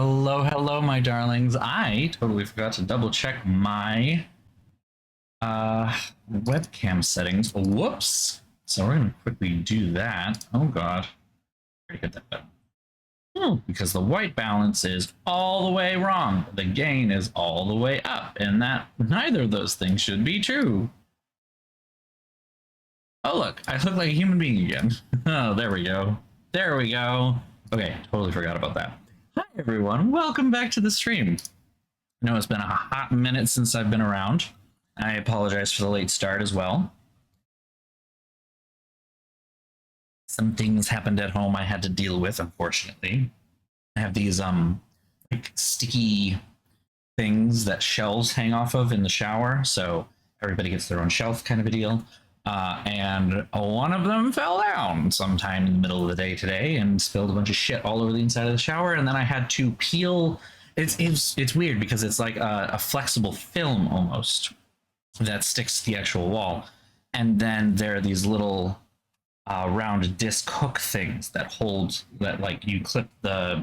Hello, hello, my darlings. I totally forgot to double check my webcam settings. Whoops. So we're gonna quickly do that. Oh god. Already hit that button. Because the white balance is all the way wrong. The gain is all the way up, and that neither of those things should be true. Oh look, I look like a human being again. Oh, there we go. There we go. Okay, totally forgot about that. Hi everyone, welcome back to the stream. I know it's been a hot minute since I've been around. I apologize for the late start as well. Some things happened at home I had to deal with, unfortunately. I have these like sticky things that shelves hang off of in the shower, so everybody gets their own shelf kind of a deal. And one of them fell down sometime in the middle of the day today and spilled a bunch of shit all over the inside of the shower, and then I had to peel. It's weird because it's like a flexible film almost that sticks to the actual wall, and then there are these little round disc hook things that hold that, like, you clip the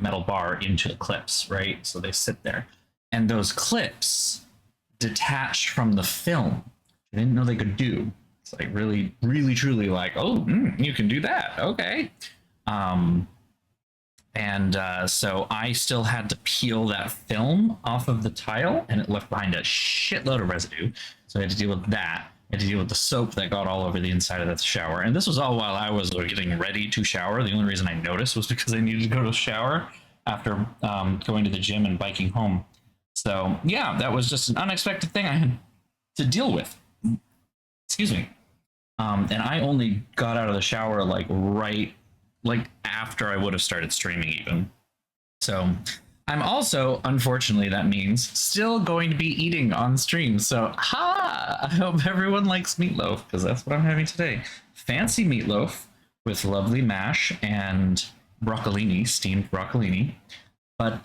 metal bar into the clips, right? So they sit there, and those clips detach from the film. I didn't know they could do. It's like really, really, truly like, oh, you can do that. Okay. So I still had to peel that film off of the tile, and it left behind a shitload of residue. So I had to deal with that. I had to deal with the soap that got all over the inside of the shower. And this was all while I was getting ready to shower. The only reason I noticed was because I needed to go to the shower after going to the gym and biking home. So yeah, that was just an unexpected thing I had to deal with. Excuse me. And I only got out of the shower right after I would have started streaming even. So I'm also, unfortunately, that means still going to be eating on stream. So I hope everyone likes meatloaf, because that's what I'm having today. Fancy meatloaf with lovely mash and broccolini, steamed broccolini. But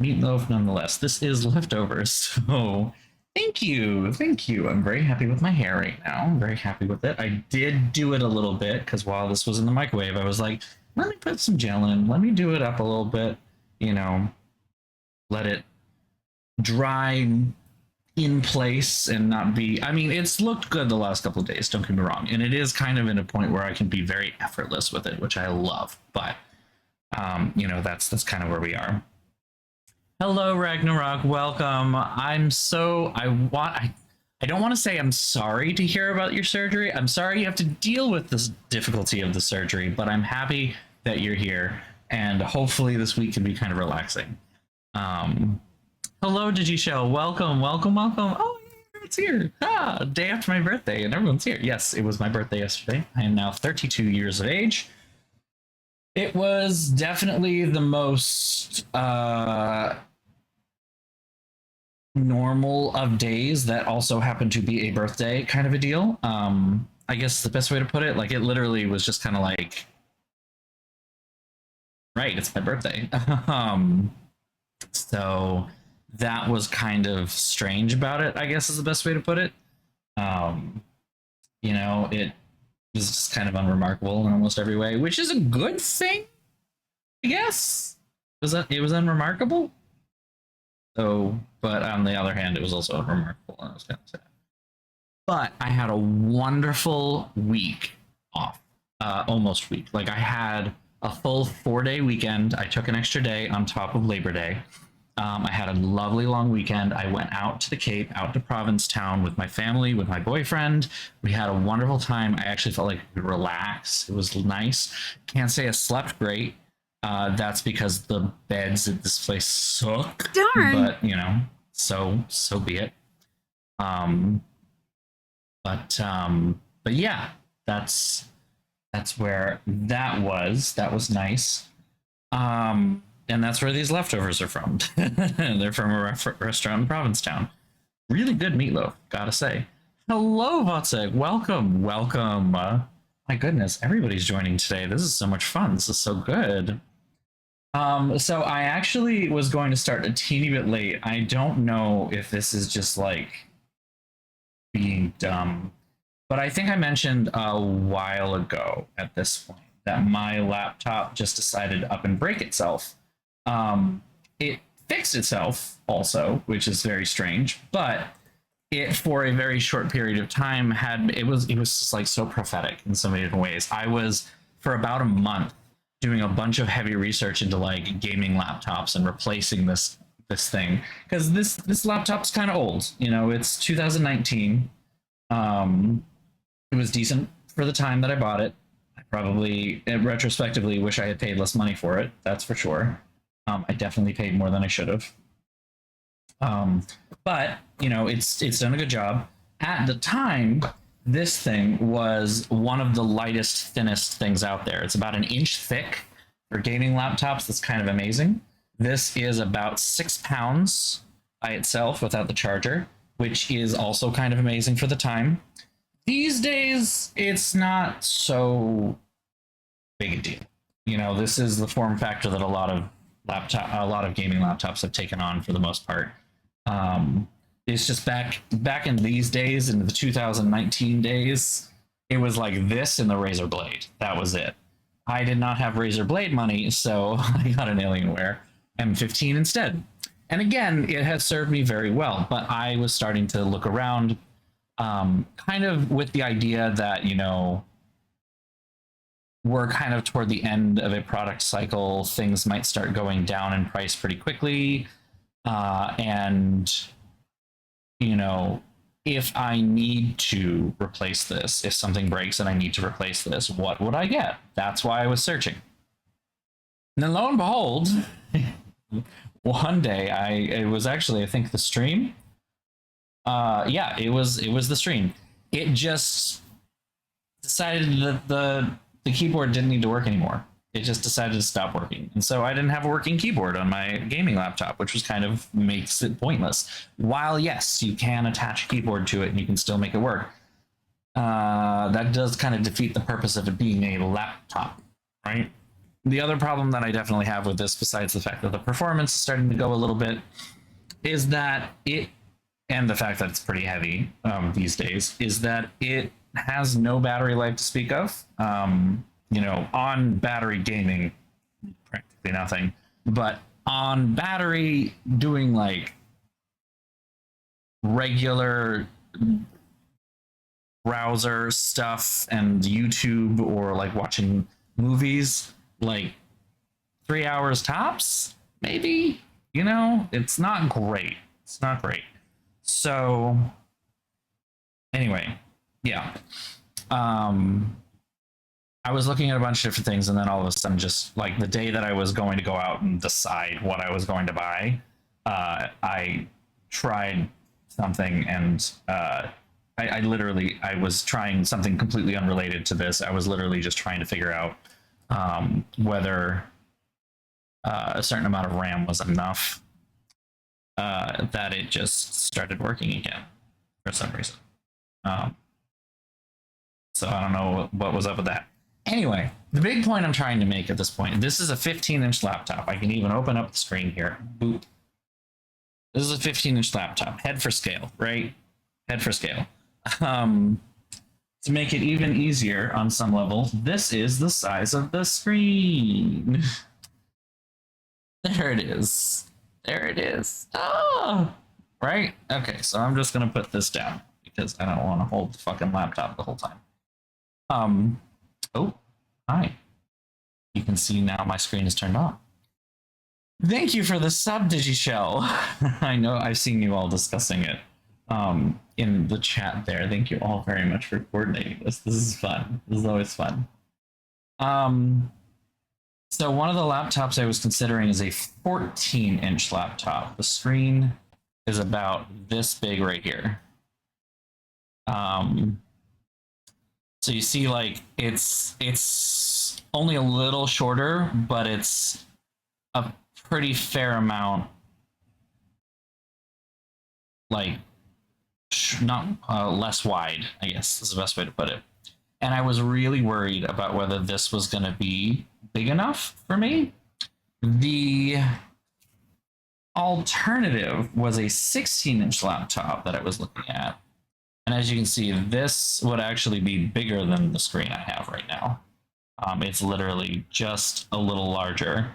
meatloaf nonetheless. This is leftovers, so thank you. Thank you. I'm very happy with my hair right now. I'm very happy with it. I did do it a little bit because while this was in the microwave, I was like, let me put some gel in. Let me do it up a little bit, let it dry in place and not be, I mean, it's looked good the last couple of days, don't get me wrong. And it is kind of in a point where I can be very effortless with it, which I love. But, that's kind of where we are. Hello, Ragnarok. Welcome. I don't want to say I'm sorry to hear about your surgery. I'm sorry you have to deal with this difficulty of the surgery, but I'm happy that you're here, and hopefully this week can be kind of relaxing. Hello, DigiShell. Welcome, welcome, welcome. Oh, everyone's here. Day after my birthday, and everyone's here. Yes, it was my birthday yesterday. I am now 32 years of age. It was definitely the most normal of days that also happened to be a birthday kind of a deal. I guess the best way to put it, like, it literally was just kind of like, right, it's my birthday. So that was kind of strange about it, I guess is the best way to put it. It was just kind of unremarkable in almost every way, which is a good thing, I guess. It was unremarkable. So, but on the other hand, it was also unremarkable, and I was kind of sad. But I had a wonderful week off, almost week. Like, I had a full 4-day weekend. I took an extra day on top of Labor Day. I had a lovely long weekend. I went out to the Cape, out to Provincetown with my family, with my boyfriend. We had a wonderful time. I actually felt like we could relax. It was nice. Can't say I slept great. That's because the beds at this place suck. Darn. But so be it. But yeah, that's where that was. That was nice. And that's where these leftovers are from. They're from a restaurant in Provincetown. Really good meatloaf, gotta say. Hello, Votsek. Welcome, welcome. My goodness, everybody's joining today. This is so much fun. This is so good. So I actually was going to start a teeny bit late. I don't know if this is just like being dumb, but I think I mentioned a while ago at this point that my laptop just decided to up and break itself It fixed itself also, which is very strange, but it for a very short period of time it was just like so prophetic in so many different ways. I was for about a month doing a bunch of heavy research into like gaming laptops and replacing this thing because this laptop's kind of old. You know, it's 2019. It was decent for the time that I bought it. I probably retrospectively wish I had paid less money for it. That's for sure. I definitely paid more than I should have. But you know, it's done a good job. At the time, this thing was one of the lightest, thinnest things out there. It's about an inch thick for gaming laptops. That's kind of amazing. This is about 6 pounds by itself without the charger, which is also kind of amazing for the time. These days, it's not so big a deal. You know, this is the form factor that a lot of gaming laptops have taken on for the most part. It's just back in these days, in the 2019 days, it was like this and the Razer Blade. That was it. I did not have Razer Blade money, so I got an Alienware M15 instead. And again, it has served me very well, but I was starting to look around, kind of with the idea that, you know, we're kind of toward the end of a product cycle. Things might start going down in price pretty quickly. And, you know, if I need to replace this, if something breaks and I need to replace this, what would I get? That's why I was searching. And then lo and behold, one day it was actually, I think, the stream. Yeah, it was the stream. It just decided that the keyboard didn't need to work anymore. It just decided to stop working. And so I didn't have a working keyboard on my gaming laptop, which was kind of makes it pointless. While yes, you can attach a keyboard to it and you can still make it work. That does kind of defeat the purpose of it being a laptop, right? The other problem that I definitely have with this, besides the fact that the performance is starting to go a little bit, is that and the fact that it's pretty heavy these days, is that it has no battery life to speak of. You know, on battery gaming, practically nothing. But on battery doing like regular browser stuff and YouTube or like watching movies, like 3 hours tops, maybe. You know, it's not great. It's not great. So anyway, yeah. I was looking at a bunch of different things, and then all of a sudden, just like the day that I was going to go out and decide what I was going to buy, I tried something, and I literally was trying something completely unrelated to this. I was literally just trying to figure out whether a certain amount of RAM was enough that it just started working again for some reason. So I don't know what was up with that. Anyway, the big point I'm trying to make at this point, this is a 15-inch laptop. I can even open up the screen here. Boop. This is a 15-inch laptop. Head for scale, right? Head for scale. To make it even easier on some level, this is the size of the screen. There it is. There it is. Oh! Right? Okay, so I'm just going to put this down because I don't want to hold the fucking laptop the whole time. Oh, hi. You can see now my screen is turned on. Thank you for the sub, Digishell. I know I've seen you all discussing it in the chat there. Thank you all very much for coordinating this. This is fun. This is always fun. So one of the laptops I was considering is a 14-inch laptop. The screen is about this big right here. So you see, like, it's only a little shorter, but it's a pretty fair amount, like, not less wide, I guess is the best way to put it. And I was really worried about whether this was going to be big enough for me. The alternative was a 16-inch laptop that I was looking at. And as you can see, this would actually be bigger than the screen I have right now. It's literally just a little larger.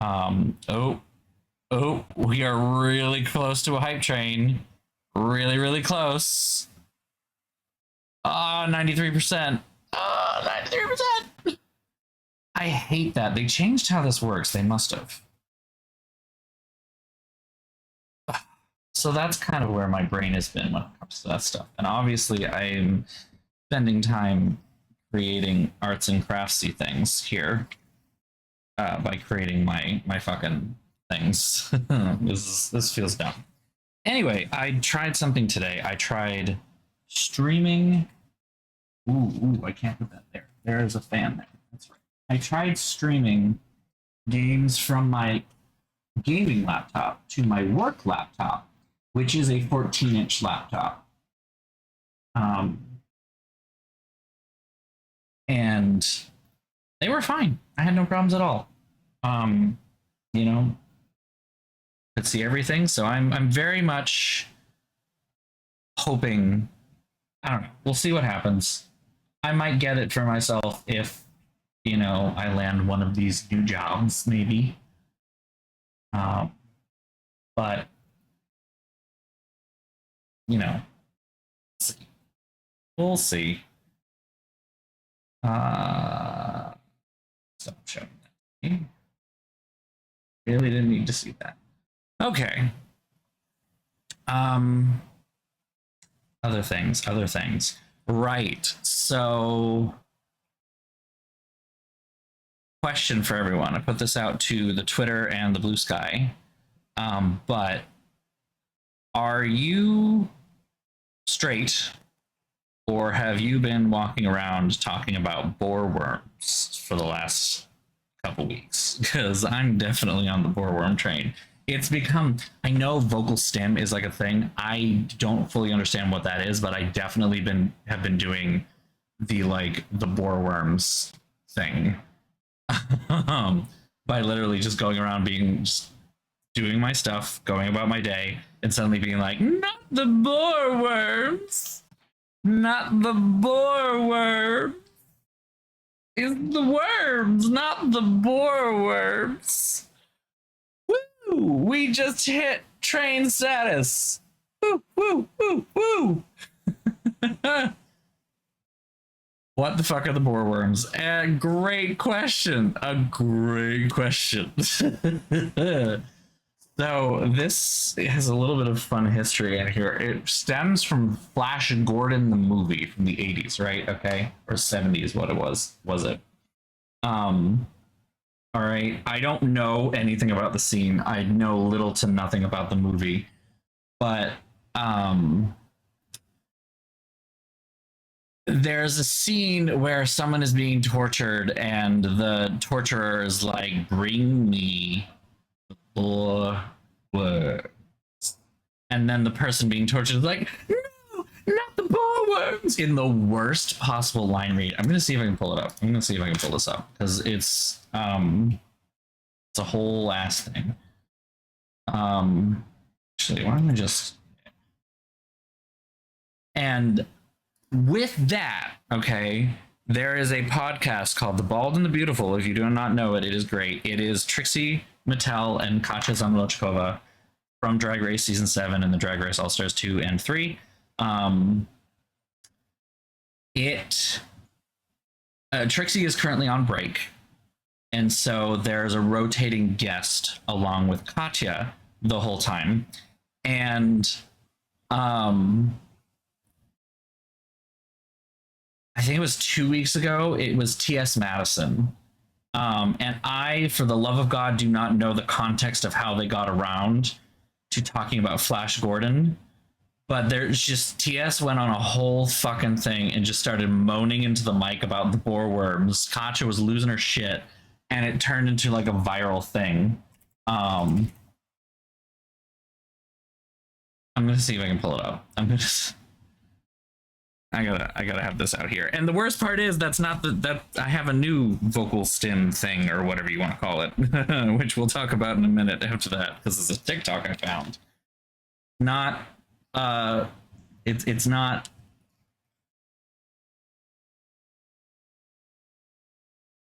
Oh, we are really close to a hype train. Really, really close. 93%. 93%. I hate that. They changed how this works. They must have. So that's kind of where my brain has been when it comes to that stuff. And obviously, I'm spending time creating arts and craftsy things here by creating my fucking things. This feels dumb. Anyway, I tried something today. I tried streaming. I can't put that there. There is a fan there. That's right. I tried streaming games from my gaming laptop to my work laptop, which is a 14-inch laptop. And they were fine. I had no problems at all. You know, could see everything. So I'm very much hoping. I don't know. We'll see what happens. I might get it for myself if I land one of these new jobs, maybe. But see. We'll see. Stop showing that. Really didn't need to see that. Okay. Other things. Right. So, question for everyone. I put this out to the Twitter and the Blue Sky. But are you straight, or have you been walking around talking about boar worms for the last couple weeks? Because I'm definitely on the boar worm train. It's become, I know vocal stim is like a thing. I don't fully understand what that is, but I definitely have been doing the boar worms thing. By literally just going around just doing my stuff, going about my day, and suddenly being like, not the boar worms, not the boar worms. It's the worms, not the boar worms. Woo! We just hit train status. Woo, woo, woo, woo. What the fuck are the boar worms? A great question. A great question. So this has a little bit of fun history in here. It stems from Flash Gordon the movie from the 80s, right? Okay. Or 70s, what it was it? All right. I don't know anything about the scene. I know little to nothing about the movie. But there's a scene where someone is being tortured and the torturer is like, bring me the worms. And then the person being tortured is like, no, not the boar worms, in the worst possible line read. I'm gonna see if I can pull it up. I'm gonna see if I can pull this up because it's a whole ass thing. Actually, why don't I just, and with that, okay, there is a podcast called The Bald and the Beautiful. If you do not know it, it is great. It is Trixie Mattel and Katya Zamolodchikova from Drag Race Season 7 and the Drag Race All-Stars 2 and 3. Trixie is currently on break, and so there's a rotating guest along with Katya the whole time. And I think it was 2 weeks ago, it was T.S. Madison. And I, for the love of God, do not know the context of how they got around to talking about Flash Gordon. But there's just, TS went on a whole fucking thing and just started moaning into the mic about the boar worms. Katya was losing her shit, and it turned into like a viral thing. I'm gonna see if I can pull it up. I gotta have this out here. And the worst part is that's not that I have a new vocal stim thing or whatever you want to call it, which we'll talk about in a minute after that because it's a TikTok I found. Not it's not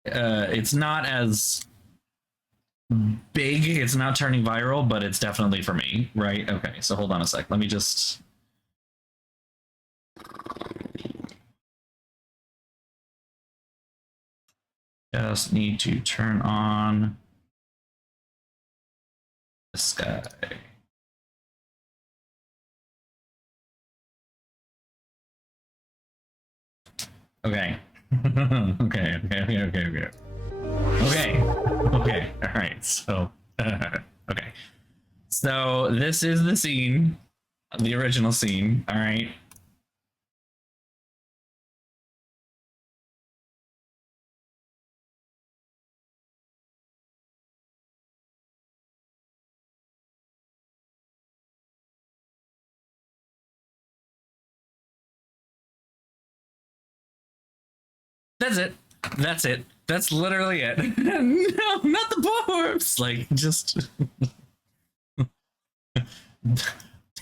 it's not as big. It's not turning viral, but it's definitely for me, right? Okay, so hold on a sec. Let me just need to turn on this guy. Okay. Okay. All right. So, okay. So this is the scene, the original scene. All right. That's it. That's it. That's literally it. No, not the dwarves. Like, just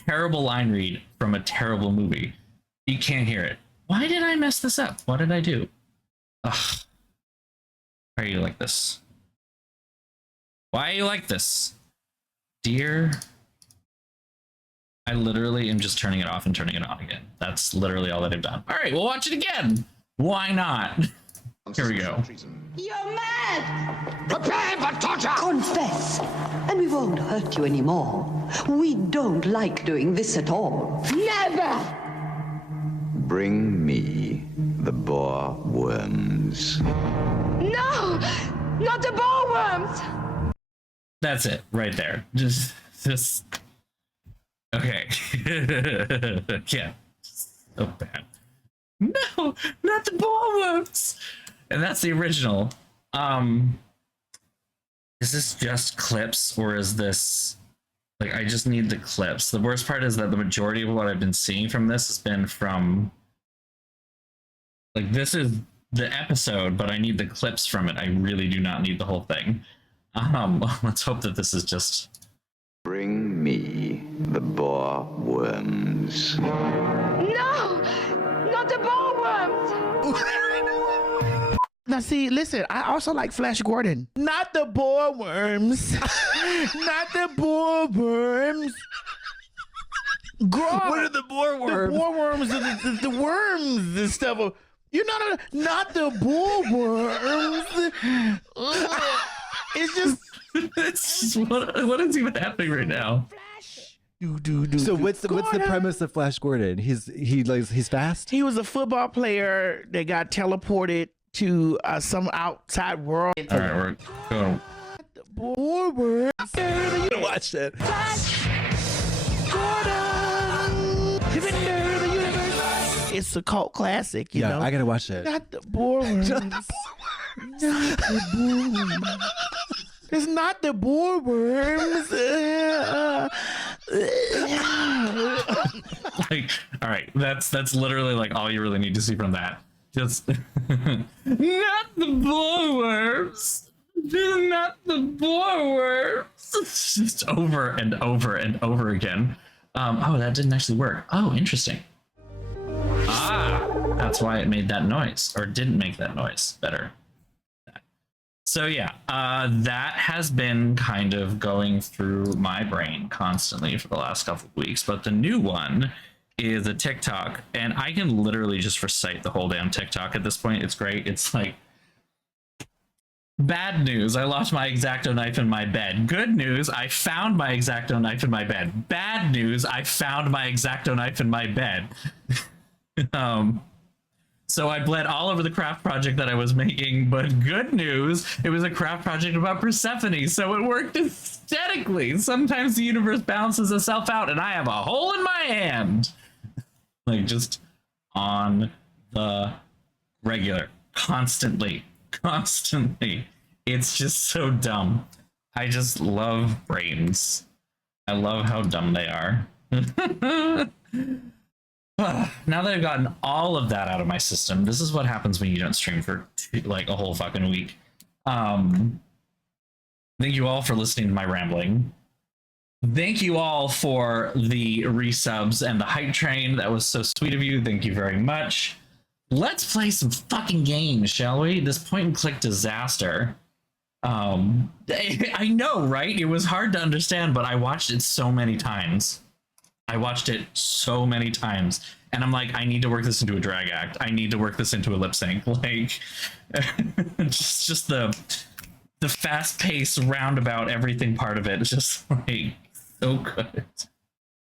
terrible line read from a terrible movie. You can't hear it. Why did I mess this up? What did I do? Ugh. Why are you like this? Why are you like this? Dear. I literally am just turning it off and turning it on again. That's literally all that I've done. All right, we'll watch it again. Why not? Here we go. You're mad! Prepare for torture! Confess, and we won't hurt you anymore. We don't like doing this at all. Never! Bring me the boar worms. No! Not the ball worms! That's it, right there. Just okay. Yeah, so bad. No, not the ball worms. And that's the original. Is this just clips or is this like I just need the clips? The worst part is that the majority of what I've been seeing from this has been from like this is the episode, but I need the clips from it. I really do not need the whole thing. Let's hope that this is just Bring me the boar worms. No! Not the ball worms! Now, see, listen, I also like Flash Gordon. Not the boar worms. Not the boar worms. God, What are the boar worms? the boar worms are the worms and stuff. You know, not the boar worms. It's just. it's just, what is even happening right now? So what's the premise of Flash Gordon? He's fast. He was a football player that got teleported to some outside world. All right, we're going. The boar worms. Watch it. Gordon, defender of the universe. It's a cult classic, you know. I gotta watch it. Not the boar worms. Not the boar worms. It's not the boar worms. Like, all right, that's literally like all you really need to see from that. Just not the boar worms. Not the boar worms. Just over and over and over again. Oh, that didn't actually work. Oh, interesting. Ah, that's why it made that noise, or didn't make that noise. Better. So yeah, that has been kind of going through my brain constantly for the last couple of weeks. But the new one is a TikTok, and I can literally just recite the whole damn TikTok at this point. It's great. It's like, bad news, I lost my X-Acto knife in my bed. Good news, I found my X-Acto knife in my bed. Bad news, I found my X-Acto knife in my bed. So I bled all over the craft project that I was making, but good news, it was a craft project about Persephone, so it worked aesthetically. Sometimes the universe balances itself out, and I have a hole in my hand. Like, just on the regular, constantly. It's just so dumb. I just love brains. I love how dumb they are. Now that I've gotten all of that out of my system, this is what happens when you don't stream for like a whole fucking week. Thank you all for listening to my rambling. Thank you all for the resubs and the hype train. That was so sweet of you. Thank you very much. Let's play some fucking games, shall we? This point and click disaster. I know, right? It was hard to understand, but I watched it so many times. And I'm like, I need to work this into a drag act. I need to work this into a lip sync. Like, just the fast pace roundabout everything part of it is just like so good.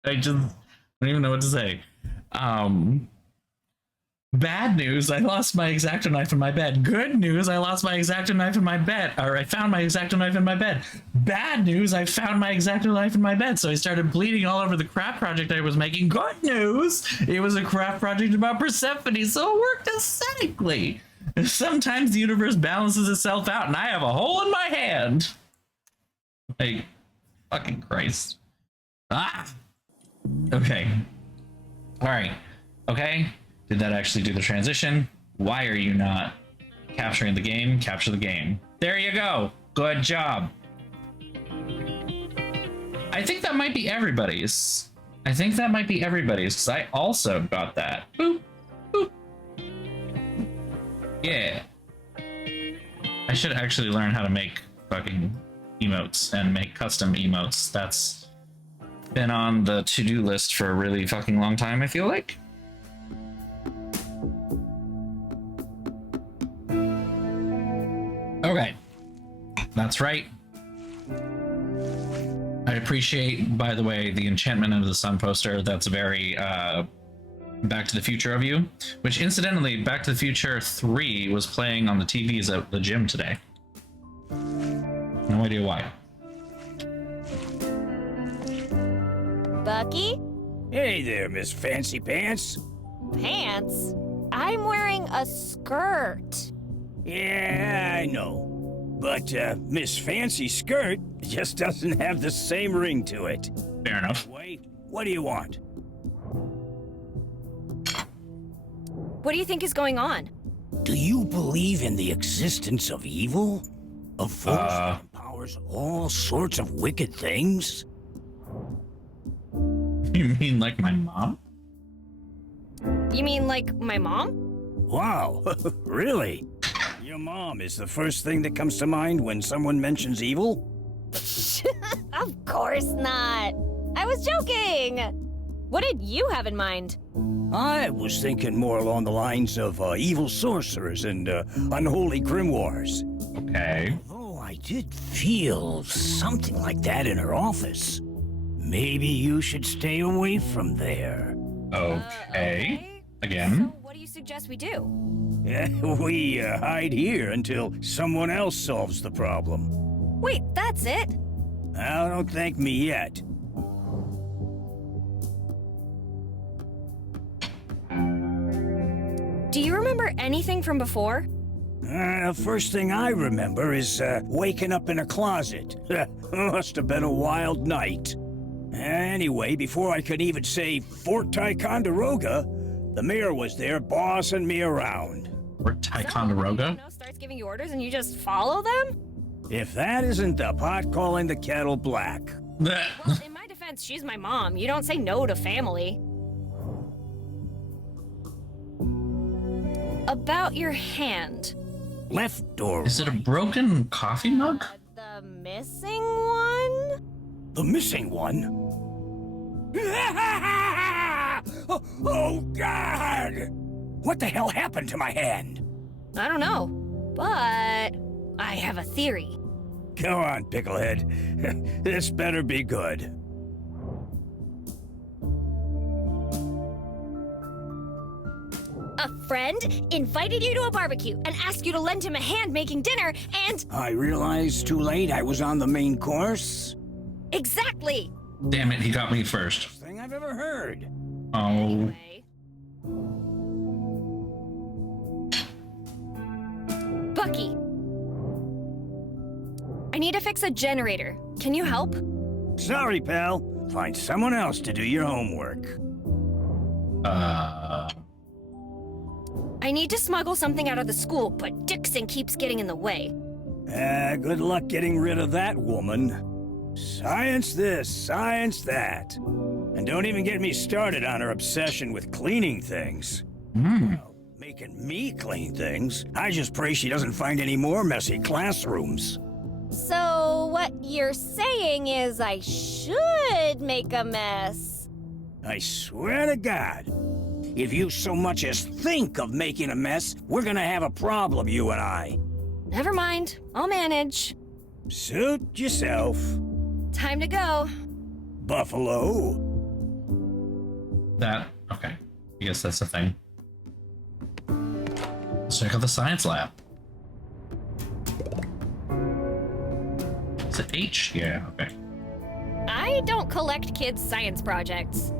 I don't even know what to say. Bad news, I lost my X-Acto knife in my bed. Good news, I lost my X-Acto knife in my bed. Or I found my X-Acto knife in my bed. Bad news, I found my X-Acto knife in my bed. So I started bleeding all over the craft project I was making. Good news, it was a craft project about Persephone, so it worked aesthetically. Sometimes the universe balances itself out and I have a hole in my hand. Like, fucking Christ. Ah! Okay. Alright. Okay. Did that actually do the transition? Why are you not capturing the game? Capture the game. There you go. Good job. I think that might be everybody's. Because I also got that. Boop. Boop. Yeah. I should actually learn how to make fucking emotes and make custom emotes. That's been on the to-do list for a really fucking long time, I feel like. Okay, that's right. I appreciate, by the way, the enchantment of the sun poster. That's very Back to the Future of you. Which, incidentally, Back to the Future 3 was playing on the TVs at the gym today. No idea why. Bucky? Hey there, Miss Fancy Pants. Pants? I'm wearing a skirt. Yeah, I know. But Miss Fancy Skirt just doesn't have the same ring to it. Fair enough. Wait, what do you want? What do you think is going on? Do you believe in the existence of evil? A force that empowers all sorts of wicked things? You mean like my mom? You mean like my mom? Wow, really? Your mom is the first thing that comes to mind when someone mentions evil? Of course not. I was joking. What did you have in mind? I was thinking more along the lines of evil sorcerers and unholy grimoires. Okay. Although I did feel something like that in her office. Maybe you should stay away from there. Okay. Again. So what do you suggest we do? We hide here until someone else solves the problem. Wait, that's it? Now, don't thank me yet. Do you remember anything from before? First thing I remember is waking up in a closet. Must have been a wild night. Anyway, before I could even say Fort Ticonderoga, the mayor was there bossing me around. Fort Ticonderoga? Starts giving you orders and you just follow them? If that isn't the pot calling the kettle black. Well, in my defense, she's my mom. You don't say no to family. About your hand. Left door. Is it a broken coffee mug? The missing one? The missing one? Oh, God! What the hell happened to my hand? I don't know, but I have a theory. Go on, Picklehead. This better be good. A friend invited you to a barbecue and asked you to lend him a hand making dinner, and... I realized too late I was on the main course. Exactly! Damn it, he got me first. First thing I've ever heard. Oh. Anyway. Bucky. I need to fix a generator. Can you help? Sorry, pal. Find someone else to do your homework. I need to smuggle something out of the school, but Dixon keeps getting in the way. Good luck getting rid of that woman. Science this, science that. And don't even get me started on her obsession with cleaning things. Well, making me clean things. I just pray she doesn't find any more messy classrooms. So, what you're saying is I should make a mess? I swear to God, if you so much as think of making a mess, we're gonna have a problem, you and I. Never mind, I'll manage. Suit yourself, Time to go. Buffalo. Okay. I guess that's the thing. Let's check out the science lab. Is it H? Yeah, okay. I don't collect kids' science projects.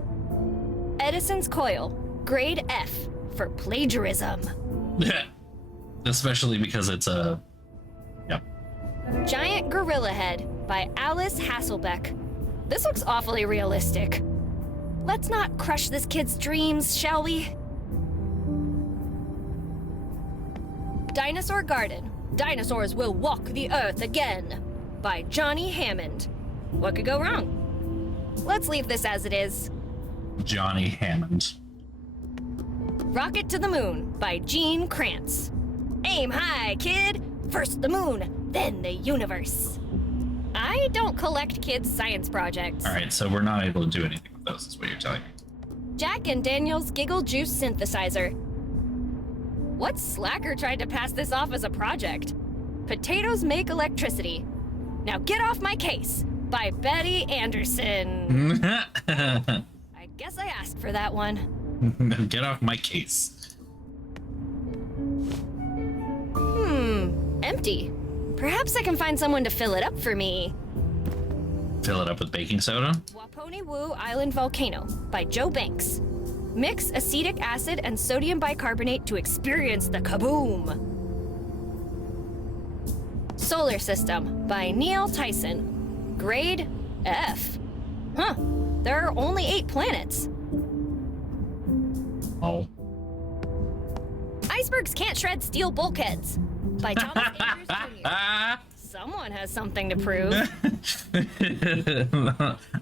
Edison's coil, grade F, for plagiarism. Especially because it's a... Yep. Giant Gorilla Head by Alice Hasselbeck. This looks awfully realistic. Let's not crush this kid's dreams, shall we? Dinosaur Garden. Dinosaurs Will Walk the Earth Again by Johnny Hammond. What could go wrong? Let's leave this as it is. Johnny Hammond. Rocket to the Moon by Gene Kranz. Aim high, kid! First the moon, then the universe. I don't collect kids' science projects. Alright, so we're not able to do anything with those, is what you're telling me. Jack and Daniel's Giggle Juice Synthesizer. What slacker tried to pass this off as a project? Potatoes Make Electricity. Now Get Off My Case by Betty Anderson. I guess I asked for that one. Get off my case. Empty. Perhaps I can find someone to fill it up for me. Fill it up with baking soda? Waponi Woo Island Volcano by Joe Banks. Mix acetic acid and sodium bicarbonate to experience the kaboom. Solar System by Neil Tyson. Grade F. Huh. There are only 8 planets. Oh. Icebergs Can't Shred Steel Bulkheads by Thomas Andrews Jr. Someone has something to prove.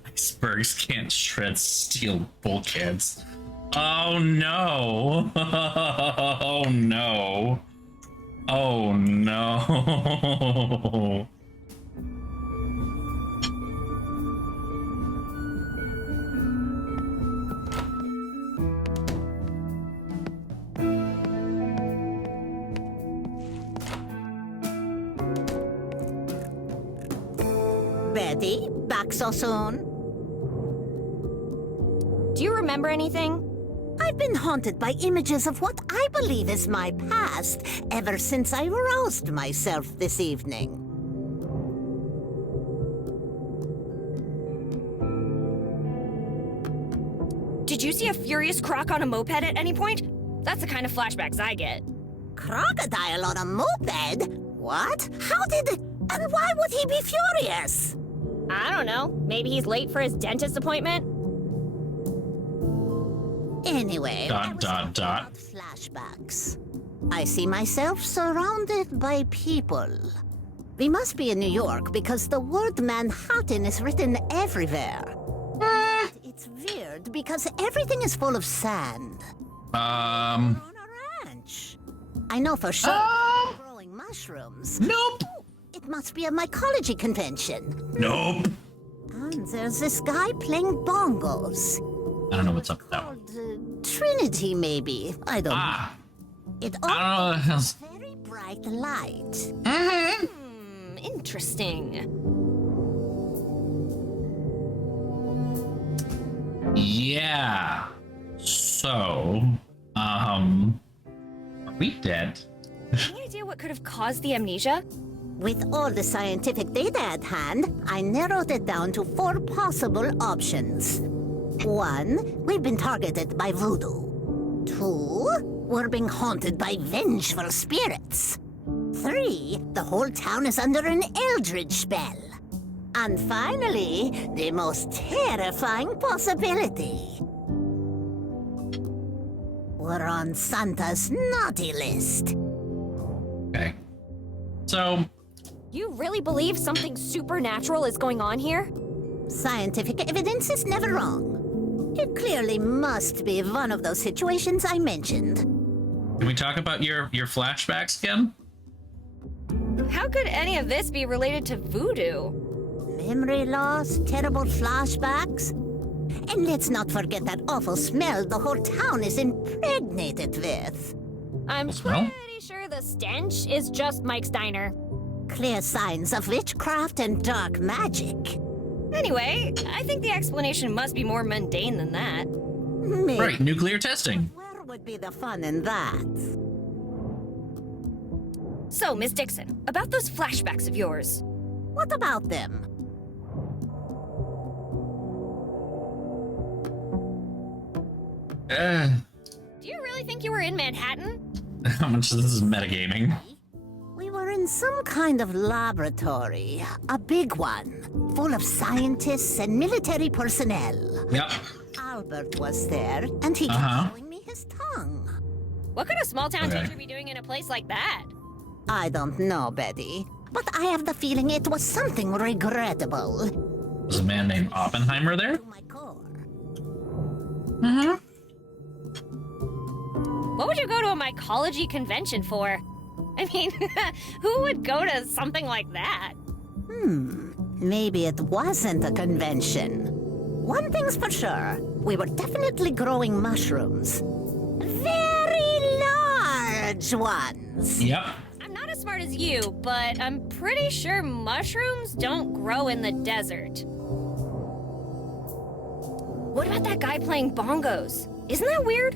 Icebergs can't shred steel bulkheads. Oh no. Oh no. Oh no. Betty, back so soon? Do you remember anything? I've been haunted by images of what I believe is my past ever since I roused myself this evening. Did you see a furious croc on a moped at any point? That's the kind of flashbacks I get. Crocodile on a moped? What? How did... And why would he be furious? I don't know. Maybe he's late for his dentist appointment? Anyway, I was talking about flashbacks. I see myself surrounded by people. We must be in New York because the word Manhattan is written everywhere. It's weird because everything is full of sand. We're on a ranch. I know for sure we're growing mushrooms. Nope. It must be a mycology convention. Nope. And there's this guy playing bongos. I don't know what's up with that one. Called Trinity, maybe. I don't know. It all I don't know. has very bright light. Interesting. Yeah. So, are we dead? Any idea what could have caused the amnesia? With all the scientific data at hand, I narrowed it down to 4 possible options. 1, we've been targeted by voodoo. 2, we're being haunted by vengeful spirits. 3, the whole town is under an eldritch spell. And finally, the most terrifying possibility. We're on Santa's naughty list. Okay. So, You really believe something supernatural is going on here? Scientific evidence is never wrong. It clearly must be one of those situations I mentioned. can we talk about your flashbacks again? How could any of this be related to voodoo? Memory loss, terrible flashbacks. And let's not forget that awful smell the whole town is impregnated with. I'm Smell? pretty sure the stench is just Mike's diner. Clear signs of witchcraft and dark magic. Anyway, I think the explanation must be more mundane than that. Maybe. Right, nuclear testing. Where would be the fun in that? So, Miss Dixon, about those flashbacks of yours. What about them? Do you really think you were in Manhattan? How much of this is metagaming? We were in some kind of laboratory, a big one, full of scientists and military personnel. Yep. Albert was there, and he kept showing me his tongue. What could a small-town Okay. teacher be doing in a place like that? I don't know, Betty, but I have the feeling it was something regrettable. Was a man named Oppenheimer there? To my core. What would you go to a mycology convention for? I mean, who would go to something like that? Maybe it wasn't a convention. One thing's for sure, we were definitely growing mushrooms. Very large ones. Yep. I'm not as smart as you, but I'm pretty sure mushrooms don't grow in the desert. What about that guy playing bongos? Isn't that weird?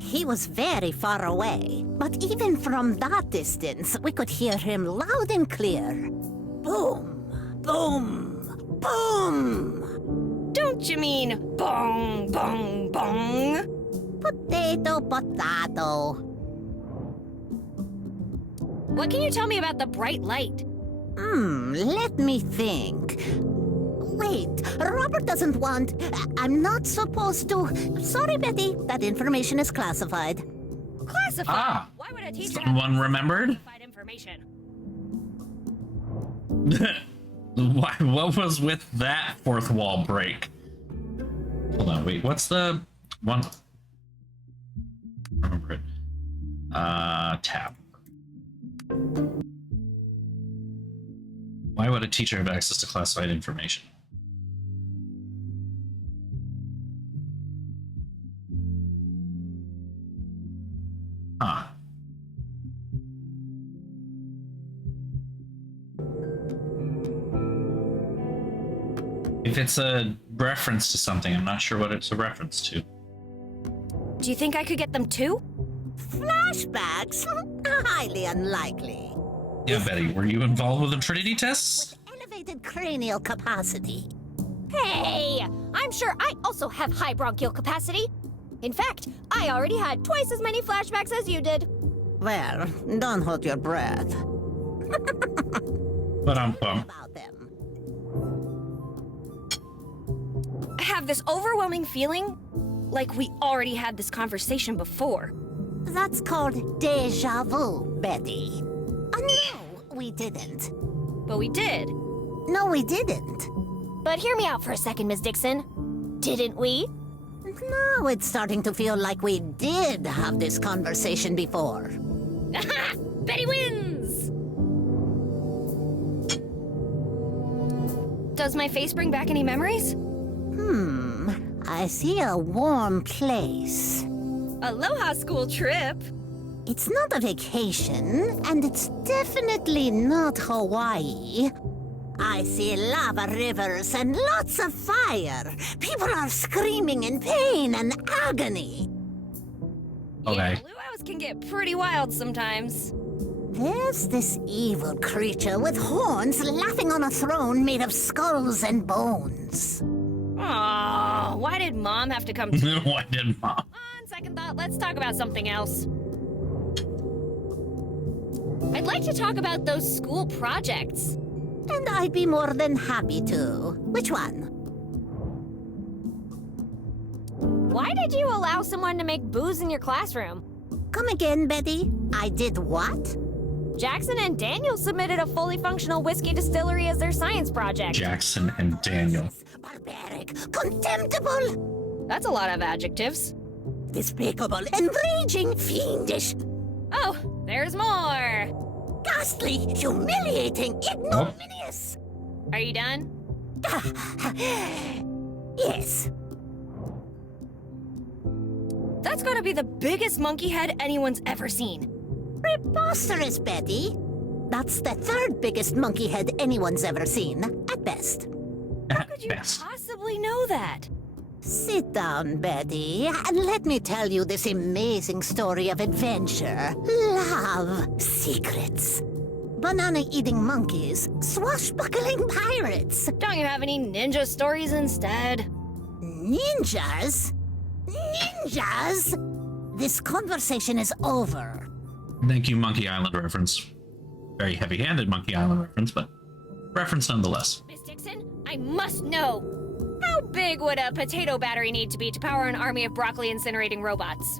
He was very far away, but even from that distance, we could hear him loud and clear. Boom, boom, boom! Don't you mean bong, bong, bong? Potato, potato. What can you tell me about the bright light? Let me think. Wait, Robert doesn't want... I'm not supposed to... Sorry, Betty, that information is classified. Classified? Ah. Why would a teacher Someone remembered? classified information? What was with that fourth wall break? Hold on, wait, what's the one? Remember it. Tab. Why would a teacher have access to classified information? Huh. If it's a reference to something, I'm not sure what it's a reference to. Do you think I could get them too? Flashbacks? Highly unlikely. Yeah, Betty, were you involved with the Trinity tests? Elevated cranial capacity. Hey! I'm sure I also have high bronchial capacity. In fact, I already had twice as many flashbacks as you did. Well, don't hold your breath. But About them. I have this overwhelming feeling like we already had this conversation before. That's called deja vu, Betty. No, we didn't. But we did. No, we didn't. But hear me out for a second, Miss Dixon. Didn't we? Now it's starting to feel like we did have this conversation before. Aha! Betty wins! Does my face bring back any memories? I see a warm place. Aloha school trip. It's not a vacation, and it's definitely not Hawaii. I see lava rivers and lots of fire. People are screaming in pain and agony. Okay. Yeah, luau's can get pretty wild sometimes. There's this evil creature with horns laughing on a throne made of skulls and bones. Aw, why did Mom have to come? Why did Mom? On second thought, let's talk about something else. I'd like to talk about those school projects. And I'd be more than happy to. Which one? Why did you allow someone to make booze in your classroom? Come again, Betty. I did what? Jackson and Daniel submitted a fully functional whiskey distillery as their science project. Jackson and Daniel. Barbaric, contemptible, That's a lot of adjectives. despicable, enraging, fiendish, Oh, there's more. ghastly, humiliating, ignominious. Are you done? Yes. That's gotta be the biggest monkey head anyone's ever seen. Preposterous, Betty. That's the third biggest monkey head anyone's ever seen, at best. How could you possibly know that? Sit down, Betty, and let me tell you this amazing story of adventure, love, secrets. Banana-eating monkeys, swashbuckling pirates. Don't you have any ninja stories instead? Ninjas? Ninjas? This conversation is over. Thank you, Monkey Island reference. Very heavy-handed Monkey Island reference, but reference nonetheless. Miss Dixon, I must know. How big would a potato battery need to be to power an army of broccoli incinerating robots?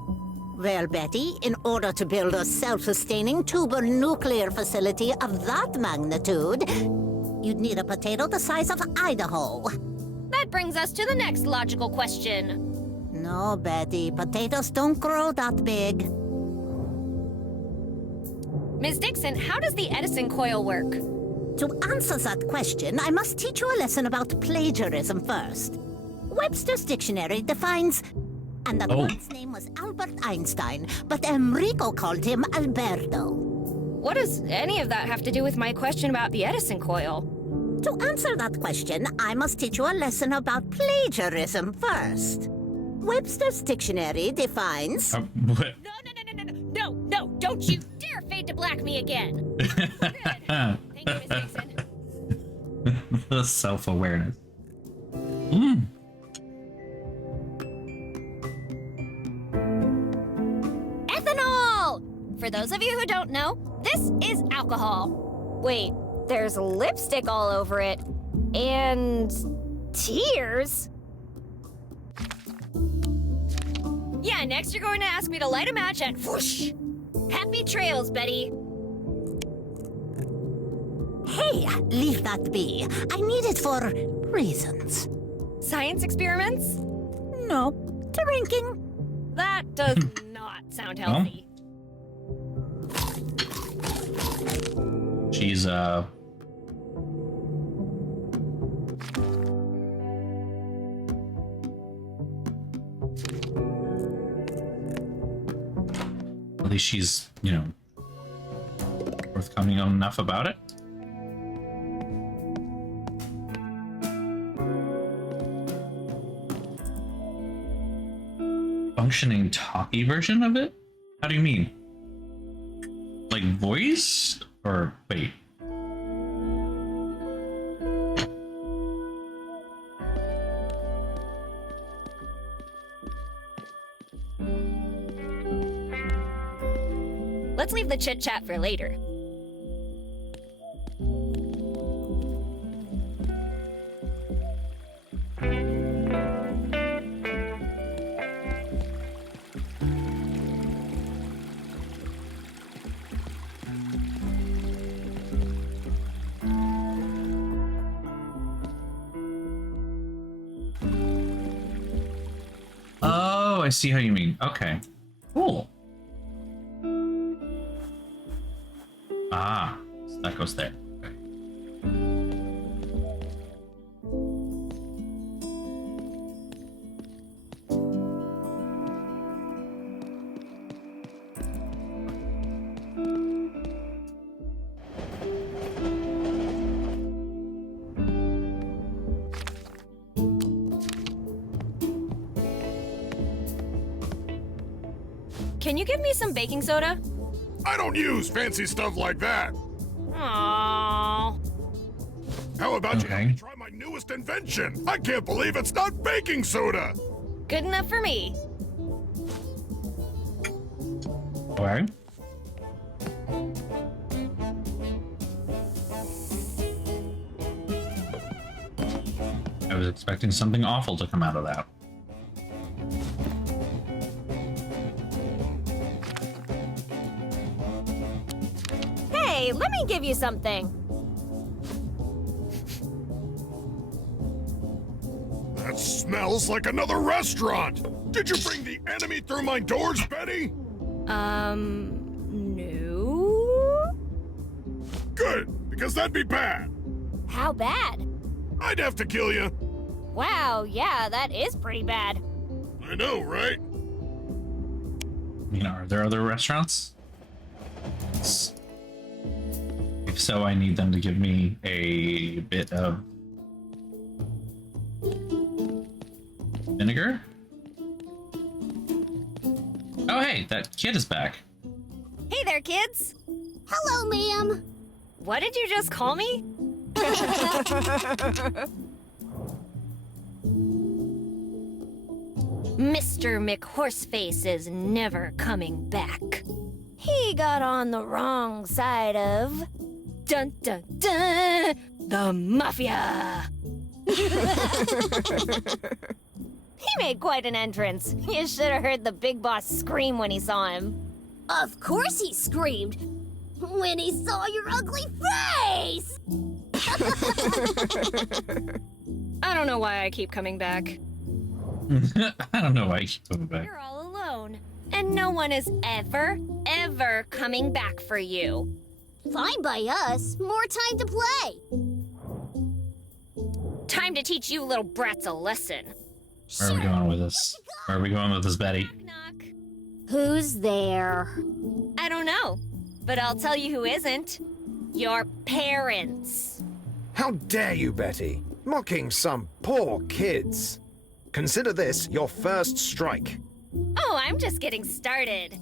Well, Betty, in order to build a self-sustaining tuber nuclear facility of that magnitude, you'd need a potato the size of Idaho. That brings us to the next logical question. No, Betty, potatoes don't grow that big. Ms. Dixon, how does the Edison coil work? To answer that question, I must teach you a lesson about plagiarism first. Webster's dictionary defines... And that man's name was Albert Einstein, but Enrico called him Alberto. What does any of that have to do with my question about the Edison coil? To answer that question, I must teach you a lesson about plagiarism first. Webster's dictionary defines... No, don't you dare fade to black me again. Good. Thank you, Miss Dixon. The self-awareness. Ethanol! For those of you who don't know, this is alcohol. Wait, there's lipstick all over it. And... tears? Yeah, next you're going to ask me to light a match and whoosh! Happy trails, Betty. Hey, leave that be. I need it for reasons. Science experiments? No, drinking. That does not sound healthy. She's, at least she's, you know, forthcoming enough about it. Functioning talkie version of it? How do you mean? Like voice? Or wait. Let's leave the chit-chat for later. Oh, I see how you mean. Okay. Cool. Ah, so that goes there. Okay. Can you give me some baking soda? I don't use fancy stuff like that. Aww. How about you help me try my newest invention? I can't believe it's not baking soda. Good enough for me. Alright. I was expecting something awful to come out of that. Hey, let me give you something. That smells like another restaurant. Did you bring the enemy through my doors, Betty? No? Good, because that'd be bad. How bad? I'd have to kill you. Wow, yeah, that is pretty bad. I know, right? I mean, are there other restaurants? If so, I need them to give me a bit of vinegar. Oh, hey, that kid is back. Hey there, kids. Hello, ma'am. What did you just call me? Mr. McHorseface is never coming back. He got on the wrong side of... Dun dun dun! The Mafia! He made quite an entrance. You should have heard the big boss scream when he saw him. Of course he screamed when he saw your ugly face! I don't know why I keep coming back. I don't know why I keep coming back. You're all alone. And no one is ever, ever coming back for you. Fine by us. More time to play. Time to teach you little brats a lesson. Where are we going with this? Where are we going with this, Betty? Knock, knock. Who's there? I don't know, but I'll tell you who isn't. Your parents. How dare you, Betty? Mocking some poor kids. Consider this your first strike. Oh, I'm just getting started.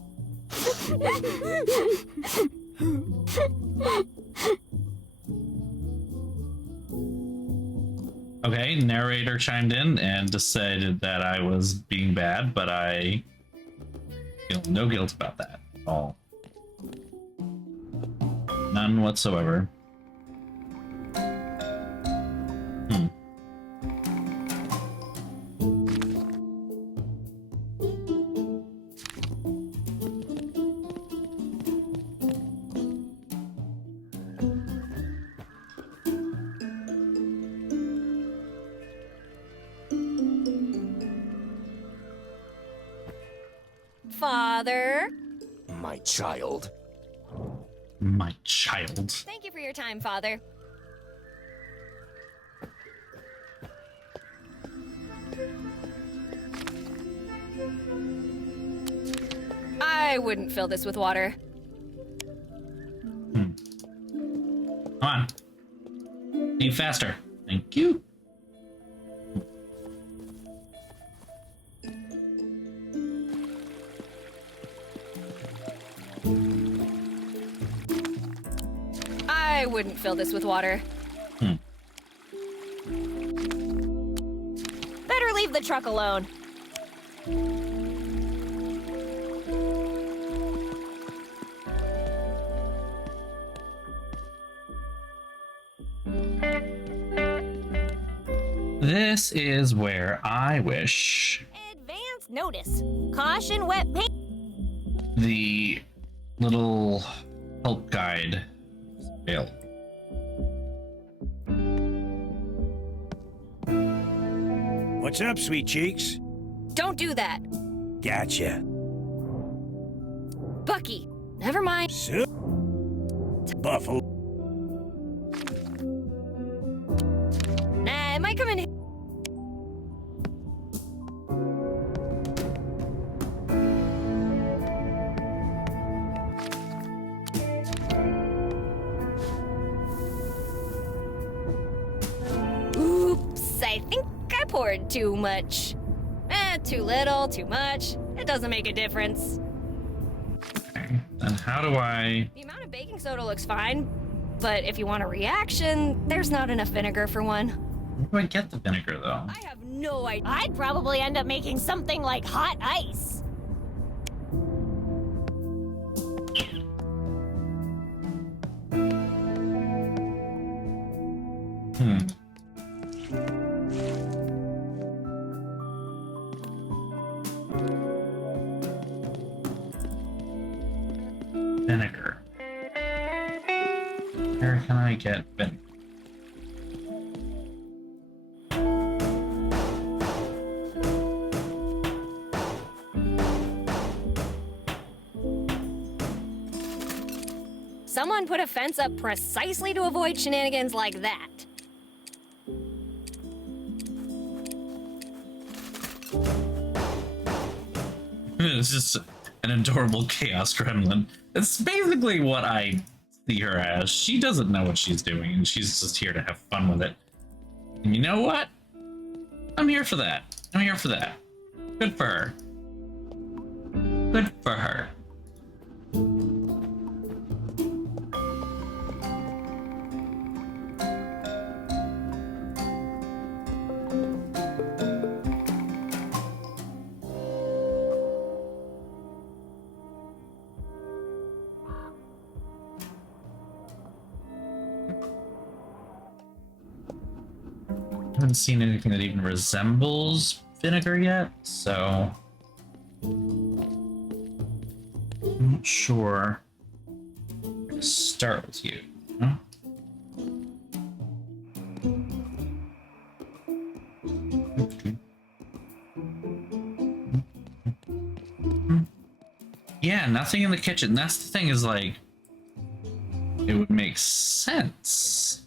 Okay, narrator chimed in and decided that I was being bad, but I feel no guilt about that at all. None whatsoever. Father. My child. My child. Thank you for your time, Father. I wouldn't fill this with water. Come on. Eat faster. Thank you. I wouldn't fill this with water. Better leave the truck alone. This is where I wish Advance notice. Caution wet paint. the little help guide failed. What's up, sweet cheeks? Don't do that. Gotcha. Bucky, never mind. Buffalo. Nah, it might come in. Oops, I think I poured too much. Too little, too much. It doesn't make a difference. Okay. Then how do I... The amount of baking soda looks fine, but if you want a reaction, there's not enough vinegar for one. Where do I get the vinegar, though? I have no idea. I'd probably end up making something like hot ice. Vinegar. Where can I get vinegar? Someone someone put a fence up precisely to avoid shenanigans like that. It's just an adorable chaos gremlin. It's basically what I see her as. She doesn't know what she's doing, and she's just here to have fun with it. And you know what? I'm here for that. I'm here for that. Good for her. Good for her. I haven't seen anything that even resembles vinegar yet, so I'm not sure where to start with you. Huh? Yeah, nothing in the kitchen. That's the thing, is like, it would make sense,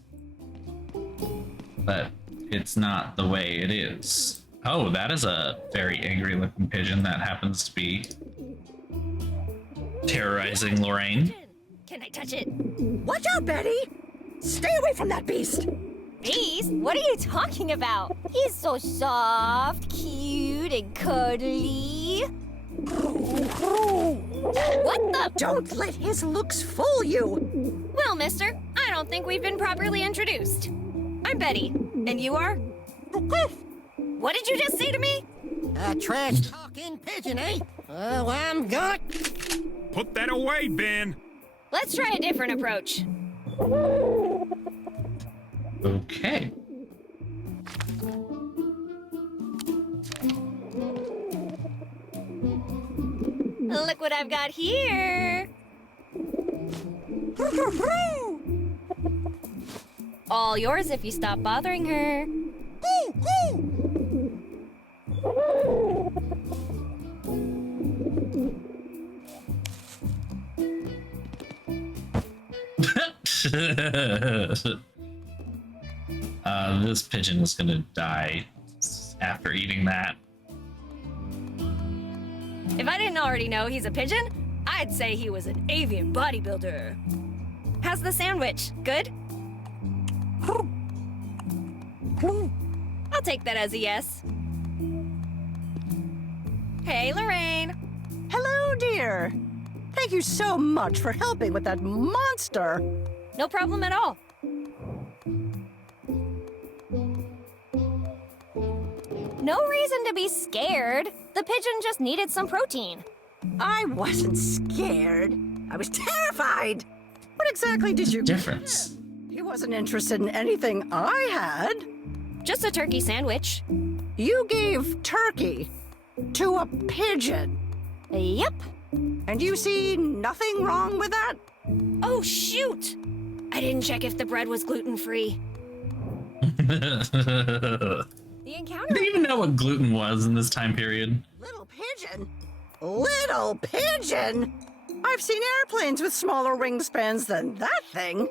but it's not the way it is. Oh, that is a very angry looking pigeon that happens to be terrorizing Lorraine. Can I touch it? Watch out, Betty! Stay away from that beast! Beast? What are you talking about? He's so soft, cute, and cuddly. What the? Don't let his looks fool you! Well, mister, I don't think we've been properly introduced. I'm Betty, and you are? What did you just say to me? A trash-talking pigeon, eh? Oh, I'm gonna... Put that away, Ben! Let's try a different approach. Okay. Look what I've got here. All yours if you stop bothering her. This pigeon is gonna die after eating that. If I didn't already know he's a pigeon, I'd say he was an avian bodybuilder. How's the sandwich? Good? I'll take that as a yes. Hey, Lorraine. Hello, dear. Thank you so much for helping with that monster. No problem at all. No reason to be scared. The pigeon just needed some protein. I wasn't scared. I was terrified. What exactly did you Difference. get? He wasn't interested in anything I had. Just a turkey sandwich. You gave turkey to a pigeon. Yep. And you see nothing wrong with that? Oh, shoot! I didn't check if the bread was gluten-free. The encounter... I didn't even know what gluten was in this time period. Little pigeon? Little pigeon? I've seen airplanes with smaller wingspans than that thing.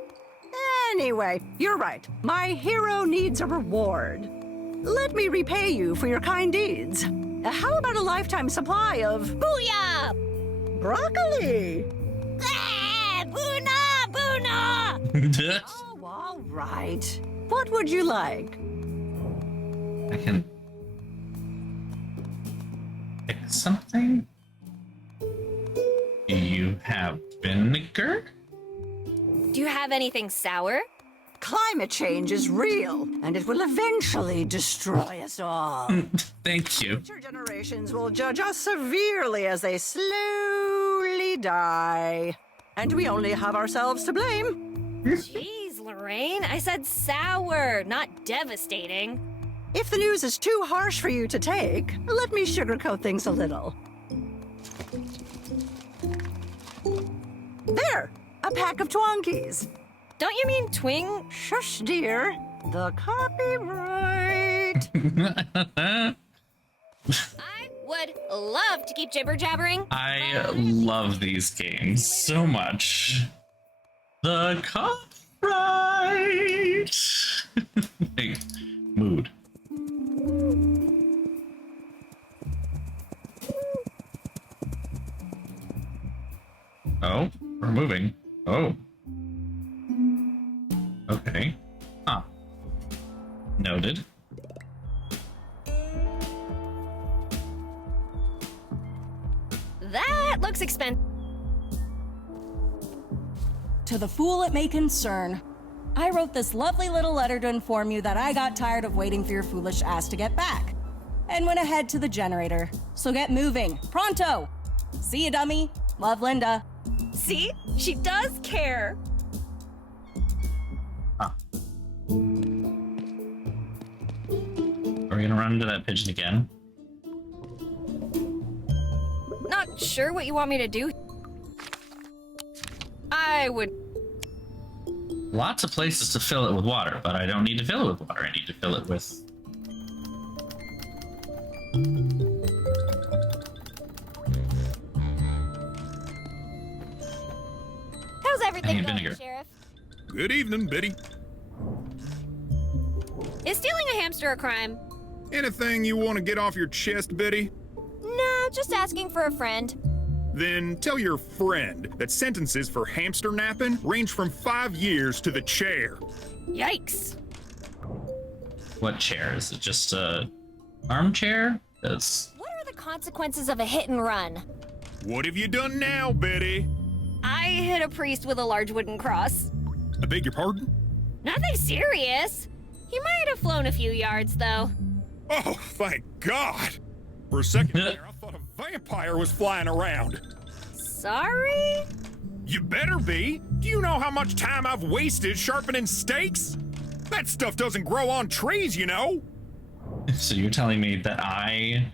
Anyway, you're right. My hero needs a reward. Let me repay you for your kind deeds. How about a lifetime supply of... Booyah! broccoli? Ah, Boona! Boona! Oh, all right. What would you like? I can pick something. Do you have vinegar? Do you have anything sour? Climate change is real, and it will eventually destroy us all. Thank you. Future generations will judge us severely as they slowly die. And we only have ourselves to blame. Jeez, Lorraine, I said sour, not devastating. If the news is too harsh for you to take, let me sugarcoat things a little. There, a pack of Twonkies. Don't you mean twing? Shush, dear. The copyright. I would love to keep jibber-jabbering. I love these games so much. The copyright. Hey, mood. Oh, we're moving. Oh. Okay. Huh. Noted. That looks expensive. To the fool it may concern, I wrote this lovely little letter to inform you that I got tired of waiting for your foolish ass to get back, and went ahead to the generator. So get moving, pronto! See you, dummy. Love, Linda. See? She does care. Huh. Are we gonna run into that pigeon again? Not sure what you want me to do. I would... Lots of places to fill it with water, but I don't need to fill it with water. I need to fill it with... How's everything going, vinegar. Sheriff? Good evening, Biddy. Is stealing a hamster a crime? Anything you want to get off your chest, Biddy? No, just asking for a friend. Then tell your friend that sentences for hamster napping range from 5 years to the chair. Yikes. What chair? Is it just a armchair? That's... What are the consequences of a hit and run? What have you done now, Biddy? I hit a priest with a large wooden cross. I beg your pardon? Nothing serious. He might have flown a few yards, though. Oh, thank God! For a second there, I thought a vampire was flying around. Sorry? You better be. Do you know how much time I've wasted sharpening stakes? That stuff doesn't grow on trees, you know. So you're telling me that I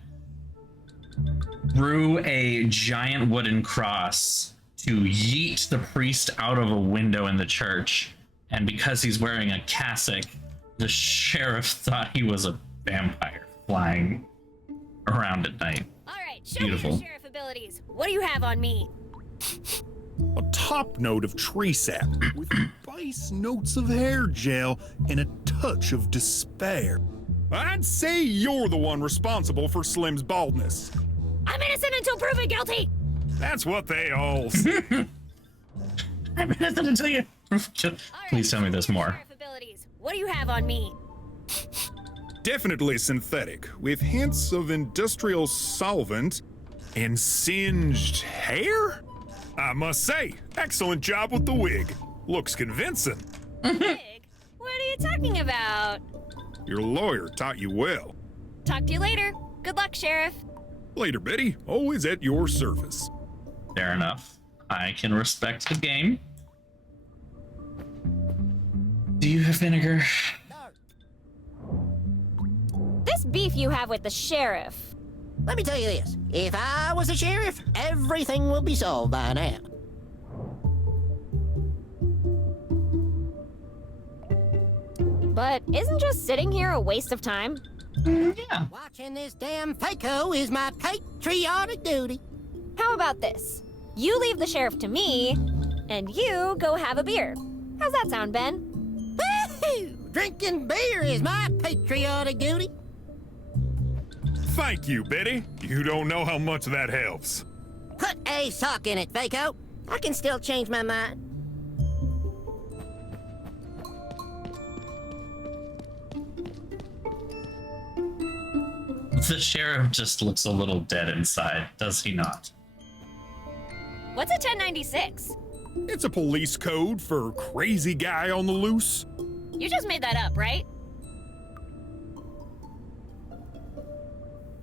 threw a giant wooden cross to yeet the priest out of a window in the church, and because he's wearing a cassock, the sheriff thought he was a vampire flying around at night. All right, show Beautiful. me your sheriff abilities. What do you have on me? A top note of tree sap with spice notes of hair gel and a touch of despair. I'd say you're the one responsible for Slim's baldness. I'm innocent until proven guilty. That's what they all say. I'm innocent until you... Please tell me there's more. Sheriff abilities. What do you have on me? Definitely synthetic, with hints of industrial solvent and singed hair? I must say, excellent job with the wig. Looks convincing. Wig? What are you talking about? Your lawyer taught you well. Talk to you later. Good luck, Sheriff. Later, Betty. Always at your service. Fair enough. I can respect the game. Do you have vinegar? This beef you have with the sheriff. Let me tell you this. If I was a sheriff, everything will be solved by now. But isn't just sitting here a waste of time? Yeah. Watching this damn Faco is my patriotic duty. How about this? You leave the sheriff to me, and you go have a beer. How's that sound, Ben? Woo-hoo! Drinking beer is my patriotic duty. Thank you, Betty. You don't know how much that helps. Put a sock in it, Faco. I can still change my mind. The sheriff just looks a little dead inside, does he not? What's a 1096? It's a police code for crazy guy on the loose. You just made that up, right?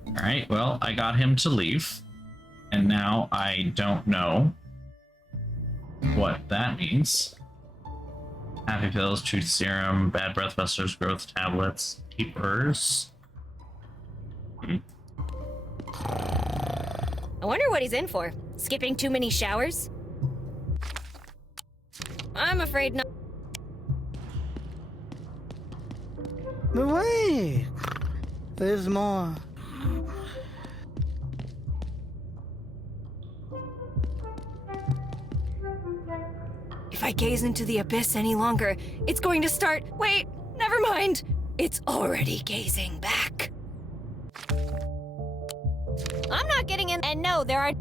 All right, well, I got him to leave, and now I don't know what that means. Happy pills, truth serum, bad breath busters, growth tablets, keepers. I wonder what he's in for. Skipping too many showers? I'm afraid not. But wait, there's more. If I I gaze into the abyss any longer, it's going to start. Wait, never mind. It's already gazing back. I'm not getting in. And no, there are.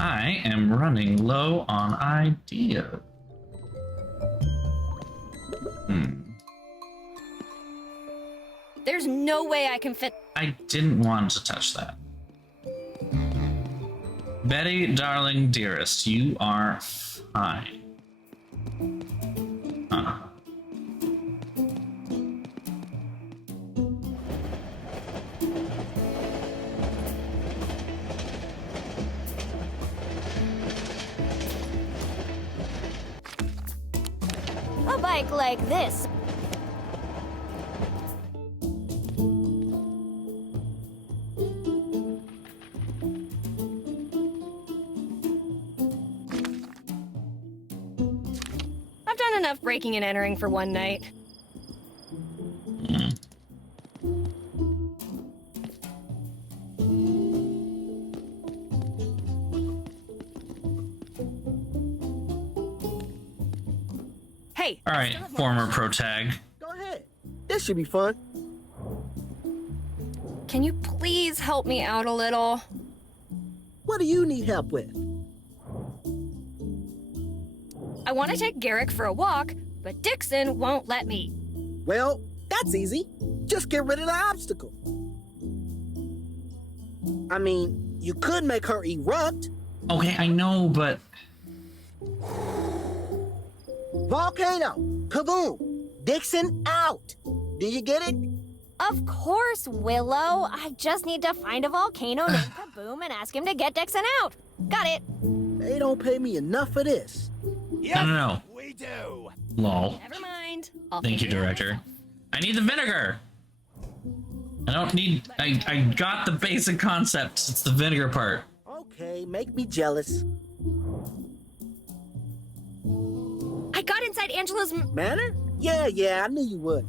I am running low on ideas. There's no way I can fit. I didn't want to touch that. Betty, darling, dearest, you are fine. A bike like this. I've done enough breaking and entering for one night. Hey. All right, former protag. Go ahead. This should be fun. Can you please help me out a little? What do you need help with? I want to take Garrick for a walk, but Dixon won't let me. Well, that's easy. Just get rid of the obstacle. I mean, you could make her erupt. Okay, I know, but... Volcano! Kaboom! Dixon out! Do you get it? Of course, Willow. I just need to find a volcano named Kaboom and ask him to get Dixon out. Got it. They don't pay me enough for this. No. We do. Lol. Never mind. Thank you, director. I need the vinegar. I don't need... I got the basic concept. It's the vinegar part. Okay, make me jealous. I got inside Angelo's... Manor? Yeah, I knew you would.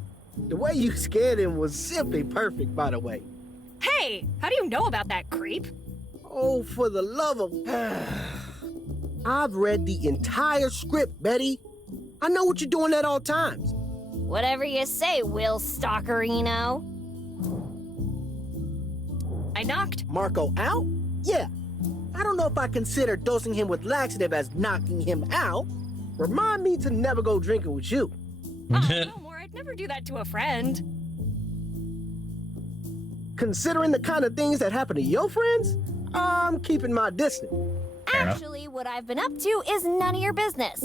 The way you scared him was simply perfect, by the way. Hey, how do you know about that, creep? Oh, for the love of... I've read the entire script, Betty. I know what you're doing at all times. Whatever you say, Will Stockerino. I knocked. Marco out? Yeah. I don't know if I consider dosing him with laxative as knocking him out. Remind me to never go drinking with you. Oh, no more. I'd never do that to a friend. Considering the kind of things that happen to your friends, I'm keeping my distance. Actually, what I've been up to is none of your business.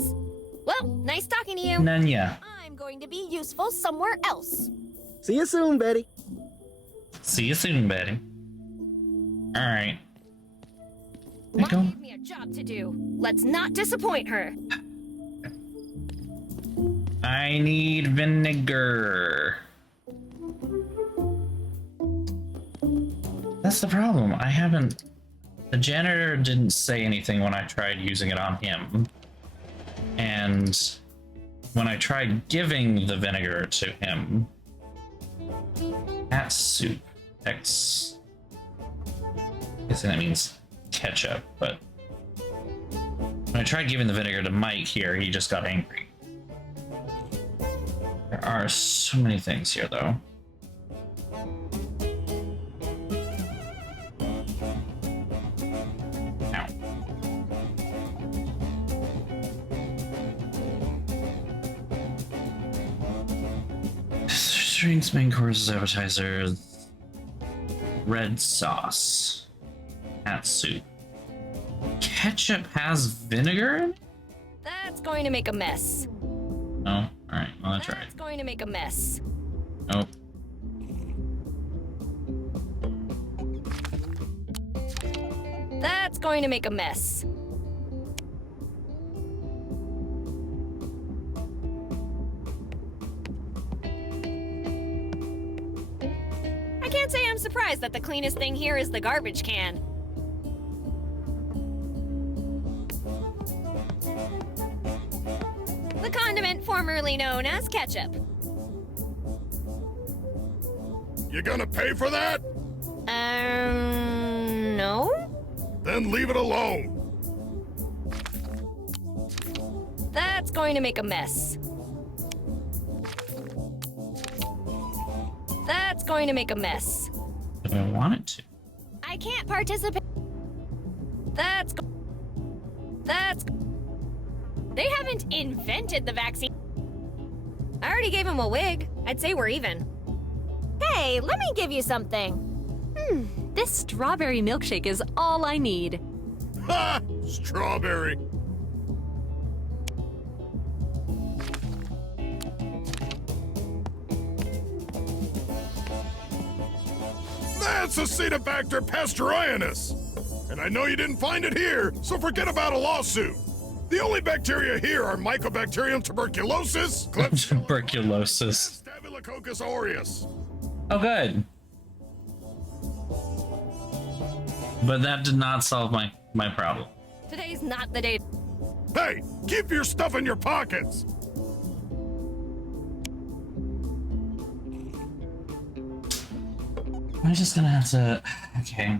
Well, nice talking to you. Nanya. I'm going to be useful somewhere else. See you soon, Betty. See you soon, Betty. All right. Mom gave me a job to do. Let's not disappoint her. I need vinegar. That's the problem. I haven't... The janitor didn't say anything when I tried using it on him. And when I tried giving the vinegar to him... At soup. X... I guess that means ketchup, but... When I tried giving the vinegar to Mike here, he just got angry. There are so many things here, though. Ow. Drinks, main courses, appetizers. Red sauce. At soup. Ketchup has vinegar in it? That's going to make a mess. Oh, alright, well, that's right. That's going to make a mess. Nope. That's going to make a mess. I can't say I'm surprised that the cleanest thing here is the garbage can. The condiment formerly known as ketchup. You gonna pay for that? No? then leave it alone. That's going to make a mess. That's going to make a mess. If I want it to. I can't participate. That's. They haven't invented the vaccine. I already gave him a wig. I'd say we're even. Hey, let me give you something. This strawberry milkshake is all I need. Ha! Strawberry. That's Acinetobacter pastorianus. And I know you didn't find it here, so forget about a lawsuit. The only bacteria here are Mycobacterium tuberculosis, Tuberculosis. Staphylococcus aureus. Oh, good. But that did not solve my problem. Today's not the day. Hey, keep your stuff in your pockets. I'm just gonna have to. Okay.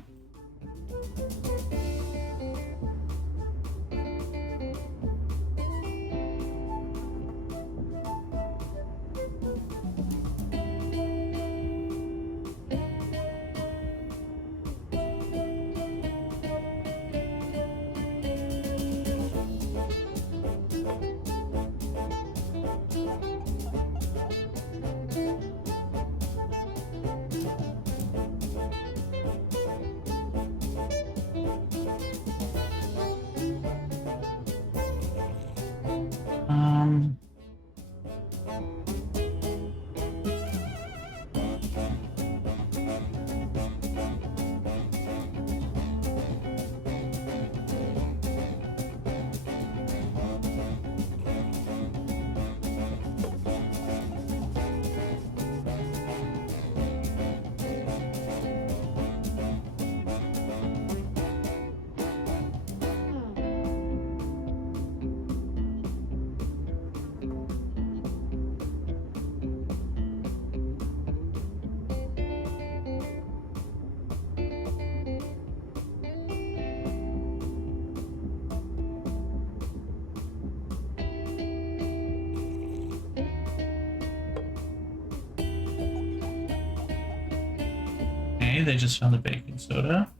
Okay, they just found the baking soda.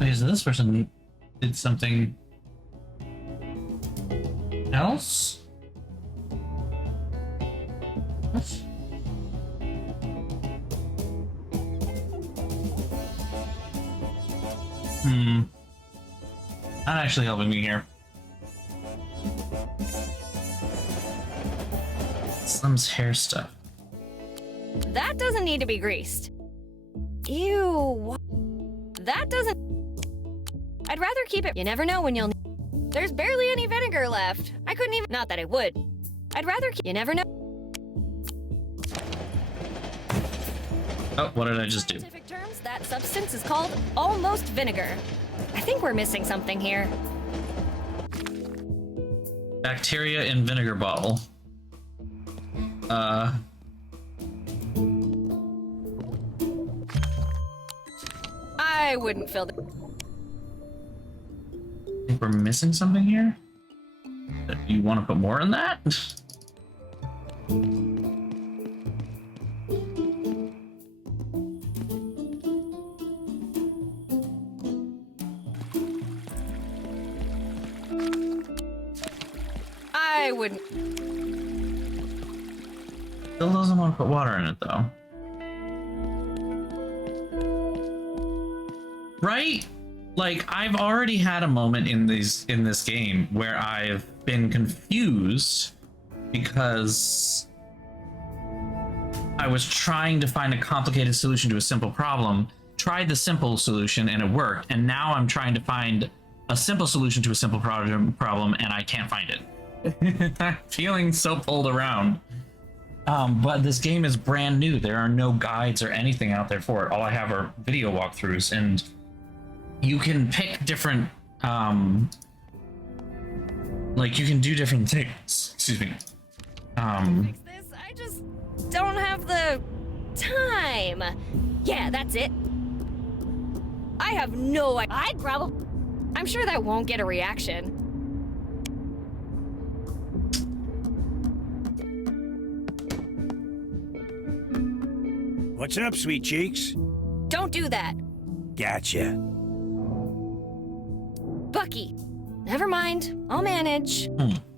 Okay, so this person did something else? What? Not actually helping me here. Slim's hair stuff. That doesn't need to be greased. Ew. That doesn't. I'd rather keep it. You never know when you'll. There's barely any vinegar left. I couldn't even. Not that I would. I'd rather keep. You never know. Oh, what did I just do? In scientific terms, that substance is called almost vinegar. I think we're missing something here. Bacteria in vinegar bottle. I wouldn't fill the. I think we're missing something here. You want to put more in that? I wouldn't. Still doesn't want to put water in it though. Right? Like, I've already had a moment in this game where I've been confused because I was trying to find a complicated solution to a simple problem, tried the simple solution and it worked, and now I'm trying to find a simple solution to a simple problem and I can't find it. I'm feeling so pulled around. But this game is brand new. There are no guides or anything out there for it. All I have are video walkthroughs, and you can pick different, like you can do different things. Excuse me. Fix this? I just don't have the time. Yeah, that's it. I have no idea. I'd probably... I'm sure that won't get a reaction. What's up, sweet cheeks? Don't do that. Gotcha. Bucky. Never mind. I'll manage.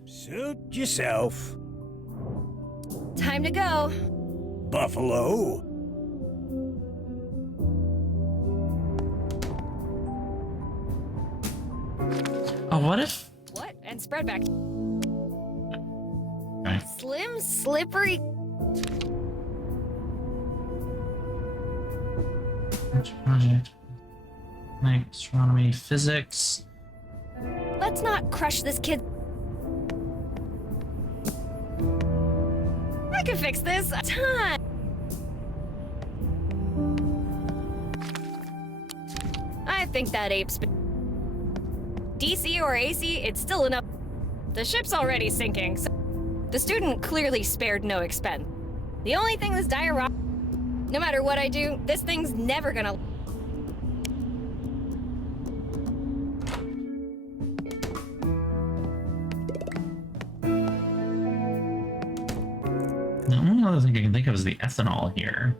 Suit yourself. Time to go. Buffalo. Oh, what if? What? And spread back. Okay. Slim, slippery. Project. Astronomy, physics. Let's not crush this kid. I can fix this. Time. I think that ape's DC or AC, it's still enough. The ship's already sinking, so the student clearly spared no expense. The only thing this diorama, no matter what I do, this thing's never gonna. The only other thing I can think of is the ethanol here.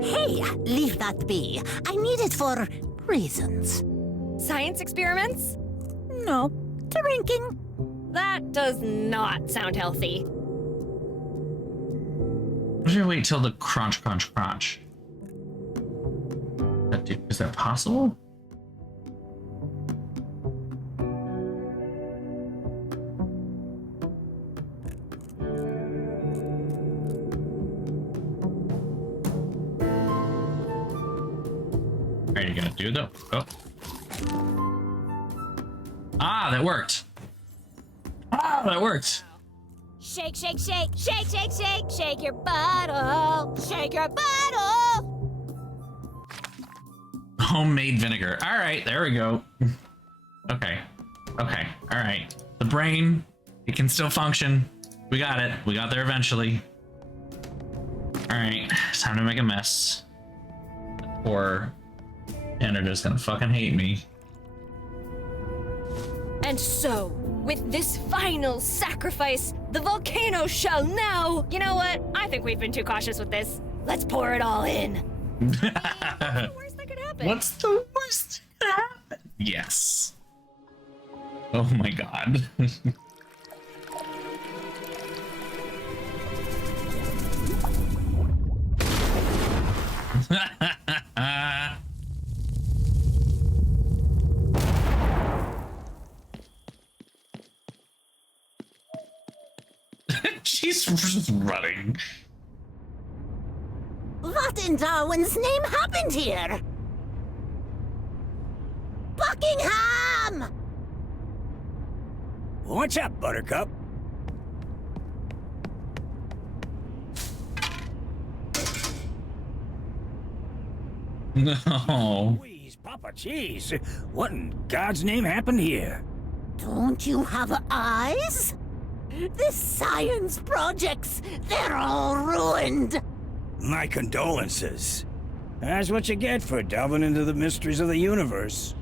Hey, leave that be. I need it for reasons. Science experiments? No, drinking. That does not sound healthy. Why should I wait till the crunch? Is that possible? Are you gonna do though? Oh. Ah, that worked. Ah, that worked. Shake, shake, shake, shake, shake, shake, shake your bottle, shake your bottle. Homemade vinegar. All right, there we go. Okay, all right. The brain, it can still function. We got it. We got there eventually. All right, it's time to make a mess. Or Canada's gonna fucking hate me. And so, with this final sacrifice, the volcano shall now... You know what? I think we've been too cautious with this. Let's pour it all in. What's the worst that could happen? What's the worst that could happen? Yes. Oh my god. She's just running. What in Darwin's name happened here? Buckingham! What's up, Buttercup? No. Please, Papa Cheese. What in God's name happened here? Don't you have eyes? The science projects, they're all ruined. My condolences. That's what you get for delving into the mysteries of the universe.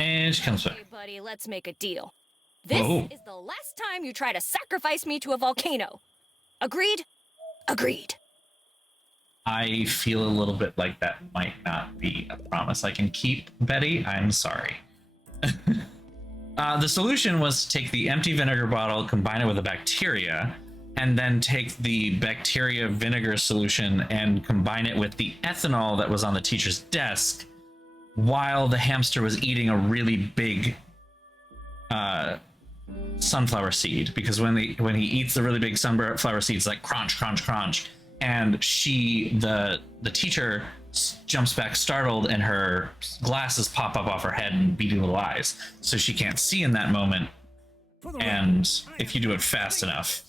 And she comes back. Hey, buddy, let's make a deal. This is the last time you try to sacrifice me to a volcano. Agreed? Agreed. I feel a little bit like that might not be a promise I can keep, Betty. I'm sorry. The solution was to take the empty vinegar bottle, combine it with a bacteria, and then take the bacteria vinegar solution and combine it with the ethanol that was on the teacher's desk while the hamster was eating a really big sunflower seed, because when he eats the really big sunflower seeds, like crunch, crunch, crunch, and the teacher jumps back startled, and her glasses pop up off her head and beady little eyes, so she can't see in that moment. And if you do it fast enough,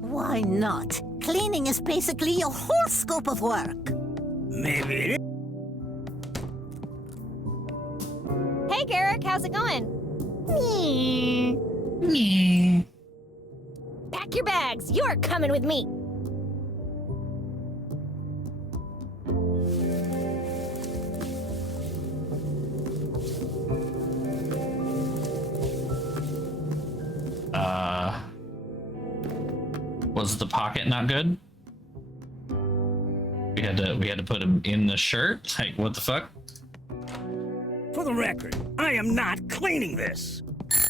Why not? Cleaning is basically your whole scope of work. Maybe it is. Hey, Garrick, how's it going? Pack your bags. You're coming with me. was the pocket not good? We had to put him in the shirt? Like, what the fuck? For the record, I am not cleaning this.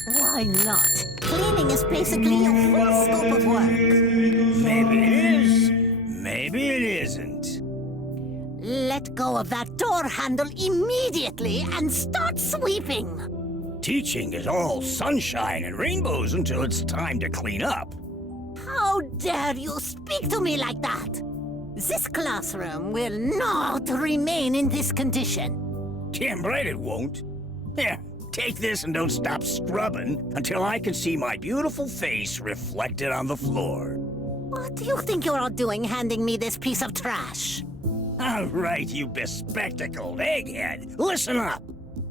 Why not? Cleaning is basically your whole scope of work. Maybe it is, maybe it isn't. Let go of that door handle immediately and start sweeping. Teaching is all sunshine and rainbows until it's time to clean up. How dare you speak to me like that? This classroom will not remain in this condition. Damn right it won't. Here, take this and don't stop scrubbing until I can see my beautiful face reflected on the floor. What do you think you're all doing handing me this piece of trash? All right, you bespectacled egghead, listen up.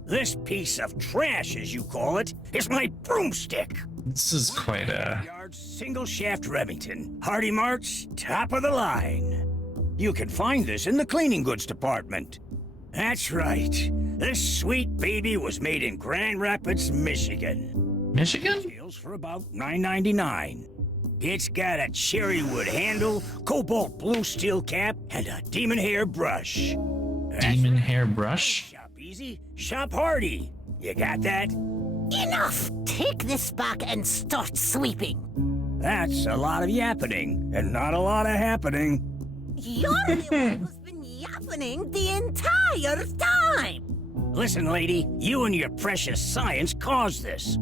This piece of trash, as you call it, is my broomstick. This is quite a... Single shaft Remington, Hardy March, top of the line. You can find this in the cleaning goods department. That's right. This sweet baby was made in Grand Rapids, Michigan. Michigan? Retails for about $9.99. It's got a cherry wood handle, cobalt blue steel cap, and a demon hair brush. Demon hair brush? Shop easy, shop hardy. You got that? Enough! Take this back and start sweeping. That's a lot of yappening, and not a lot of happening. You're the one who's been yappening the entire time! Listen, lady, you and your precious science caused this.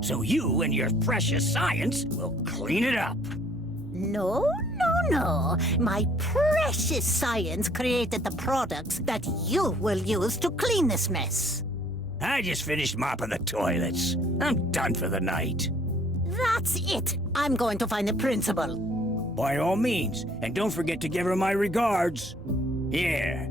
So you and your precious science will clean it up. No. My precious science created the products that you will use to clean this mess. I just finished mopping the toilets. I'm done for the night. That's it. I'm going to find the principal. By all means, and don't forget to give her my regards. Here.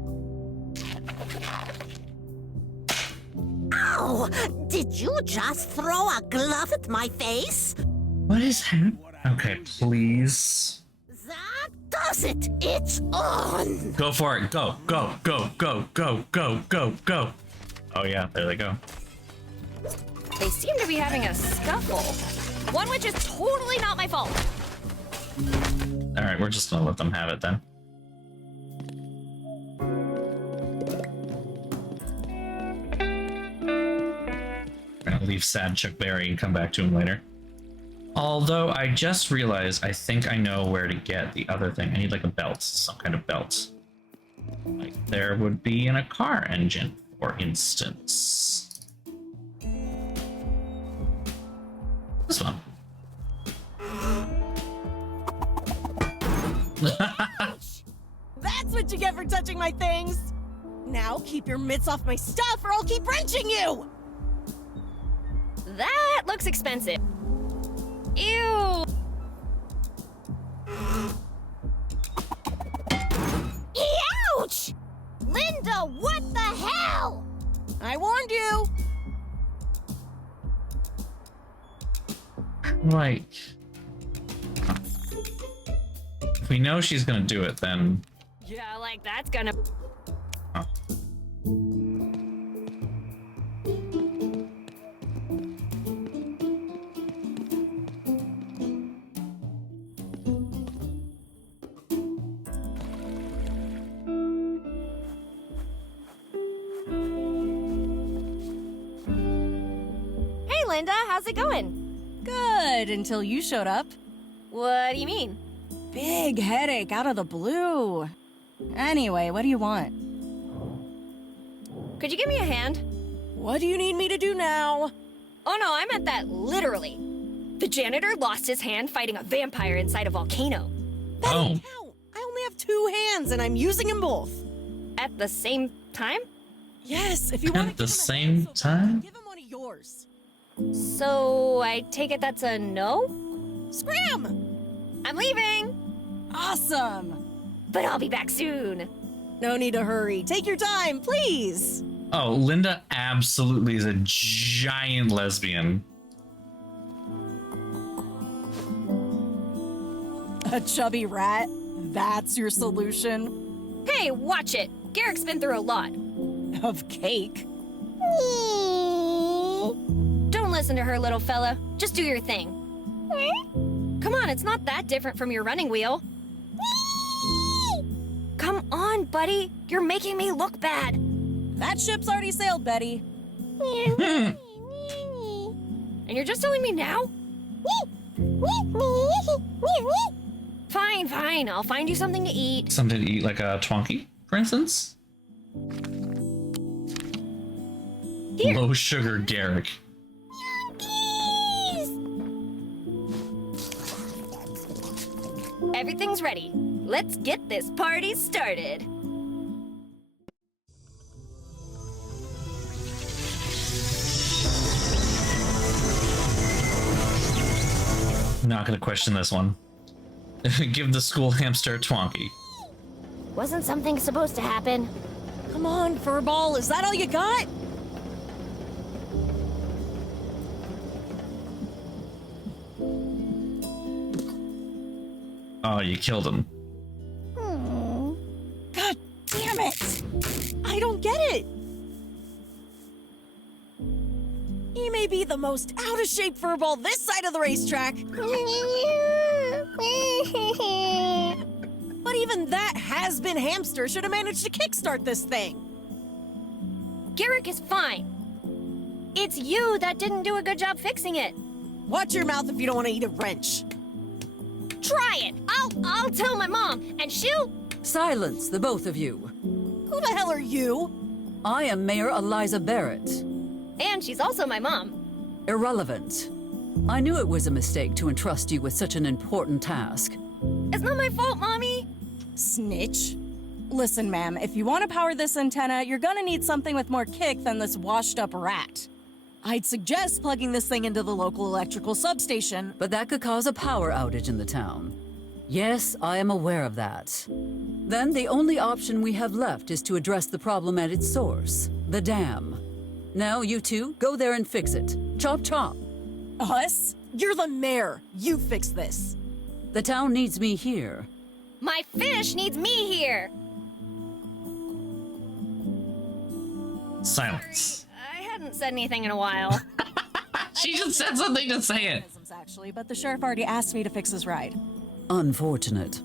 Ow! Did you just throw a glove at my face? What is happening? Okay, please. That does it! It's on! Go for it. Go, go, go, go, go, go, go, go. Oh yeah, there they go. They seem to be having a scuffle. One which is totally not my fault. All right, we're just gonna let them have it then. We're gonna leave sad Chuck Berry and come back to him later. Although I just realized I think I know where to get the other thing. I need like a belt, some kind of belt. Like there would be in a car engine, for instance. This one. That's what you get for touching my things! Now keep your mitts off my stuff or I'll keep wrenching you! That looks expensive. Ew! Ouch! Linda, what the hell? I warned you! Like, if we know she's gonna do it, then... Yeah, like that's gonna... Oh. Hey, Linda, how's it going? Good, until you showed up. What do you mean? Big headache out of the blue. Anyway, what do you want? Could you give me a hand? What do you need me to do now? Oh no, I meant that literally. The janitor lost his hand fighting a vampire inside a volcano. That don't count. I only have 2 hands and I'm using them both. At the same time? Yes, if you want At the same time? give him one of yours. So I take it that's a no? Scram! I'm leaving! Awesome! But I'll be back soon. No need to hurry. Take your time, please. Oh, Linda absolutely is a giant lesbian. A chubby rat? That's your solution? Hey, watch it. Garrick's been through a lot. Of cake? Don't listen to her, little fella. Just do your thing. Come on, it's not that different from your running wheel. Come on, buddy. You're making me look bad. That ship's already sailed, Betty. And you're just telling me now? Fine, fine. I'll find you something to eat. Something to eat, like a Twonky, for instance? Here. Low sugar Garrick. Everything's ready. Let's get this party started. Not gonna question this one. Give the school hamster a Twonky. Wasn't something supposed to happen? Come on, Furball. Is that all you got? Oh, you killed him. God damn it! I don't get it! He may be the most out-of-shape furball this side of the racetrack. But even that has-been hamster should have managed to kickstart this thing. Garrick is fine. It's you that didn't do a good job fixing it. Watch your mouth if you don't want to eat a wrench. Try it. I'll tell my mom, and she'll... Silence, the both of you. Who the hell are you? I am Mayor Eliza Barrett. And she's also my mom. Irrelevant. I knew it was a mistake to entrust you with such an important task. It's not my fault, Mommy. Snitch. Listen, ma'am, if you want to power this antenna, you're gonna need something with more kick than this washed-up rat. I'd suggest plugging this thing into the local electrical substation. But that could cause a power outage in the town. Yes, I am aware of that. Then the only option we have left is to address the problem at its source, the dam. Now you two, go there and fix it. Chop chop. Us? You're the mayor. You fix this. The town needs me here. My fish needs me here. Silence. I hadn't said anything in a while. She just said something to say it. Actually, but the sheriff already asked me to fix his ride. Unfortunate.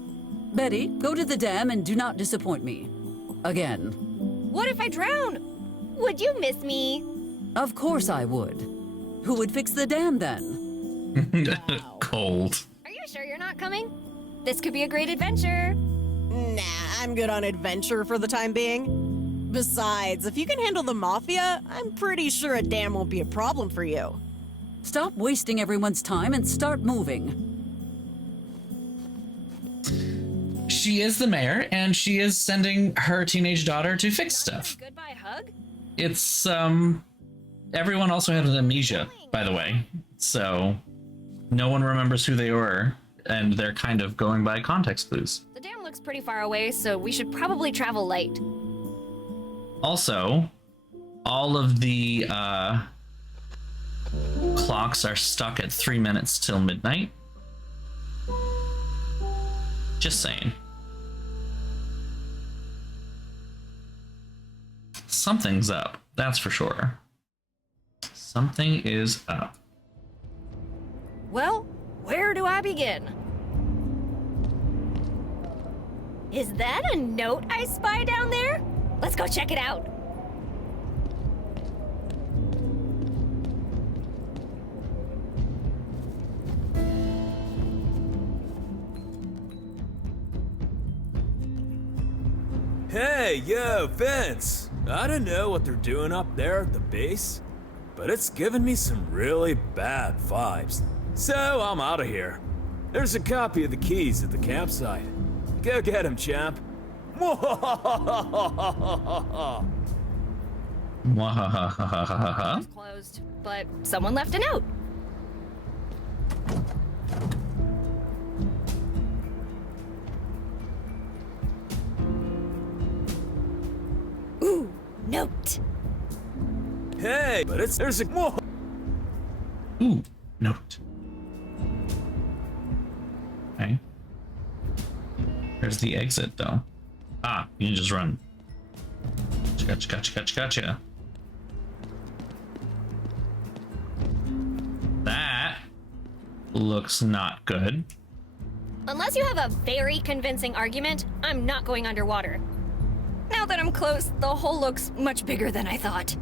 Betty, go to the dam and do not disappoint me. Again. What if I drown? Would you miss me? Of course I would. Who would fix the dam then? Cold. Are you sure you're not coming? This could be a great adventure. Nah, I'm good on adventure for the time being. Besides, if you can handle the mafia, I'm pretty sure a dam won't be a problem for you. Stop wasting everyone's time and start moving. She is the mayor, and she is sending her teenage daughter to fix stuff. Goodbye hug? It's, everyone also had an amnesia, by the way. So, no one remembers who they were, and they're kind of going by context clues. The dam looks pretty far away, so we should probably travel light. Also, all of the, clocks are stuck at 3 minutes till midnight. Just saying. Something's up, that's for sure. Something is up. Well, where do I begin? Is that a note I spy down there? Let's go check it out. Hey, yo, Vince! I don't know what they're doing up there at the base, but it's giving me some really bad vibes. So I'm out of here. There's a copy of the keys at the campsite. Go get him, champ. Closed, but someone left a note. Ooh, note. Hey, but there's a Ooh, note. Okay. There's the exit, though. Ah, you can just run. Gotcha. That looks not good. Unless you have a very convincing argument, I'm not going underwater. Now that I'm close, the hole looks much bigger than I thought.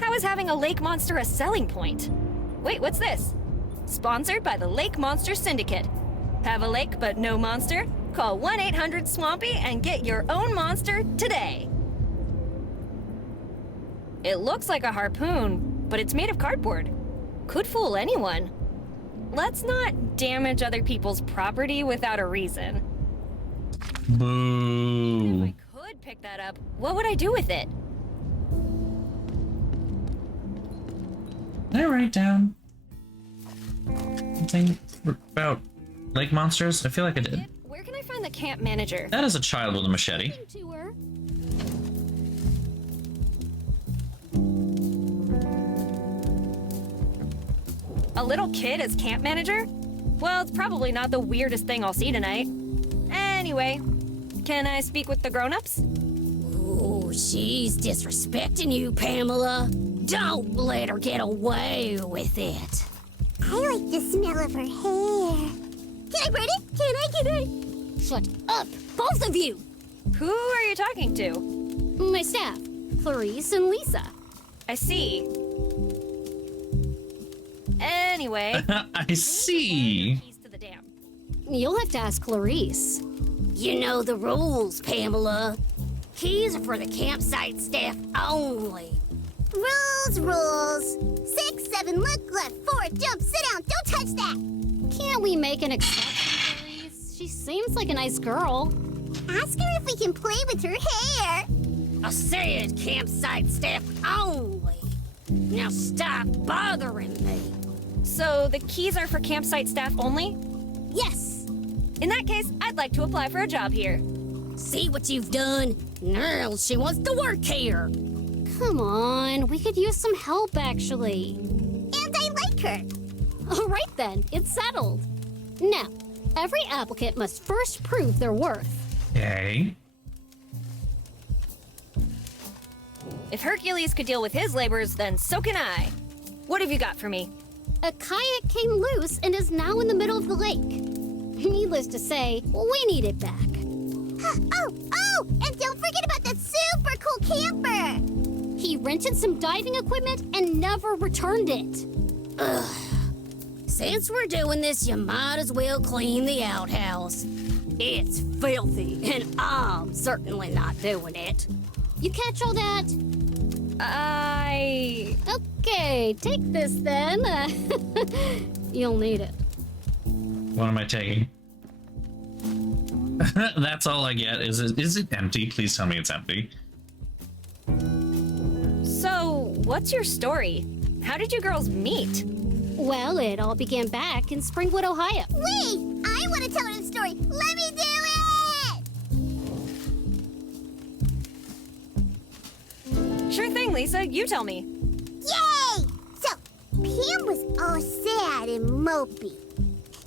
How is having a lake monster a selling point? Wait, what's this? Sponsored by the Lake Monster Syndicate. Have a lake but no monster? Call 1-800-SWAMPY and get your own monster today. It looks like a harpoon, but it's made of cardboard. Could fool anyone. Let's not damage other people's property without a reason. Boo. If I could pick that up, what would I do with it? Did I write down something about lake monsters? I feel like I did. Where can I find the camp manager? That is a child with a machete. To her. A little kid as camp manager? Well, it's probably not the weirdest thing I'll see tonight. Anyway, can I speak with the grown-ups? Ooh, she's disrespecting you, Pamela. Don't let her get away with it. I like the smell of her hair. Can I braid it? Can I? Shut up, both of you! Who are you talking to? My staff, Clarice and Lisa. I see. Anyway. I see. You'll have to ask Clarice. You know the rules, Pamela. Keys are for the campsite staff only. Rules. 6, 7, look left, 4, jump, sit down, don't touch that. Can't we make an exception, Clarice? She seems like a nice girl. Ask her if we can play with her hair. I said campsite staff only. Now stop bothering me. So the keys are for campsite staff only? Yes. In that case, I'd like to apply for a job here. See what you've done? Now she wants to work here. Come on, we could use some help, actually. And I like her. All right, then. It's settled. Now, every applicant must first prove their worth. Okay. If Hercules could deal with his labors, then so can I. What have you got for me? A kayak came loose and is now in the middle of the lake. Needless to say, we need it back. Oh, and don't forget about that super cool camper. He rented some diving equipment and never returned it. Ugh. Since we're doing this, you might as well clean the outhouse. It's filthy, and I'm certainly not doing it. You catch all that? Okay, take this then. You'll need it. What am I taking? That's all I get. Is it empty? Please tell me it's empty. So, what's your story? How did you girls meet? Well, it all began back in Springwood, Ohio. Wait! I want to tell her a story. Let me do it! Sure thing, Lisa. You tell me. Yay! So, Pam was all sad and mopey.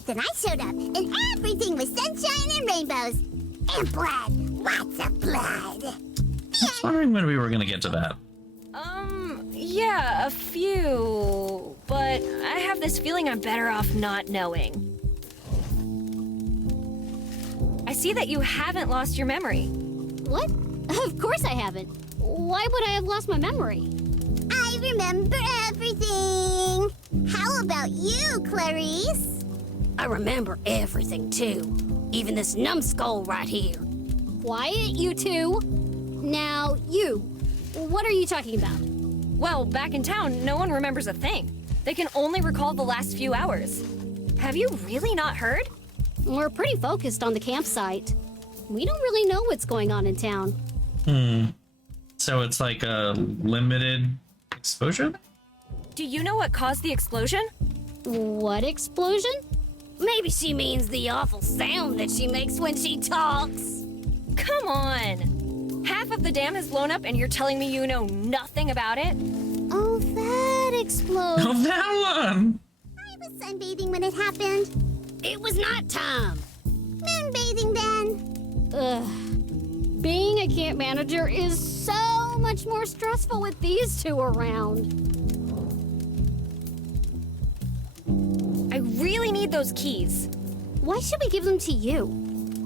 Then I showed up, and everything was sunshine and rainbows. And blood. Lots of blood. I was wondering when we were going to get to that. Yeah, a few. But I have this feeling I'm better off not knowing. I see that you haven't lost your memory. What? Of course I haven't. Why would I have lost my memory? I remember everything. How about you, Clarice? I remember everything, too. Even this numbskull right here. Quiet, you two. Now, you. What are you talking about? Well, back in town, no one remembers a thing. They can only recall the last few hours. Have you really not heard? We're pretty focused on the campsite. We don't really know what's going on in town. So it's like a limited exposure? Do you know what caused the explosion? What explosion? Maybe she means the awful sound that she makes when she talks. Come on! Half of the dam has blown up and you're telling me you know nothing about it? Oh, that explosion. Oh, that one! I was sunbathing when it happened. It was night time. Moonbathing then. Ugh. Being a camp manager is so much more stressful with these two around. I really need those keys. Why should we give them to you?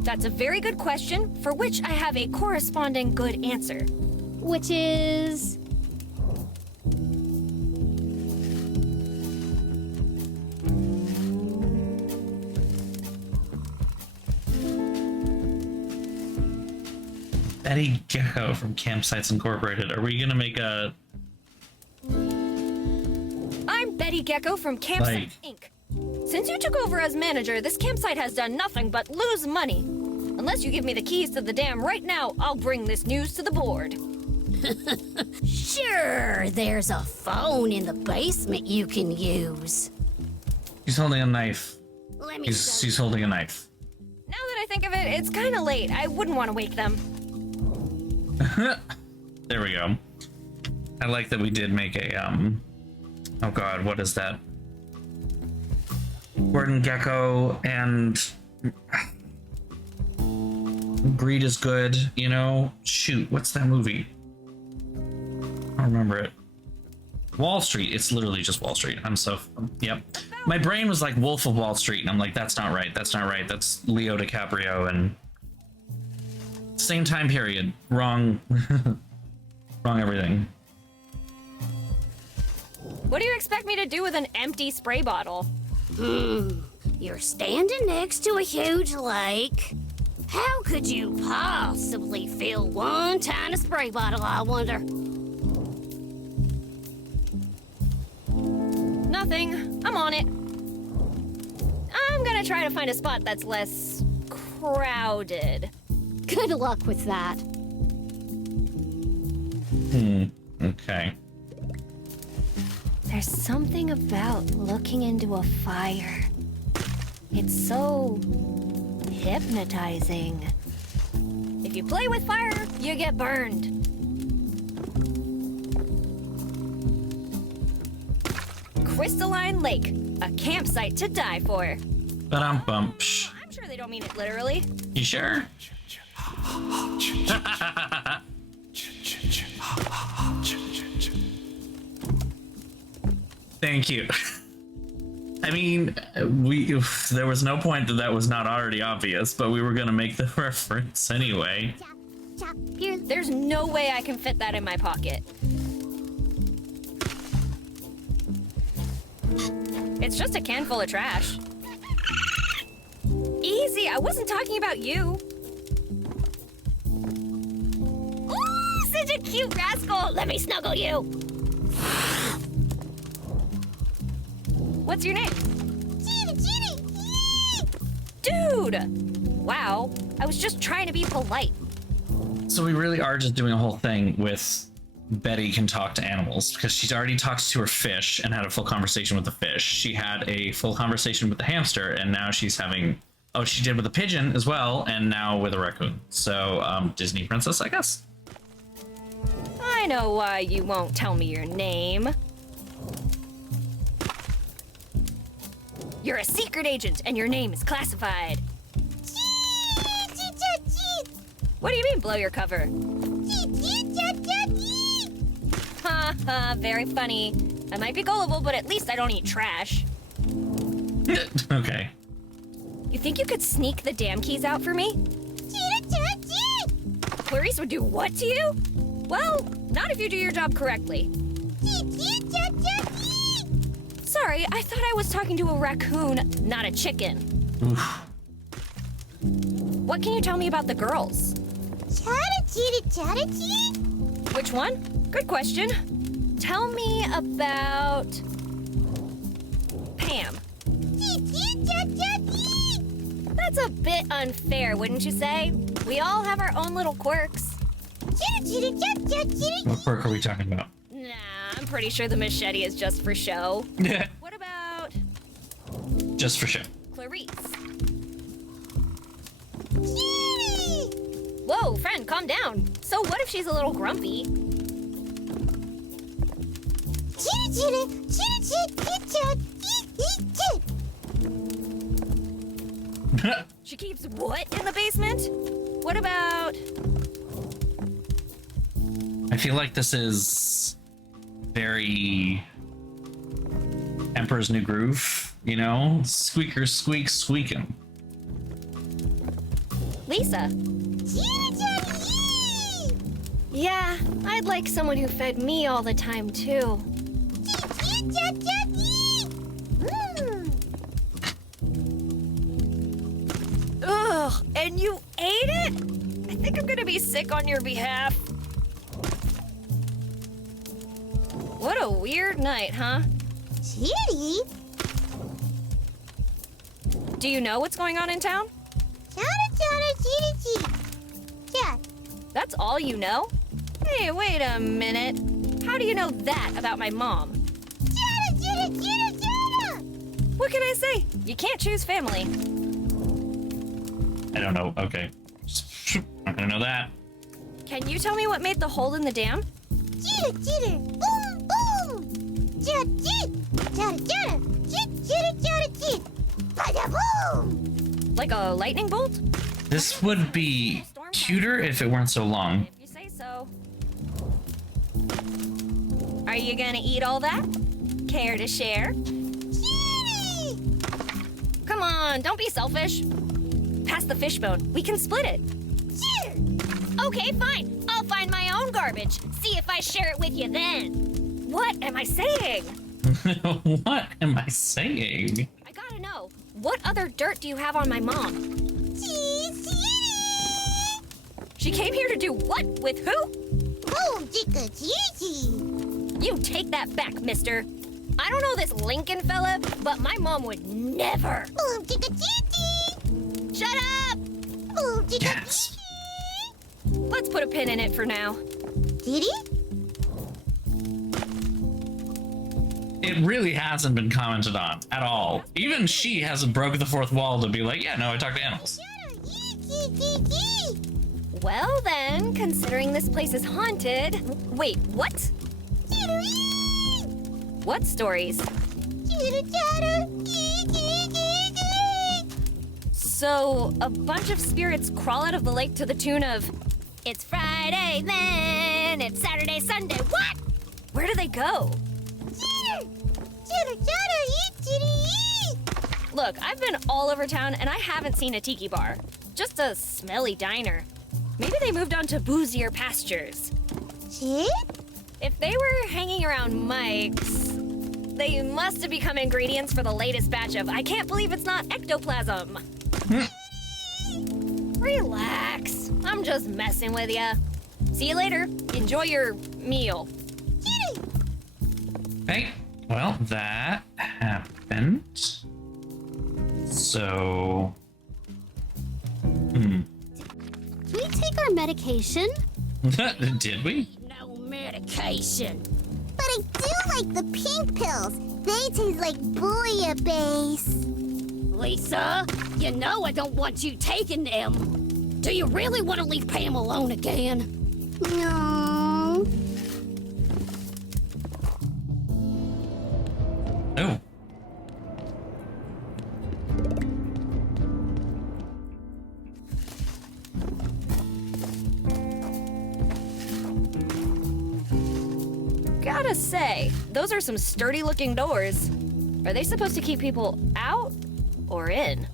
That's a very good question, for which I have a corresponding good answer. Which is... Betty Gecko from Campsites Incorporated. Are we gonna make a... I'm Betty Gecko from Campsite Inc. Since you took over as manager, this campsite has done nothing but lose money. Unless you give me the keys to the dam right now, I'll bring this news to the board. Sure, there's a phone in the basement you can use. He's holding a knife. Let me She's holding a knife. Now that I think of it, it's kind of late. I wouldn't want to wake them. There we go. I like that we did make a, oh god, what is that? Gordon Gecko and Greed is Good, you know? Shoot, what's that movie? I don't remember it. Wall Street. It's literally just Wall Street. I'm so, yep. My brain was like Wolf of Wall Street, and I'm like, that's not right. That's not right. That's Leo DiCaprio, and same time period. Wrong. Wrong everything. What do you expect me to do with an empty spray bottle? You're standing next to a huge lake. How could you possibly fill one tiny spray bottle, I wonder? Nothing. I'm on it. I'm gonna try to find a spot that's less crowded. Good luck with that. Okay. There's something about looking into a fire. It's so hypnotizing. If you play with fire, you get burned. Crystalline Lake, a campsite to die for. Ba-dum-bum. I'm sure they don't mean it literally. You sure? Thank you. I mean, there was no point that was not already obvious, but we were gonna make the reference anyway. There's no way I can fit that in my pocket. It's just a can full of trash. Easy, I wasn't talking about you. Ooh, such a cute rascal! Let me snuggle you! What's your name? Chitty! Dude! Wow, I was just trying to be polite. So we really are just doing a whole thing with Betty can talk to animals, because she's already talked to her fish and had a full conversation with the fish. She had a full conversation with the hamster, and now she's having... Oh, she did with a pigeon as well, and now with a raccoon. So, Disney princess, I guess? I know why you won't tell me your name. You're a secret agent, and your name is classified. What do you mean, blow your cover? Very funny. I might be gullible, but at least I don't eat trash. Okay. You think you could sneak the damn keys out for me? Clarice would do what to you? Well, not if you do your job correctly. Sorry, I thought I was talking to a raccoon, not a chicken. Oof. What can you tell me about the girls? Which one? Good question. Tell me about Pam. That's a bit unfair, wouldn't you say? We all have our own little quirks. What quirk are we talking about? Nah, I'm pretty sure the machete is just for show. What about Just for show. Clarice? Whoa, friend, calm down. So what if she's a little grumpy? She keeps what in the basement? What about... I feel like this is very Emperor's New Groove, you know? Squeakers squeak, squeaking. Lisa? Yeah, I'd like someone who fed me all the time, too. Ugh, and you ate it? I think I'm gonna be sick on your behalf. What a weird night, huh? Do you know what's going on in town? That's all you know? Hey, wait a minute. How do you know that about my mom? What can I say? You can't choose family. I don't know. Okay. Not gonna know that. Can you tell me what made the hole in the dam? Like a lightning bolt? This would be cuter if it weren't so long. If you say so. Are you gonna eat all that? Care to share? Come on, don't be selfish. Pass the fishbone. We can split it. Okay, fine. I'll find my own garbage. See if I share it with you then. What am I saying? What am I saying? I gotta know. What other dirt do you have on my mom? She came here to do what? With who? You take that back, mister. I don't know this Lincoln fella, but my mom would never. Shut up! Yes. Let's put a pin in it for now. It really hasn't been commented on at all. Even she hasn't broken the fourth wall to be like, yeah, no, I talk to animals. Well then, considering this place is haunted... Wait, what? What stories? So, a bunch of spirits crawl out of the lake to the tune of, it's Friday then, it's Saturday, Sunday, what? Where do they go? Look, I've been all over town and I haven't seen a tiki bar. Just a smelly diner. Maybe they moved on to boozier pastures. If they were hanging around Mike's, they must have become ingredients for the latest batch of I can't believe it's not ectoplasm. Relax. I'm just messing with ya. See you later. Enjoy your meal. Hey, well, that happened. So... Can we take our medication? Did we? No medication. But I do like the pink pills. They taste like bouillabaisse. Lisa, you know I don't want you taking them. Do you really want to leave Pam alone again? No. Oh. Gotta gotta say, those are some sturdy looking doors. Are they supposed to keep people out or in?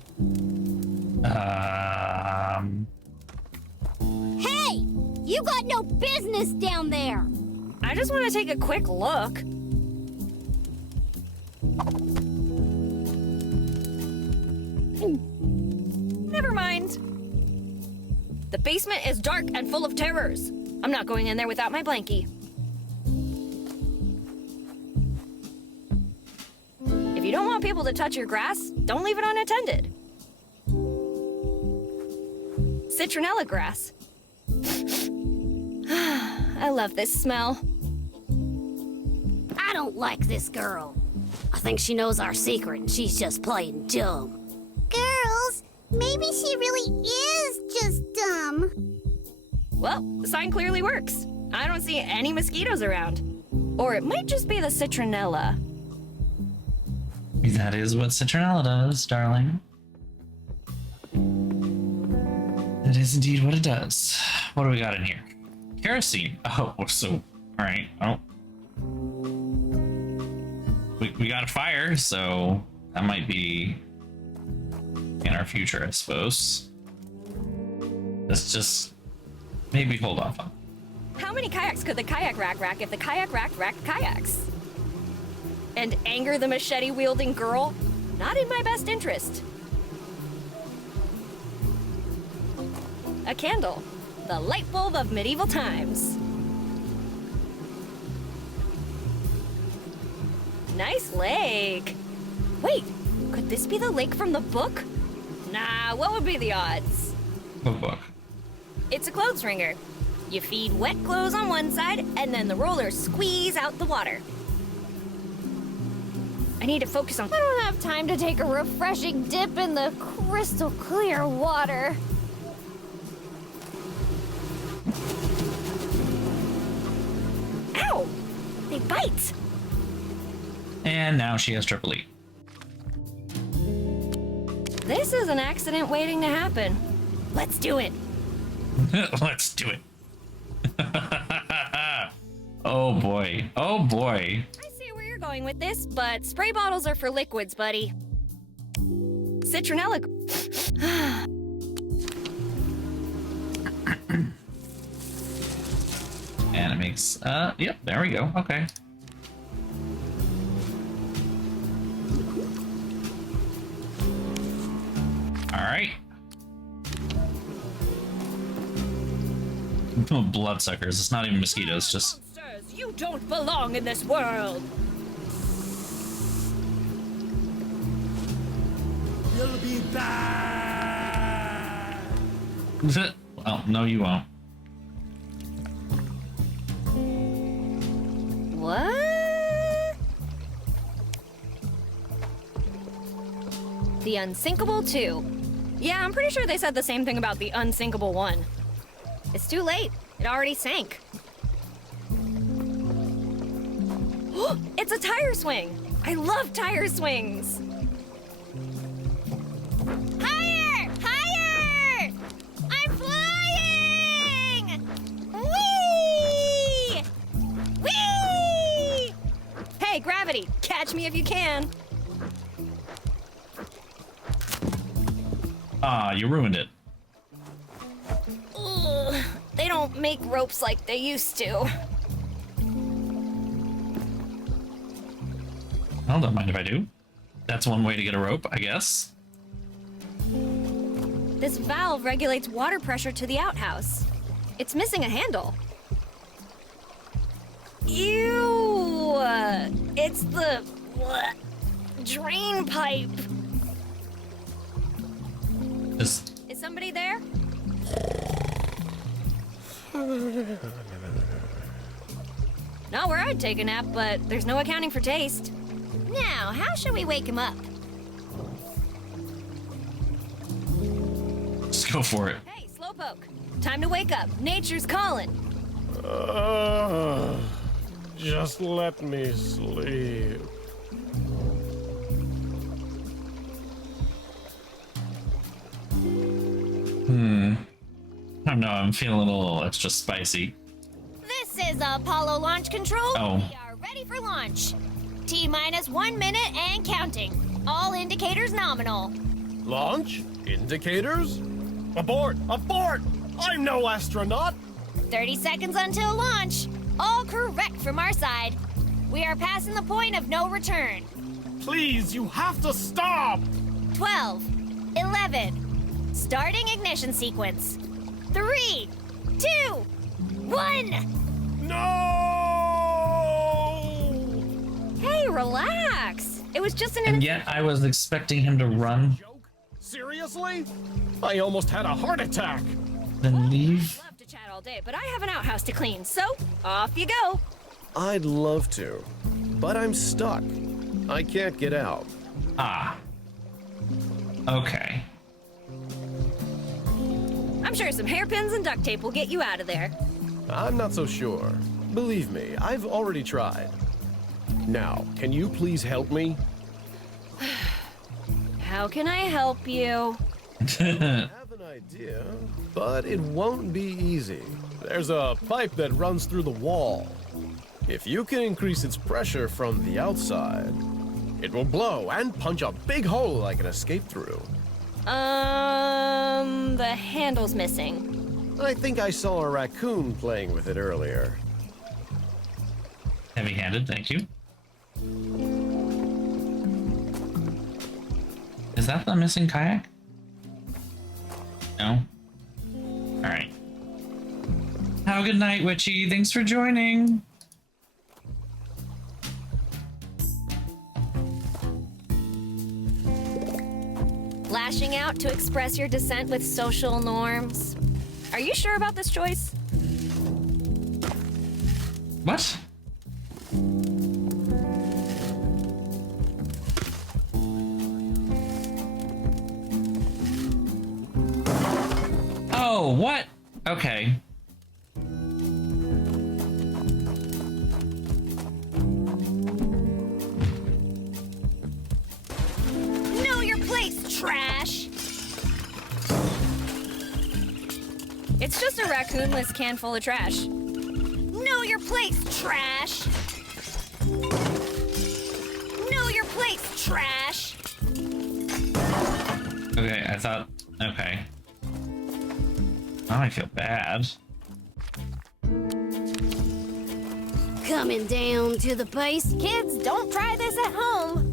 Hey! You got no business down there! I just want to take a quick look. Never mind. The basement is dark and full of terrors. I'm not going in there without my blankie. If you don't want people to touch your grass, don't leave it unattended. Citronella grass. I love this smell. I don't like this girl. I think she knows our secret and she's just playing dumb. Girls, maybe she really is just dumb. Well, the sign clearly works. I don't see any mosquitoes around. Or it might just be the citronella. That is what citronella does, darling. That is indeed what it does. What do we got in here? Kerosene. Oh, so, all right. Oh. We got a fire, so that might be in our future, I suppose. Let's just maybe hold off on. How many kayaks could the kayak rack if the kayak racked kayaks? And anger the machete-wielding girl? Not in my best interest. A candle. The light bulb of medieval times. Nice lake. Wait, could this be the lake from the book? Nah, what would be the odds? What book? It's a clothes wringer. You feed wet clothes on one side, and then the rollers squeeze out the water. I need to focus on... I don't have time to take a refreshing dip in the crystal clear water. Ow! They bite! And now she has triple E. This is an accident waiting to happen. Let's do it. Let's do it. Oh boy. Oh boy. I see where you're going with this, but spray bottles are for liquids, buddy. Citronella. And it makes, yep, there we go. Okay. All right. Bloodsuckers. It's not even mosquitoes, just... Monsters, you don't belong in this world. You'll be bad. Well, no, you won't. What? The Unsinkable 2. Yeah, I'm pretty sure they said the same thing about the Unsinkable 1. It's too late. It already sank. It's a tire swing. I love tire swings. Higher! Higher! I'm flying! Whee! Whee! Hey, gravity, catch me if you can. Ah, you ruined it. Ugh, they don't make ropes like they used to. Well, don't mind if I do. That's one way to get a rope, I guess. This valve regulates water pressure to the outhouse. It's missing a handle. Ew! It's the drain pipe. Is somebody there? Not where I'd take a nap, but there's no accounting for taste. Now, how shall we wake him up? Just go for it. Hey, Slowpoke. Time to wake up. Nature's calling. Just let me sleep. I don't know, I'm feeling a little extra spicy. This is Apollo Launch Control. Oh. We are ready Ready for launch. T-minus 1 minute and counting. All indicators nominal. Launch? Indicators? Abort! Abort! I'm no astronaut! 30 seconds until launch. All correct from our side. We are passing the point of no return. Please, you have to stop! 12, 11. Starting ignition sequence. 3, 2, 1. No! Hey, relax. It was just an... And yet I was expecting him to run. Seriously? I almost had a heart attack. Then leave. I'd love to chat all day, but I have an outhouse to clean, so off you go. I'd love to, but I'm stuck. I can't get out. Ah. Okay. I'm sure some hairpins and duct tape will get you out of there. I'm not so sure. Believe me, I've already tried. Now, can you please help me? How can I help you? I have an idea, but it won't be easy. There's a pipe that runs through the wall. If you can increase its pressure from the outside, it will blow and punch a big hole I can escape through. The handle's missing. I think I saw a raccoon playing with it earlier. Heavy-handed, thank you. Is that the missing kayak? No? Alright. Have a good night, Witchy. Thanks for joining. Lashing out to express your dissent with social norms. Are you sure about this choice? What? Oh, what? Okay. Know your place, trash! It's just a raccoonless can full of trash. Know your place, trash! Know your place, trash! Okay, I thought... Okay. Now I feel bad. Coming down to the base. Kids, don't try this at home.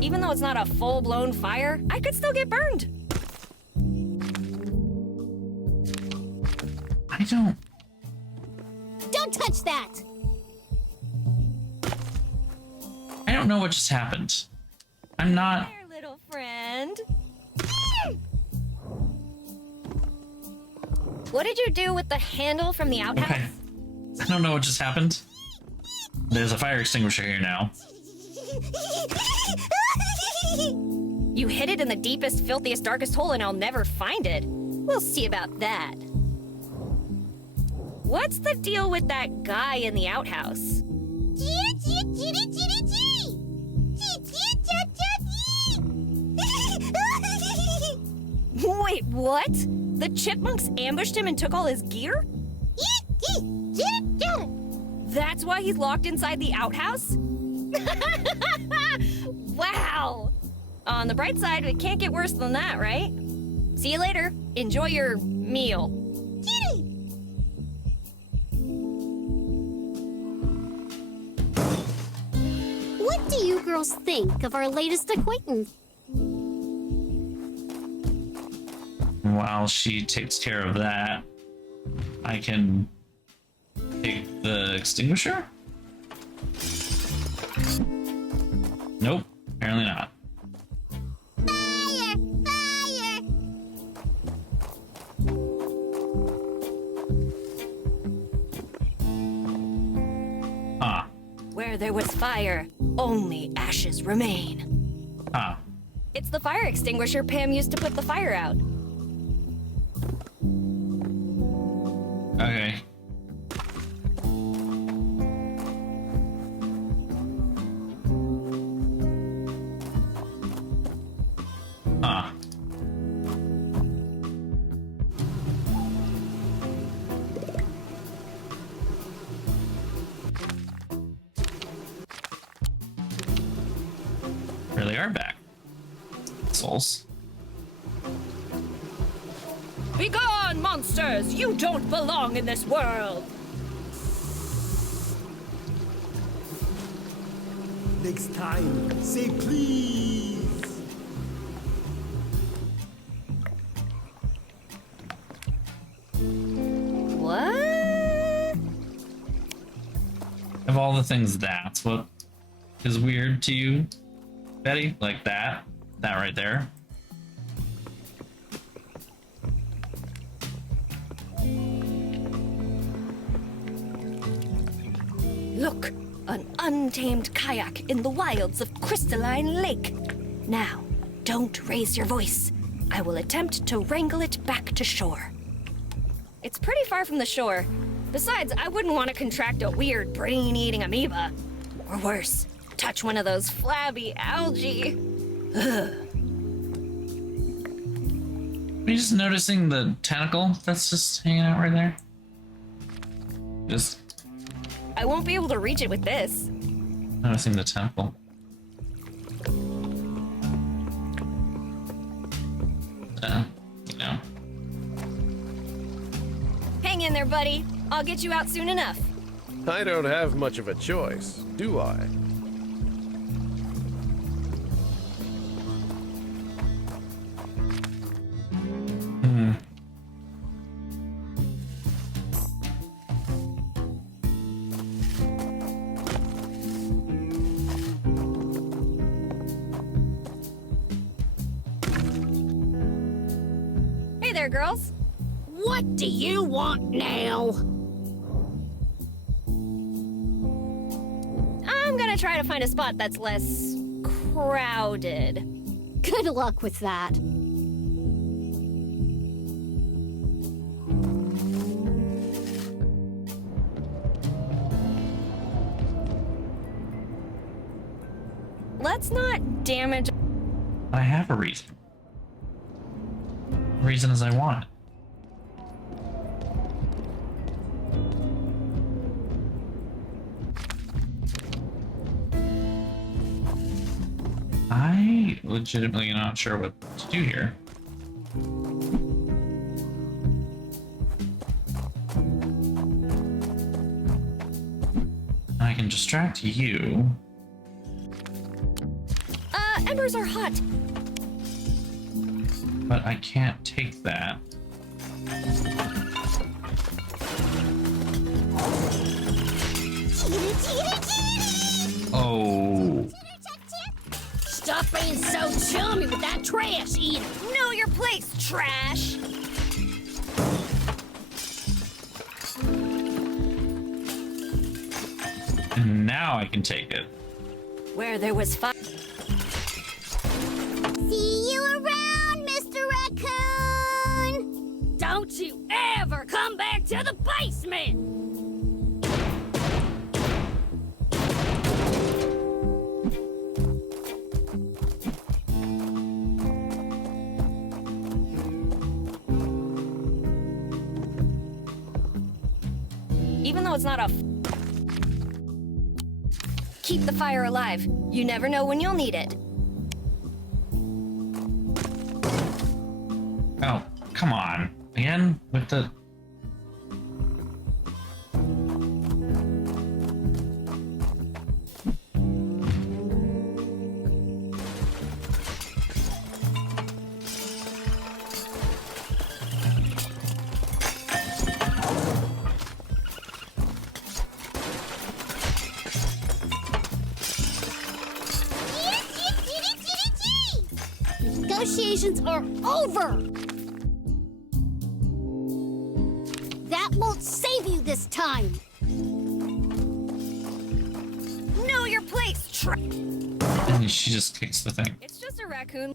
Even though it's not a full-blown fire, I could still get burned. I don't... Don't touch that! I don't know what just happened. I'm not... There, little friend. What did you do with the handle from the outhouse? Okay. I don't know what just happened. There's a fire extinguisher here now. You hid it in the deepest, filthiest, darkest hole and I'll never find it. We'll see about that. What's the deal with that guy in the outhouse? Wait, what? The chipmunks ambushed him and took all his gear? That's why he's locked inside the outhouse? Wow! On the bright side, it can't get worse than that, right? See you later. Enjoy your meal. What do you girls think of our latest acquaintance? While she takes care of that, I can take the extinguisher? Nope, apparently not. Fire! Fire! Huh. Where there was fire, only ashes remain. Huh. It's the fire extinguisher Pam used to put the fire out. Okay. Huh. Really are back. Souls. Begone, monsters! You don't belong in this world! Next time, say please. What? Of all the things, that's what is weird to you, Betty? Like that right there. Look, an untamed kayak in the wilds of Crystalline Lake. Now, don't raise your voice. I will attempt to wrangle it back to shore. It's pretty far from the shore. Besides, I wouldn't want to contract a weird brain-eating amoeba. Or worse, touch one of those flabby algae. Ugh. Are you just noticing the tentacle that's just hanging out right there? Just I won't be able to reach it with this. noticing the tentacle. You know. Hang in there, buddy. I'll get you out soon enough. I don't have much of a choice, do I? Hey there, girls. What do you want now? I'm gonna try to find a spot that's less crowded. Good luck with that. Let's not damage. I have a reason. The reason is I want it. I legitimately not sure what to do here. I can distract you. Embers are hot. But I can't take that. Oh. Stop being so chummy with that trash eater. Know your place, trash. And now I can take it. Where there was fire. See you around, Mr. Raccoon! Don't you ever come back to the basement! Even though it's not a... Keep the fire alive. You never know when you'll need it. Oh, come on. Again? With the... Negotiations are over! That won't save you this time! Know your place! Nice try. And she just kicks the thing. It's just a raccoon.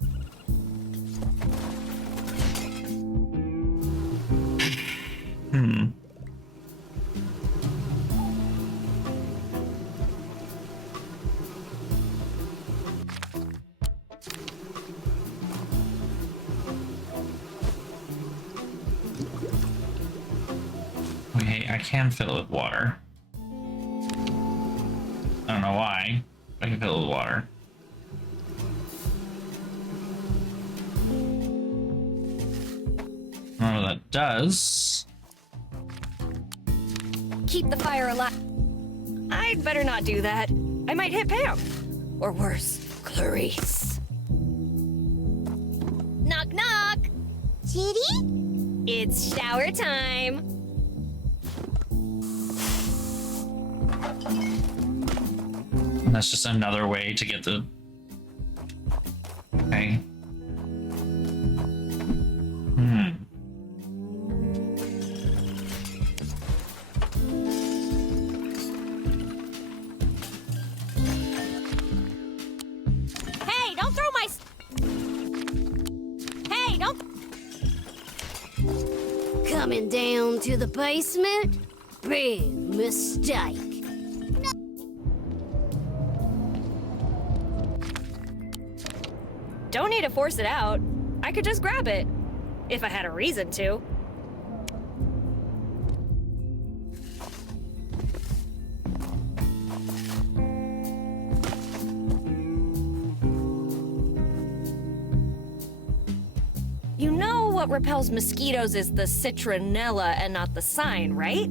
Hmm. Okay, I can fill it with water. I don't know why. I can fill it with water. I don't know what that does. Keep the fire alive. I'd better not do that. I might hit Pam. Or worse, Clarice. Knock, knock. Kitty? It's shower time. And that's just another way to get the... Okay. Hmm. Hey, don't throw my... Hey, don't... Coming down to the basement? Big mistake. Don't need to force it out. I could just grab it. If I had a reason to. You know what repels mosquitoes is the citronella and not the sign, right?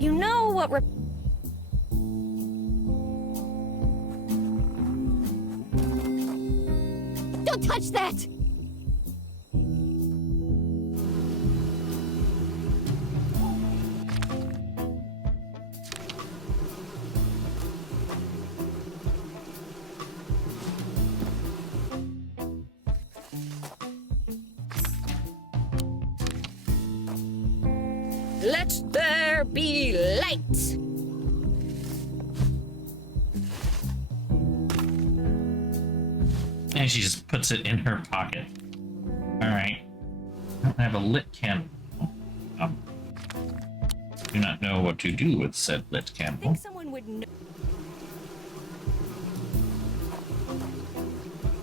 You know what Don't touch that! Let there be light! And she just puts it in her pocket. Alright. I have a lit candle. Do not know what to do with said lit I candle. think someone would know.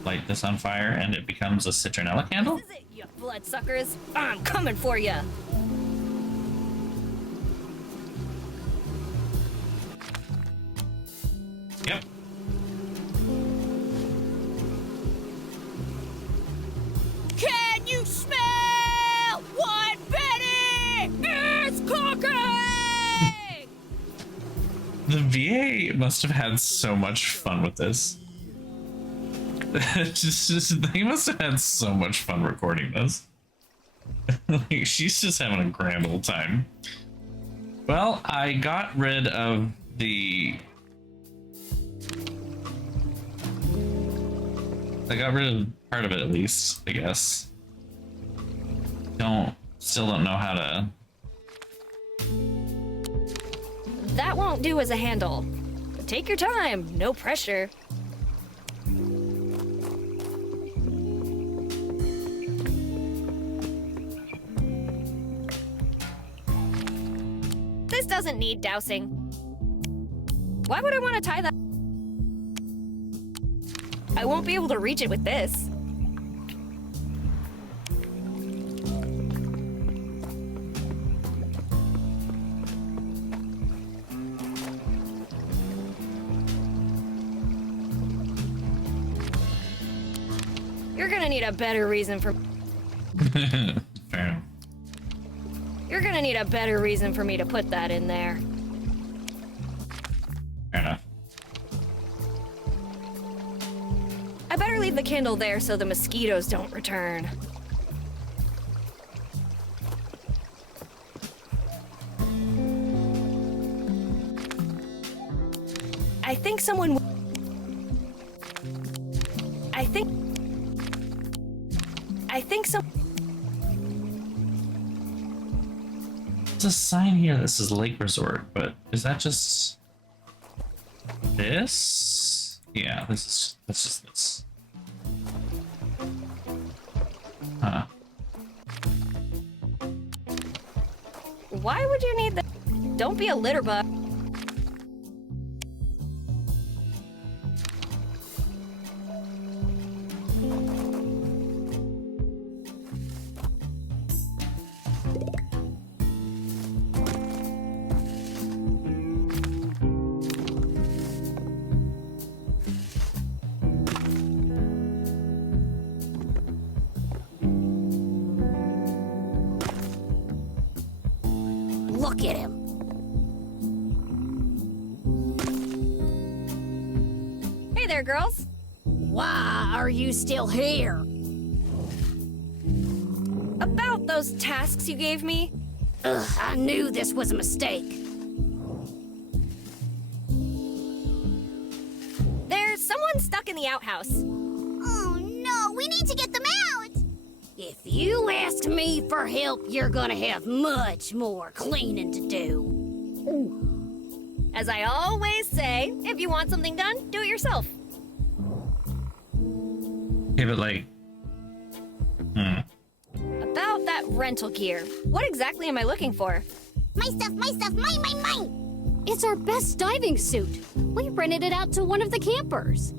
Light this on fire and it becomes a citronella candle? This is it, you bloodsuckers. I'm coming for you. Yep. Can you smell what Betty is cooking? The VA must have had so much fun with this. They must have had so much fun recording this. Like, she's just having a grand old time. Well, I got rid of the... I got rid of part of it at least, I guess. Still don't know how to... That won't do as a handle. Take your time, no pressure. This doesn't need dousing. Why would I want to tie that? I won't be able to reach it with this. You're gonna need a better reason for... Fair enough. You're gonna need a better reason for me to put that in there. Fair enough. I better leave the candle there so the mosquitoes don't return. I think someone... I think some... There's a sign here that says Lake Resort, but is that just... this. Yeah, this is just this. Why would you need the... Don't be a litter bug. Look at him. Hey there, girls. Why are you still here? About those tasks you gave me. Ugh, I knew this was a mistake. There's someone stuck in the outhouse. Oh no, we need to get them out! If you ask me for help, you're gonna have much more cleaning to do. As I always say, if you want something done, do it yourself. Yeah, but like... About that rental gear, what exactly am I looking for? My stuff, mine! It's our best diving suit. We rented it out to one of the campers.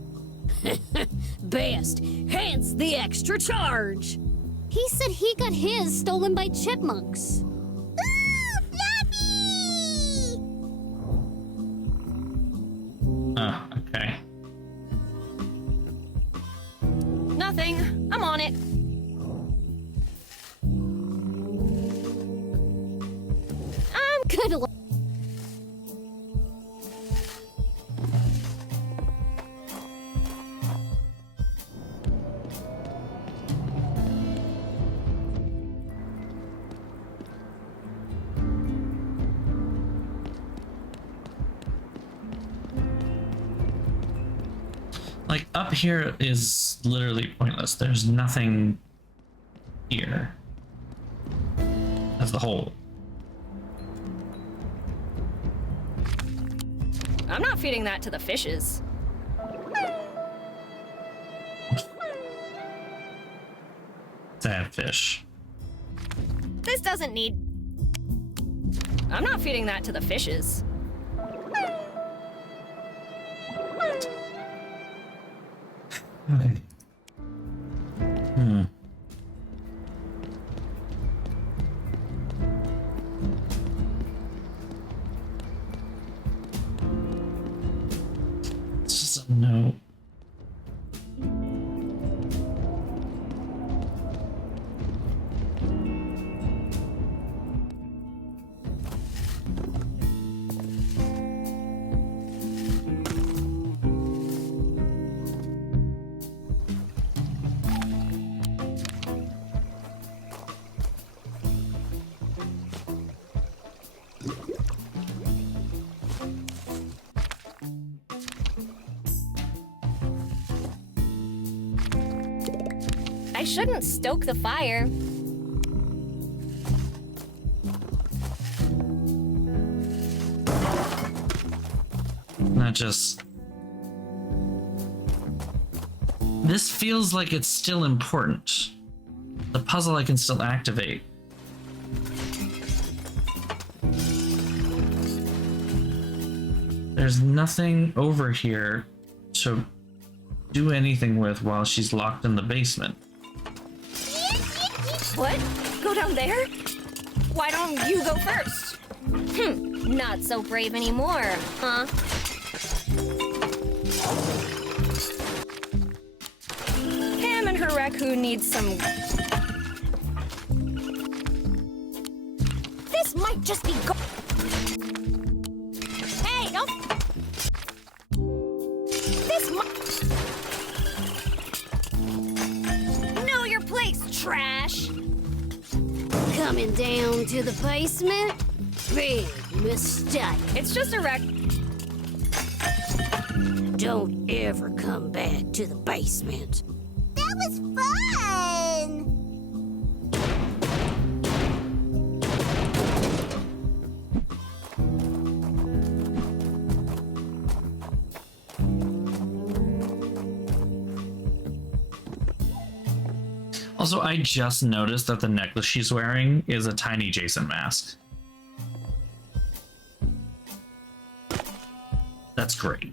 Best, hence the extra charge. He said he got his stolen by chipmunks. Ooh, Fluffy! Oh, okay. Nothing. I'm on it. I'm good. Like, up here is literally pointless. There's nothing here. That's the hole. I'm not feeding that to the fishes. Sad fish. This doesn't need... I'm not feeding that to the fishes. Okay. It's just a no. I shouldn't stoke the fire. Not just... This feels like it's still important. The puzzle I can still activate. There's nothing over here to do anything with while she's locked in the basement. What? Go down there? Why don't you go first? Not so brave anymore, huh? Pam and her raccoon need some... This might just be Hey, don't... This might... Know your place, trash! Coming down to the basement? Big mistake. It's just a wreck. Don't ever come back to the basement. That was fun! Also, I just noticed that the necklace she's wearing is a tiny Jason mask. That's great.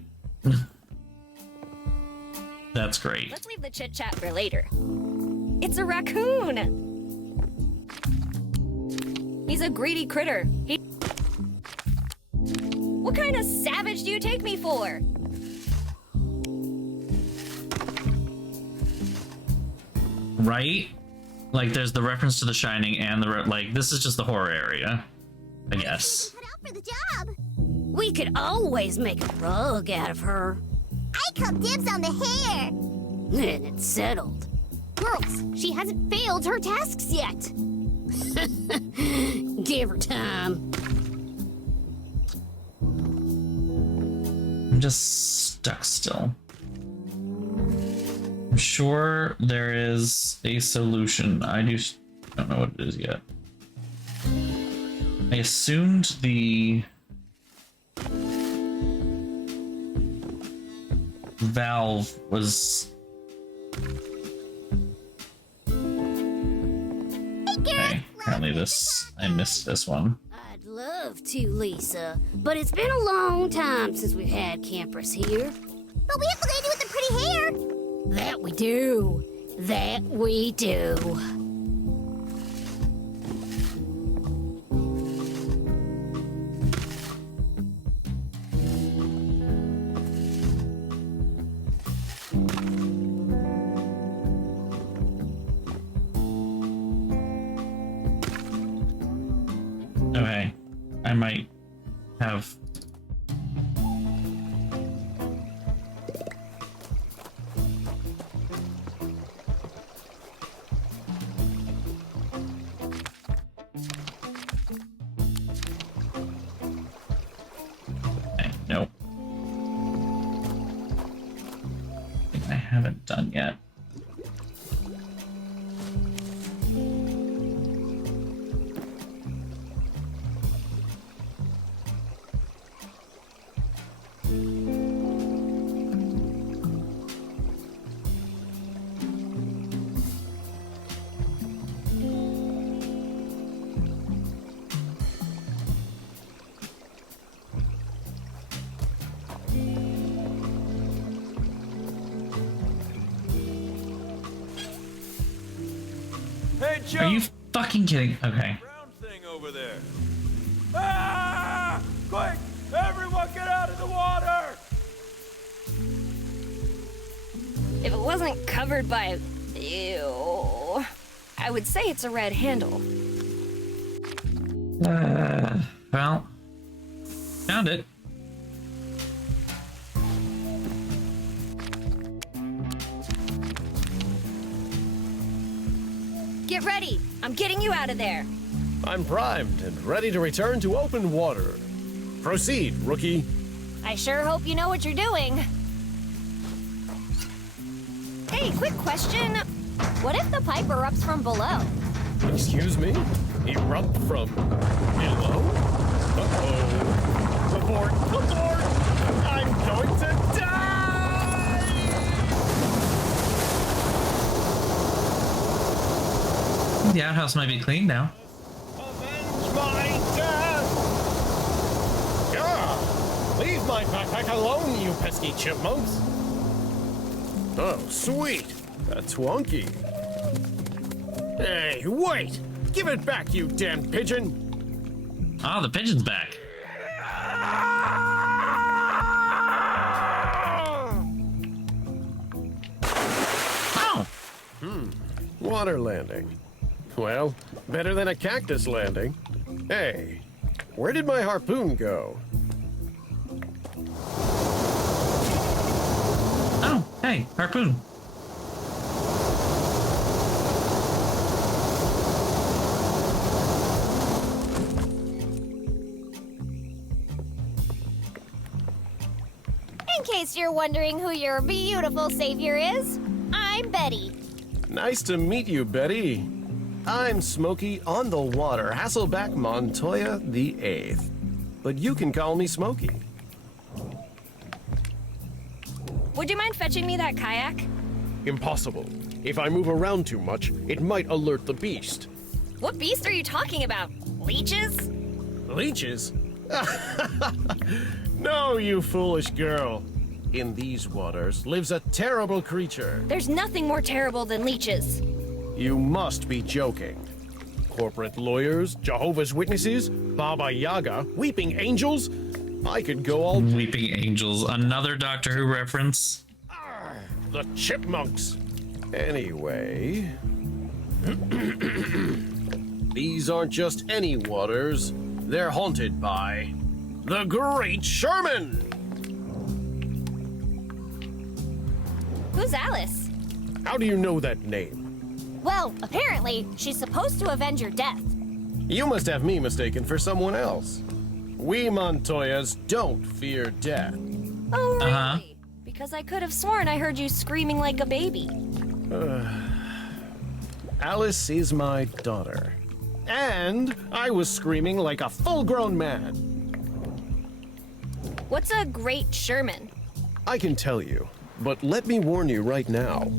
That's great. Let's leave the chit-chat for later. It's a raccoon! He's a greedy critter. What kind of savage do you take me for? Right? Like, there's the reference to The Shining and like, this is just the horror area, I guess. For the job. We could always make a rug out of her. I call dibs on the hair. Then it's settled. Girls, she hasn't failed her tasks yet. Give her time. I'm just stuck still. I'm sure there is a solution. I just don't know what it is yet. I assumed the valve was... Okay, apparently I missed this one. I'd love to, Lisa, but it's been a long time since we've had campers here. But we have the lady with the pretty hair. That we do. That we do. Okay, I might have... Okay, nope. I think I haven't done yet. Hey, Joe! Are you fucking kidding? Okay. Brown thing over there. Ah! Quick! Everyone get out of the water! If it wasn't covered by... Ew. I would say it's a red handle. Well, found it. Get ready! I'm getting you out of there! I'm primed and ready to return to open water. Proceed, rookie. I sure hope you know what you're doing. Hey, quick question. What if the pipe erupts from below? Excuse me? Erupt from below? Uh-oh. Abort! Abort! I'm going to die! The outhouse might be clean now. My death! Gah! Leave my backpack alone, you pesky chipmunks! Oh, sweet! A Twonky. Hey, wait! Give it back, you damn pigeon! Oh, the pigeon's back. Oh! Water landing. Well, better than a cactus landing. Hey, where did my harpoon go? Oh, hey, harpoon. In case you're wondering who your beautiful savior is, I'm Betty. Nice to meet you, Betty. I'm Smokey on the Water, Hasselback Montoya the 8th. But you can call me Smokey. Would you mind fetching me that kayak? Impossible. If I move around too much, it might alert the beast. What beast are you talking about? Leeches? Leeches? No, you foolish girl. In these waters lives a terrible creature. There's nothing more terrible than leeches. You must be joking. Corporate lawyers, Jehovah's Witnesses, Baba Yaga, Weeping Angels. I could go all... Weeping Angels, another Doctor Who reference. The chipmunks. Anyway... These aren't just any waters. They're haunted by... the Great Sherman! Who's Alice? How do you know that name? Well, apparently, she's supposed to avenge your death. You must have me mistaken for someone else. We Montoyas don't fear death. Oh, really? Because I could have sworn I heard you screaming like a baby. Alice is my daughter. And I was screaming like a full-grown man. What's a Great Sherman? I can tell you, but let me warn you right now.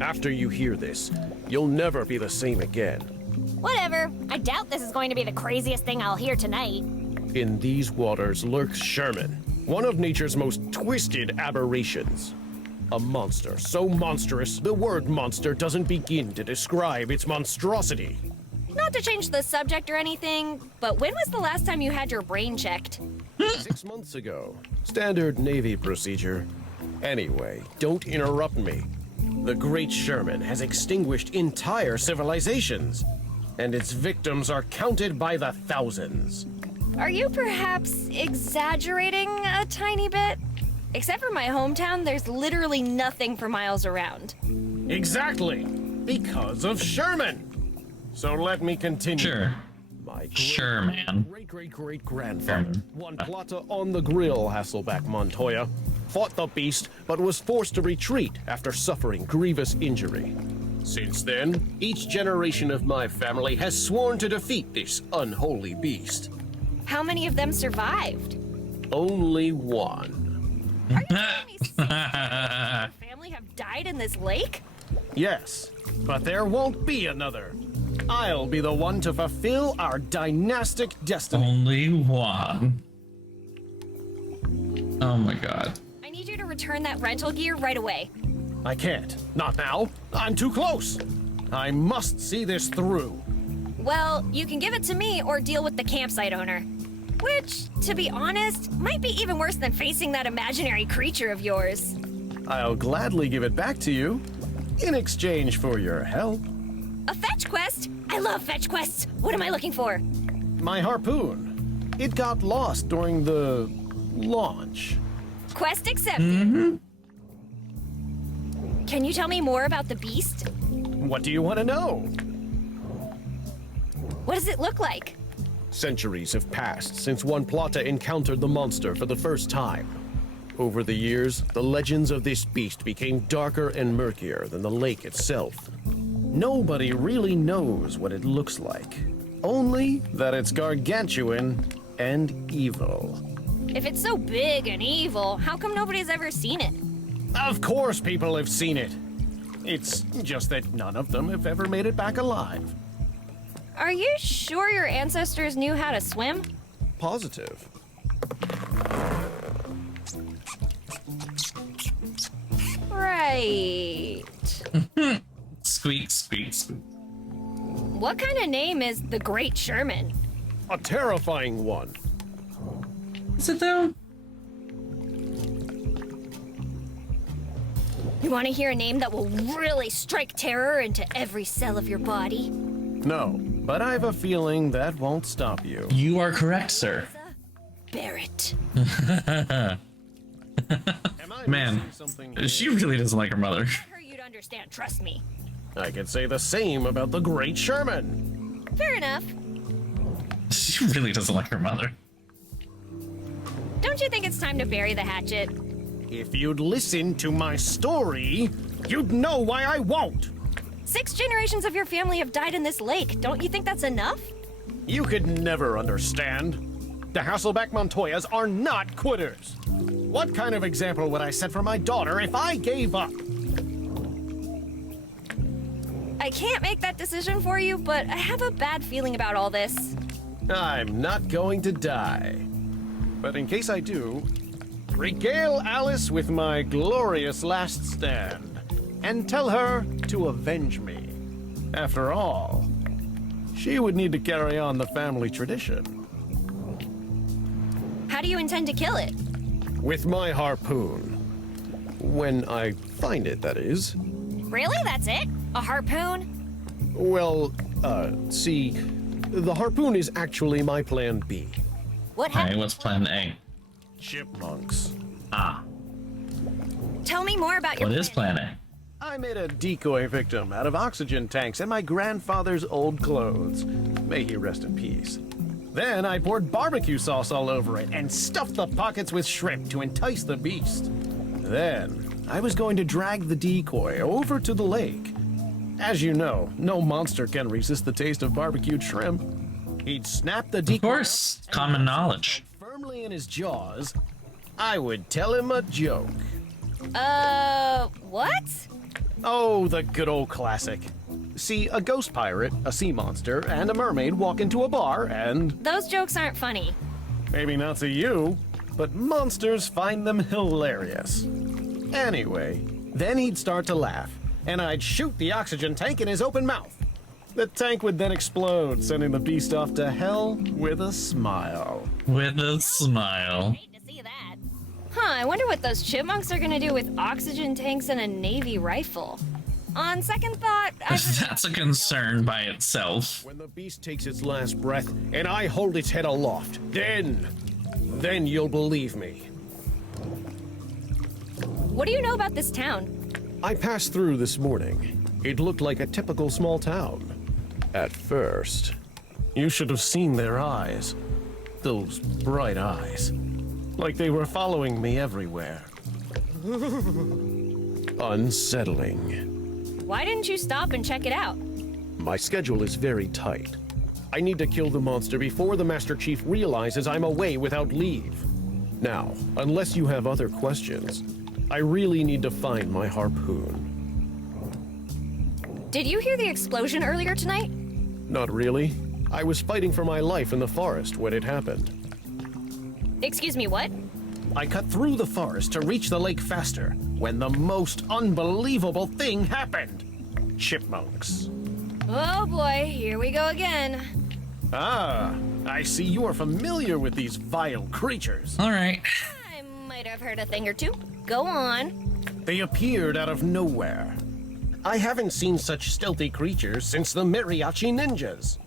After you hear this, you'll never be the same again. Whatever. I doubt this is going to be the craziest thing I'll hear tonight. In these waters lurks Sherman, one of nature's most twisted aberrations. A monster so monstrous, the word monster doesn't begin to describe its monstrosity. Not to change the subject or anything, but when was the last time you had your brain checked? 6 months ago. Standard Navy procedure. Anyway, don't interrupt me. The Great Sherman has extinguished entire civilizations, and its victims are counted by the thousands. Are you perhaps exaggerating a tiny bit? Except for my hometown, there's literally nothing for miles around. Exactly! Because of Sherman! So let me continue. Sure. My great-great-great-grandfather, one plotter on the grill, Hasselback Montoya, fought the beast but was forced to retreat after suffering grievous injury. Since then, each generation of my family has sworn to defeat this unholy beast. How many of them survived? Only one. Are you telling me 6 of your family have died in this lake? Yes, but there won't be another. I'll be the one to fulfill our dynastic destiny. Only one. Oh my god. I need you to return that rental gear right away. I can't. Not now. I'm too close. I must see this through. Well, you can give it to me or deal with the campsite owner. Which, to be honest, might be even worse than facing that imaginary creature of yours. I'll gladly give it back to you in exchange for your help. A fetch quest? I love fetch quests. What am I looking for? My harpoon. It got lost during the launch. Quest accepted. Can you tell me more about the beast? What do you want to know? What does it look like? Centuries have passed since one Plata encountered the monster for the first time. Over the years, the legends of this beast became darker and murkier than the lake itself. Nobody really knows what it looks like, only that it's gargantuan and evil. If it's so big and evil, how come nobody's ever seen it? Of course people have seen it. It's just that none of them have ever made it back alive. Are you sure your ancestors knew how to swim? Positive. Right. Squeak, squeak, squeak. What kind of name is the Great Sherman? A terrifying one. Is it though? You want to hear a name that will really strike terror into every cell of your body? No, but I have a feeling that won't stop you. You are correct, sir. Barrett. Man, she really doesn't like her mother. Her you'd understand, trust me. I could say the same about the Great Sherman. Fair enough. She really doesn't like her mother. Don't you think it's time to bury the hatchet? If you'd listen to my story, you'd know why I won't. 6 generations of your family have died in this lake. Don't you think that's enough? You could never understand. The Hasselback Montoyas are not quitters. What kind of example would I set for my daughter if I gave up? I can't make that decision for you, but I have a bad feeling about all this. I'm not going to die. But in case I do, regale Alice with my glorious last stand and tell her to avenge me. After all, she would need to carry on the family tradition. How do you intend to kill it? With my harpoon. When I find it, that is. Really? That's it? A harpoon? Well, see, the harpoon is actually my plan B. What Okay, happened? what's plan A? Chipmunks. Ah, Tell me more about your what is plan A? I made a decoy victim out of oxygen tanks and my grandfather's old clothes. May he rest in peace. Then I poured barbecue sauce all over it and stuffed the pockets with shrimp to entice the beast. Then I was going to drag the decoy over to the lake. As you know, no monster can resist the taste of barbecued shrimp. He'd snap the decoy. Of course, common knowledge. Firmly in his jaws. I would tell him a joke. What? Oh, the good old classic. See, a ghost pirate, a sea monster, and a mermaid walk into a bar and... Those jokes aren't funny. Maybe not to you, but monsters find them hilarious. Anyway, then he'd start to laugh, and I'd shoot the oxygen tank in his open mouth. The tank would then explode, sending the beast off to hell with a smile. With a smile. Huh, I wonder what those chipmunks are gonna do with oxygen tanks and a Navy rifle. On second thought, That's a concern by itself. When the beast takes its last breath and I hold its head aloft, then you'll believe me. What do you know about this town? I passed through this morning. It looked like a typical small town. At first. You should have seen their eyes. Those bright eyes. Like they were following me everywhere. Unsettling. Why didn't you stop and check it out? My schedule is very tight. I need to kill the monster before the Master Chief realizes I'm away without leave. Now, unless you have other questions, I really need to find my harpoon. Did you hear the explosion earlier tonight? Not really. I was fighting for my life in the forest when it happened. Excuse me, what? I cut through the forest to reach the lake faster when the most unbelievable thing happened. Chipmunks. Oh boy, here we go again. Ah, I see you are familiar with these vile creatures. All right. I might have heard a thing or two. Go on. They appeared out of nowhere. I haven't seen such stealthy creatures since the Mariachi Ninjas.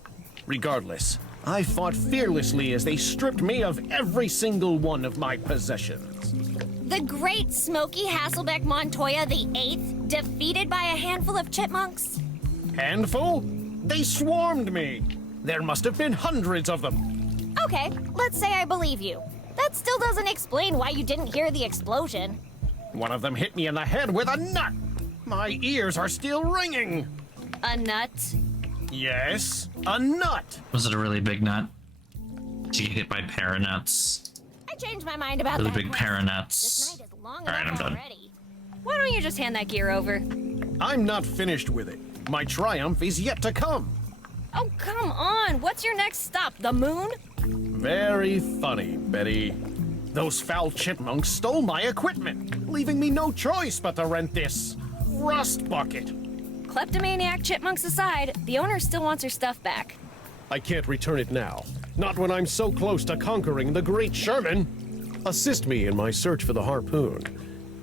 Regardless, I fought fearlessly as they stripped me of every single one of my possessions. The great Smokey Hasselbeck Montoya the Eighth, defeated by a handful of chipmunks? Handful? They swarmed me. There must have been hundreds of them. Okay, let's say I believe you. That still doesn't explain why you didn't hear the explosion. One of them hit me in the head with a nut. My ears are still ringing. A nut? Yes, a nut. Was it a really big nut? Did you get hit by paranuts? I changed my mind about Really that. big paranuts. This night is long All right, I'm enough done. already. Why don't you just hand that gear over? I'm not finished with it. My triumph is yet to come. Oh, come on. What's your next stop? The moon? Very funny, Betty. Those foul chipmunks stole my equipment, leaving me no choice but to rent this rust bucket. Kleptomaniac chipmunks aside, the owner still wants her stuff back. I can't return it now. Not when I'm so close to conquering the Great Sherman. Assist me in my search for the harpoon,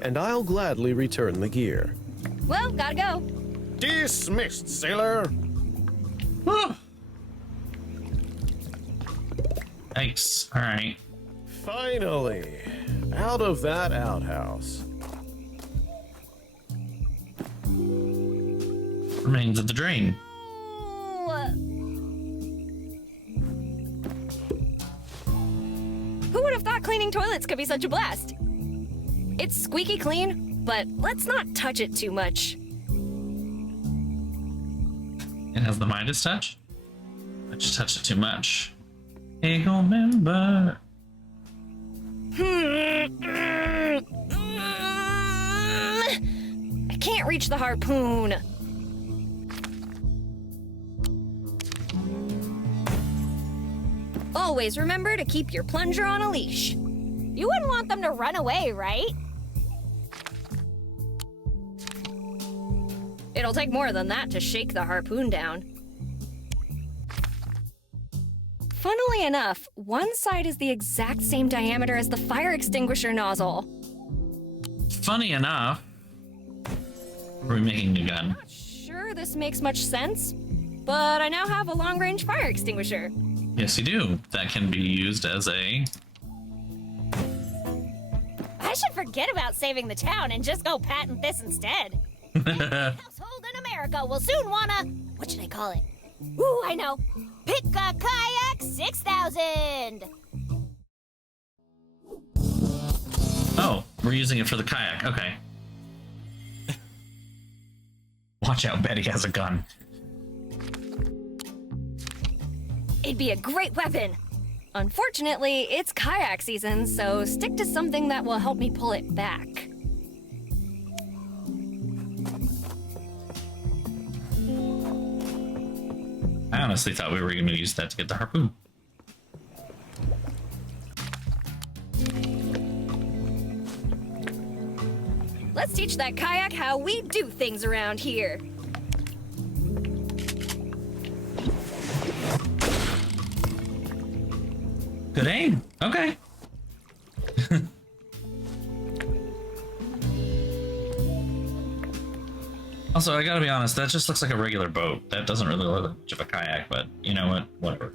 and I'll gladly return the gear. Well, gotta go. Dismissed, sailor. Thanks. All right. Finally, out of that outhouse. Remains of the drain. Who would have thought cleaning toilets could be such a blast? It's squeaky clean, but let's not touch it too much. It has the Midas touch. I just touched it too much. Eagle member. I can't reach the harpoon. Always remember to keep your plunger on a leash. You wouldn't want them to run away, right? It'll take more than that to shake the harpoon down. Funnily enough, one side is the exact same diameter as the fire extinguisher nozzle. Funny enough. Are we making a new gun? Sure, this makes much sense, but I now have a long-range fire extinguisher. Yes, you do. That can be used as a... I should forget about saving the town and just go patent this instead. Every household in America will soon wanna... What should I call it? Ooh, I know. Pick a Kayak 6000! Oh, we're using it for the kayak. Okay. Watch out, Betty has a gun. It'd be a great weapon. Unfortunately, it's kayak season, so stick to something that will help me pull it back. I honestly thought we were going to use that to get the harpoon. Let's teach that kayak how we do things around here. Good aim. Okay. Also, I gotta be honest, that just looks like a regular boat. That doesn't really look like much of a kayak, but you know what? Whatever.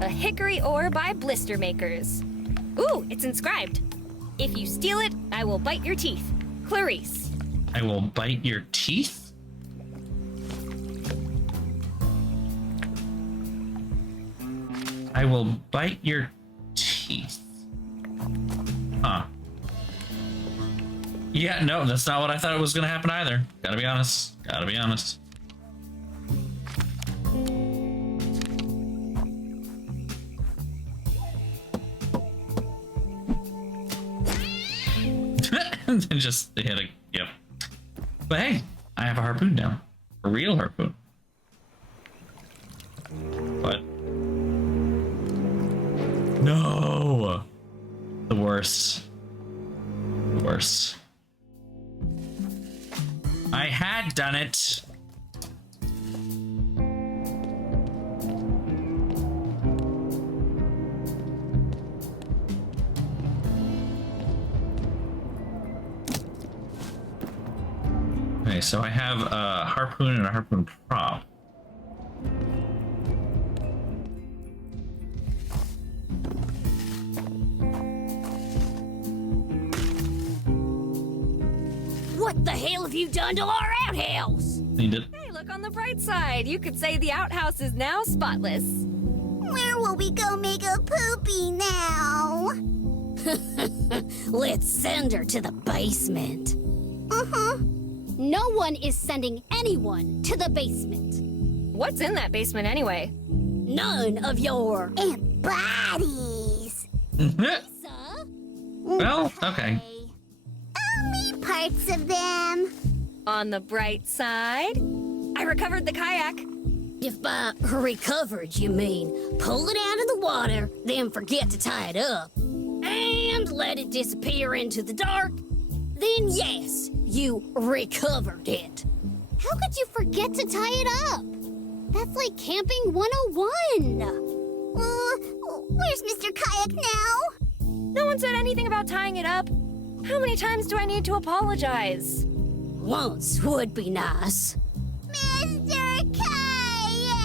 A hickory ore by Blister Makers. Ooh, it's inscribed. If you steal it, I will bite your teeth. Clarice. I will bite your teeth? I will bite your teeth. Huh. Yeah, no, that's not what I thought it was gonna happen either. Gotta be honest. Gotta be honest. And then just hit a... Yep. But hey, I have a harpoon now. A real harpoon. But... No! The worst. The worst. I had done it! Okay, so I have a harpoon and a harpoon prop. What the hell have you done to our outhouse? Cleaned it. Hey, look on the bright side. You could say the outhouse is now spotless. Where will we go make a poopy now? Let's send her to the basement. Uh-huh. No one is sending anyone to the basement. What's in that basement anyway? None of your bodies. Well, okay. Only parts of them. On the bright side, I recovered the kayak. If by recovered you mean pull it out of the water, then forget to tie it up, and let it disappear into the dark, then yes, you recovered it. How could you forget to tie it up? That's like camping 101. Where's Mr. Kayak now? No one said anything about tying it up. How many times do I need to apologize? Once would be nice. Mr. Kayak!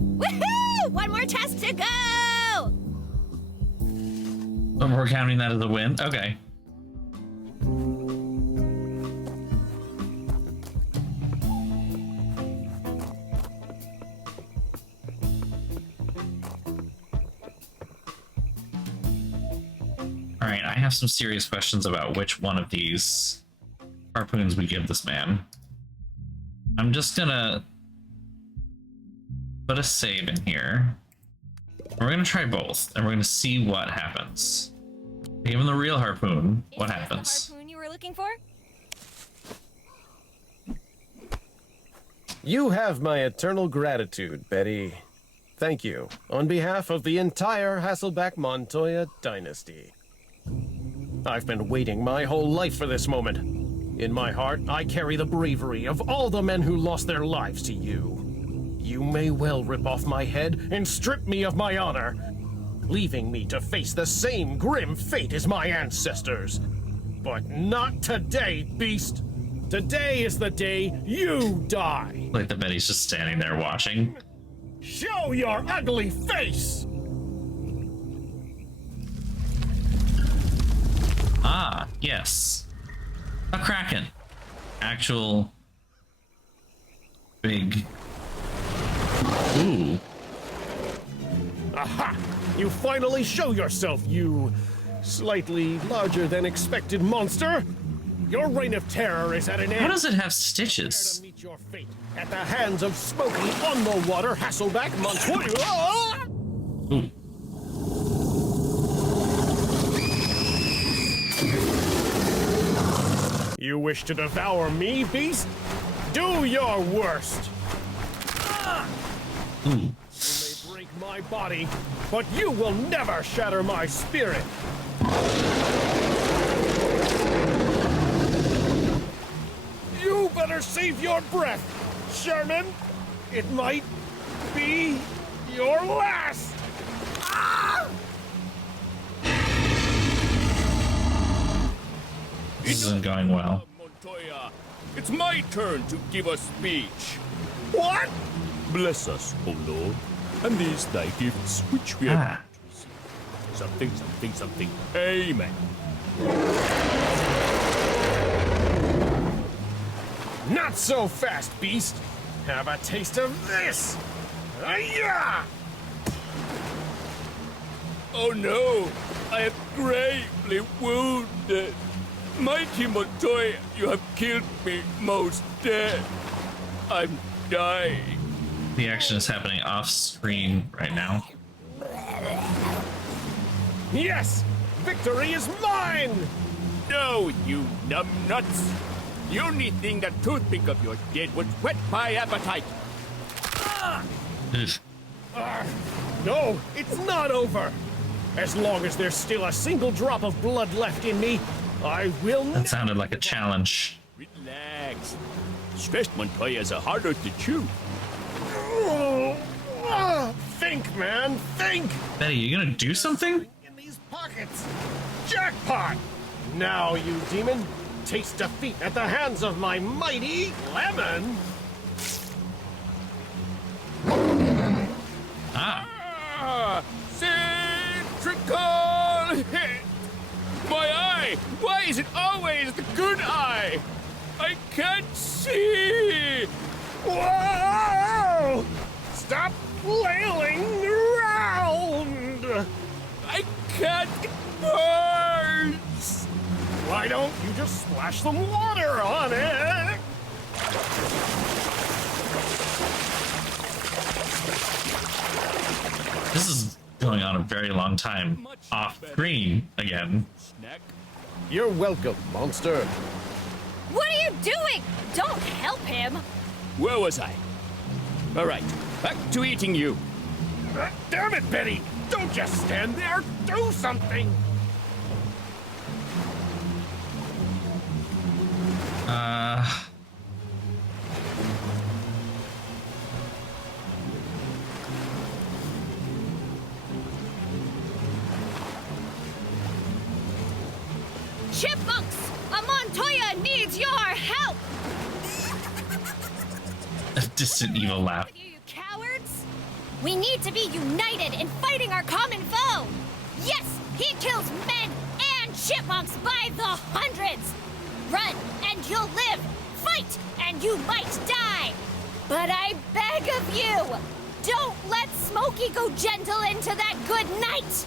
Woohoo! One more test to go! But we're counting that as a win? Okay. Alright, I have some serious questions about which one of these harpoons we give this man. I'm just gonna put a save in here. We're gonna try both, and we're gonna see what happens. Give him the real harpoon. What happens? The harpoon you were looking for? You have my eternal gratitude, Betty. Thank you, on behalf of the entire Hasselback-Montoya dynasty. I've been waiting my whole life for this moment. In my heart, I carry the bravery of all the men who lost their lives to you. You may well rip off my head and strip me of my honor, leaving me to face the same grim fate as my ancestors. But not today, beast. Today is the day you die. Like the Betty's just standing there watching. Show your ugly face! Ah, yes. A kraken. Actual big. Ooh. Aha! You finally show yourself, you slightly larger than expected monster. Your reign of terror is at an end. How does it have stitches? Meet your fate at the hands of Smokey on the water Hasselback-Montoya. Ooh. You wish to devour me, beast? Do your worst. Ooh. You may break my body, but you will never shatter my spirit. You better save your breath, Sherman. It might be your last. Ah! This isn't going well. Montoya, it's my turn to give a speech. What? Bless us, O Lord, and these thy gifts which we have received. Something, something, something. Amen. Not so fast, beast. Have a taste of this. Ayah! Oh no, I am gravely wounded. Mighty Montoya, you have killed me most dead. I'm dying. The action is happening off screen right now. Yes! Victory is mine! No, you numbnuts. The only thing that toothpick of yours did was whet my appetite. No, it's not over. As long as there's still a single drop of blood left in me, I will not. That sounded like a challenge. Relax. Stressed Montoyas are harder to chew. Think, man, think! Betty, you gonna do something? In these pockets! Jackpot! Now, you demon, taste defeat at the hands of my mighty lemon! Ah! Centrical hit! My eye! Why is it always the good eye? I can't see! Whoa! Stop flailing around! I can't get words! Why don't you just splash some water on it? This is going on a very long time. Off screen again. You're welcome, monster. What are you doing? Don't help him. Where was I? All right, back to eating you. Damn it, Betty! Don't just stand there. Do something. Chipmunks! A Montoya needs your help! A distant evil laugh. You cowards! We need to be united in fighting our common foe! Yes, he kills men and chipmunks by the hundreds! Run and you'll live! Fight and you might die! But I beg of you, don't let Smokey go gentle into that good night!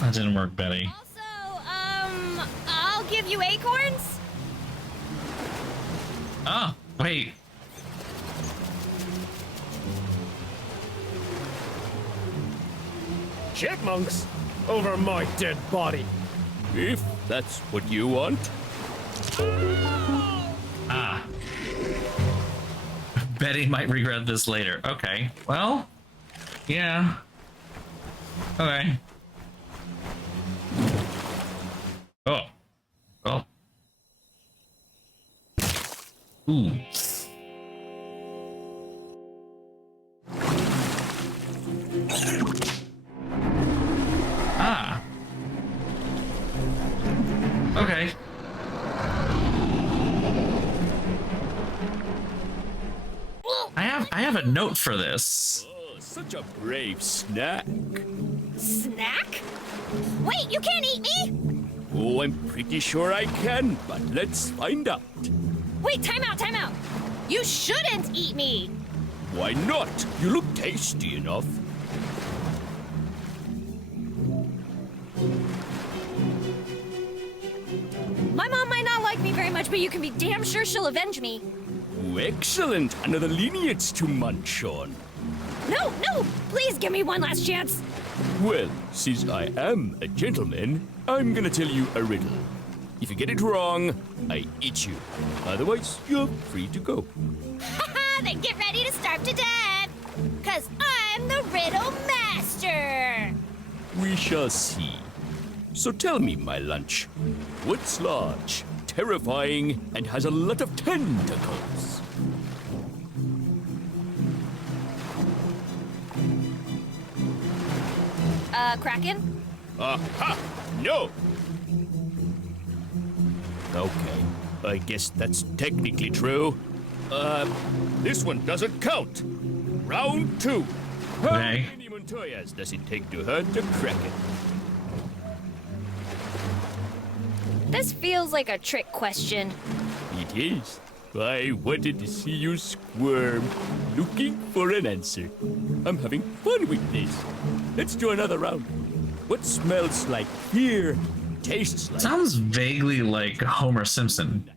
That didn't work, Betty. Also, I'll give you acorns? Oh, wait. Chipmunks? Over my dead body. If that's what you want. Betty might regret this later. Okay. Well, yeah. Okay. Oh. Oh. Ooh. Ah. Okay. I have a note for this. Oh, such a brave snack. Snack? Wait, you can't eat me? Oh, I'm pretty sure I can, but let's find out. Wait, time out, time out. You shouldn't eat me. Why not? You look tasty enough. My mom might not like me very much, but you can be damn sure she'll avenge me. Oh, excellent. Another lineage to munch on. No, no, please give me one last chance. Well, since I am a gentleman, I'm gonna tell you a riddle. If you get it wrong, I eat you. Otherwise, you're free to go. Haha, then get ready to starve to death. 'Cause I'm the riddle master. We shall see. So tell me, my lunch, what's large, terrifying, and has a lot of tentacles? Kraken? Aha! No! Okay, I guess that's technically true. This one doesn't count. Round 2. How many Montoyas does it take to hurt a Kraken? This feels like a trick question. It is. I wanted to see you squirm, looking for an answer. I'm having fun with this. Let's do another round. What smells like fear, tastes like... Sounds vaguely like Homer Simpson.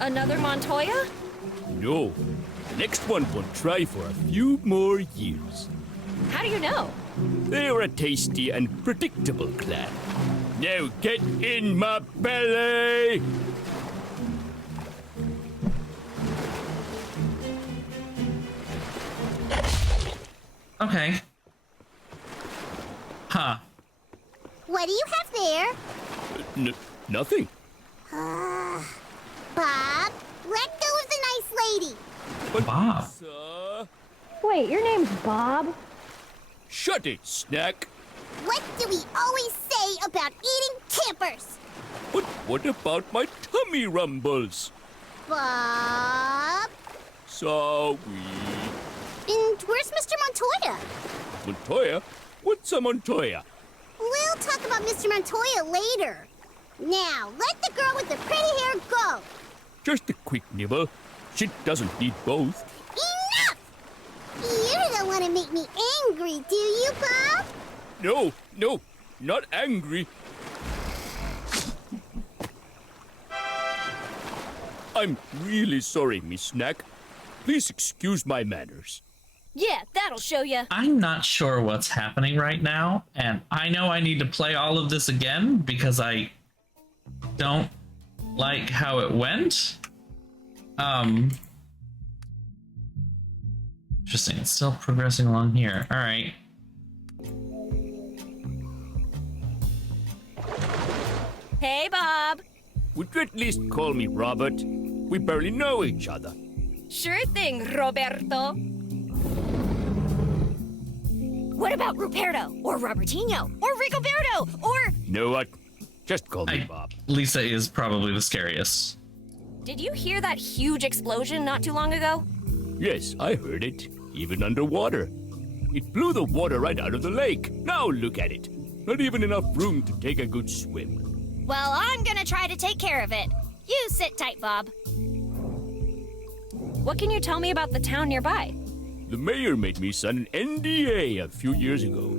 Another Montoya? No. Next one won't try for a few more years. How do you know? They're a tasty and predictable clan. Now get in my belly! Okay. Huh. What do you have there? Nothing. Bob, let go of the nice lady. Bob. Wait, your name's Bob? Shut it, Snack. What do we always say about eating campers? But what about my tummy rumbles? Bob? Sorry. And where's Mr. Montoya? Montoya? What's a Montoya? We'll talk about Mr. Montoya later. Now, let the girl with the pretty hair go. Just a quick nibble. She doesn't need both. Enough! You don't want to make me angry, do you, Bob? No, not angry. I'm really sorry, Miss Snack. Please excuse my manners. Yeah, that'll show you. I'm not sure what's happening right now, and I know I need to play all of this again because I don't like how it went. Interesting. It's still progressing along here. All right. Hey, Bob. Would you at least call me Robert? We barely know each other. Sure thing, Roberto. What about Ruperto? Or Robertinho? Or Rigoberto? Or... Know what? Just call me Bob. Lisa is probably the scariest. Did you hear that huge explosion not too long ago? Yes, I heard it. Even underwater. It blew the water right out of the lake. Now look at it. Not even enough room to take a good swim. Well, I'm gonna try to take care of it. You sit tight, Bob. What can you tell me about the town nearby? The mayor made me sign an NDA a few years ago.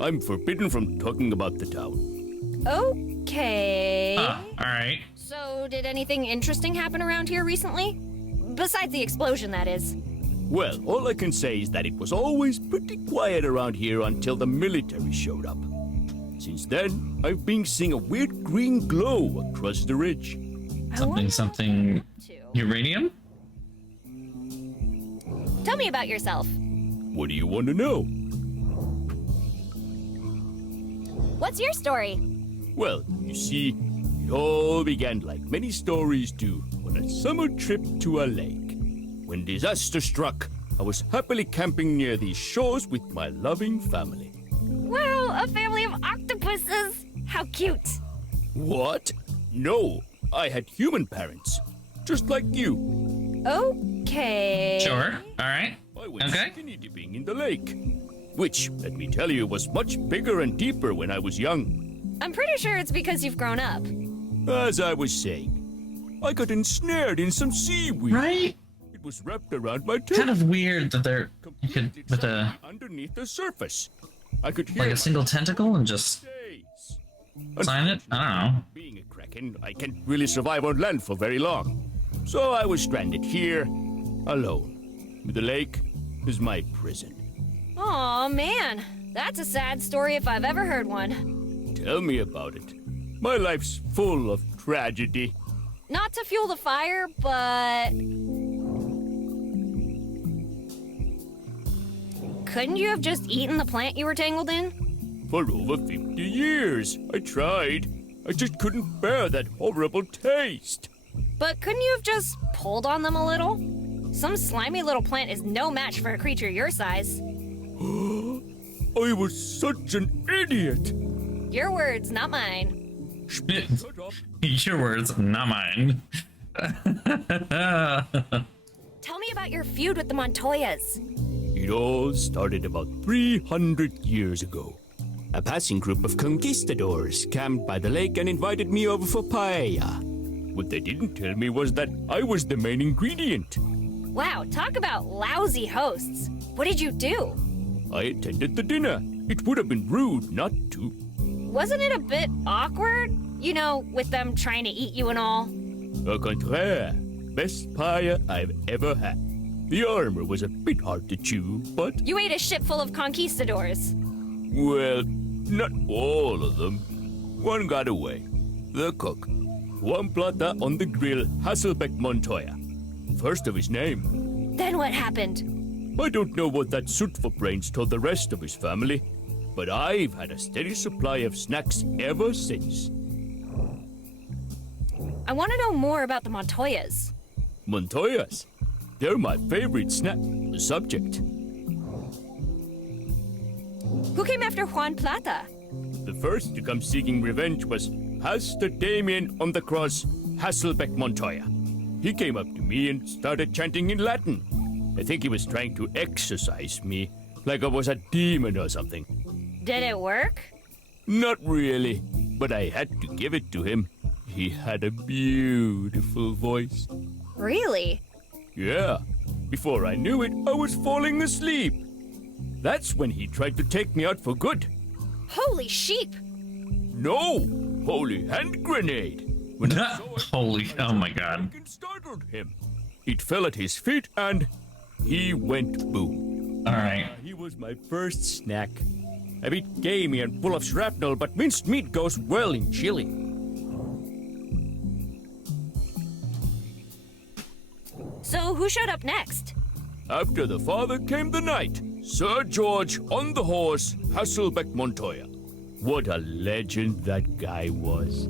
I'm forbidden from talking about the town. Okay. All right. So, did anything interesting happen around here recently? Besides the explosion, that is. Well, all I can say is that it was always pretty quiet around here until the military showed up. Since then, I've been seeing a weird green glow across the ridge. Something uranium? Tell me about yourself. What do you want to know? What's your story? Well, you see, it all began like many stories do on a summer trip to a lake. When disaster struck, I was happily camping near these shores with my loving family. Wow, a family of octopuses! How cute! What? No, I had human parents, just like you. Okay. Sure. All right. I went skinny dipping in the lake, which, let me tell you, was much bigger and deeper when I was young. I'm pretty sure it's because you've grown up. As I was saying, I got ensnared in some seaweed. Right? It was wrapped around my tail. Kind of weird that you could with a underneath the surface. I could hear like a single tentacle and just sign it. I don't know. Being a kraken, I can't really survive on land for very long. So I was stranded here, alone. The lake is my prison. Aw, man. That's a sad story if I've ever heard one. Tell me about it. My life's full of tragedy. Not to fuel the fire, but... Couldn't you have just eaten the plant you were tangled in? For over 50 years, I tried. I just couldn't bear that horrible taste. But couldn't you have just pulled on them a little? Some slimy little plant is no match for a creature your size. I was such an idiot. Your words, not mine. Your words, not mine. Tell me about your feud with the Montoyas. It all started about 300 years ago. A passing group of conquistadors camped by the lake and invited me over for paella. What they didn't tell me was that I was the main ingredient. Wow, talk about lousy hosts. What did you do? I attended the dinner. It would have been rude not to. Wasn't it a bit awkward? You know, with them trying to eat you and all? Au contraire. Best paella I've ever had. The armor was a bit hard to chew, but... You ate a ship full of conquistadors. Well, not all of them. One got away. The cook. Juan Plata on the grill, Hasselbeck Montoya. First of his name. Then what happened? I don't know what that suit for brains told the rest of his family, but I've had a steady supply of snacks ever since. I want to know more about the Montoyas. Montoyas? They're my favorite snack. Subject. Who came after Juan Plata? The first to come seeking revenge was Pastor Damien on the cross, Hasselbeck Montoya. He came up to me and started chanting in Latin. I think he was trying to exorcise me, like I was a demon or something. Did it work? Not really, but I had to give it to him. He had a beautiful voice. Really? Yeah. Before I knew it, I was falling asleep. That's when he tried to take me out for good. Holy sheep! No! Holy hand grenade! When I saw it, Holy, oh my god. it startled him. It fell at his feet and he went boom. Alright. He was my first snack. A bit gamey and full of shrapnel, but minced meat goes well in chili. So who showed up next? After the father came the knight, Sir George on the horse, Hasselbeck Montoya. What a legend that guy was.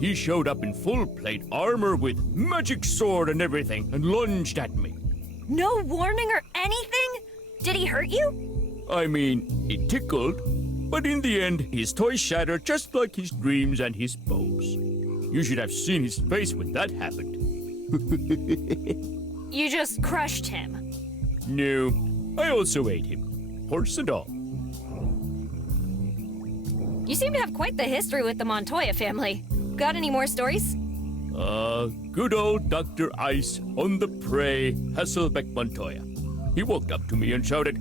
He showed up in full plate armor with magic sword and everything and lunged at me. No warning or anything? Did he hurt you? I mean, it tickled, but in the end, his toys shattered just like his dreams and his bows. You should have seen his face when that happened. You just crushed him. No, I also ate him, horse and all. You seem to have quite the history with the Montoya family. Got any more stories? Good old Dr. Ice on the prey, Hasselbeck Montoya. He walked up to me and shouted,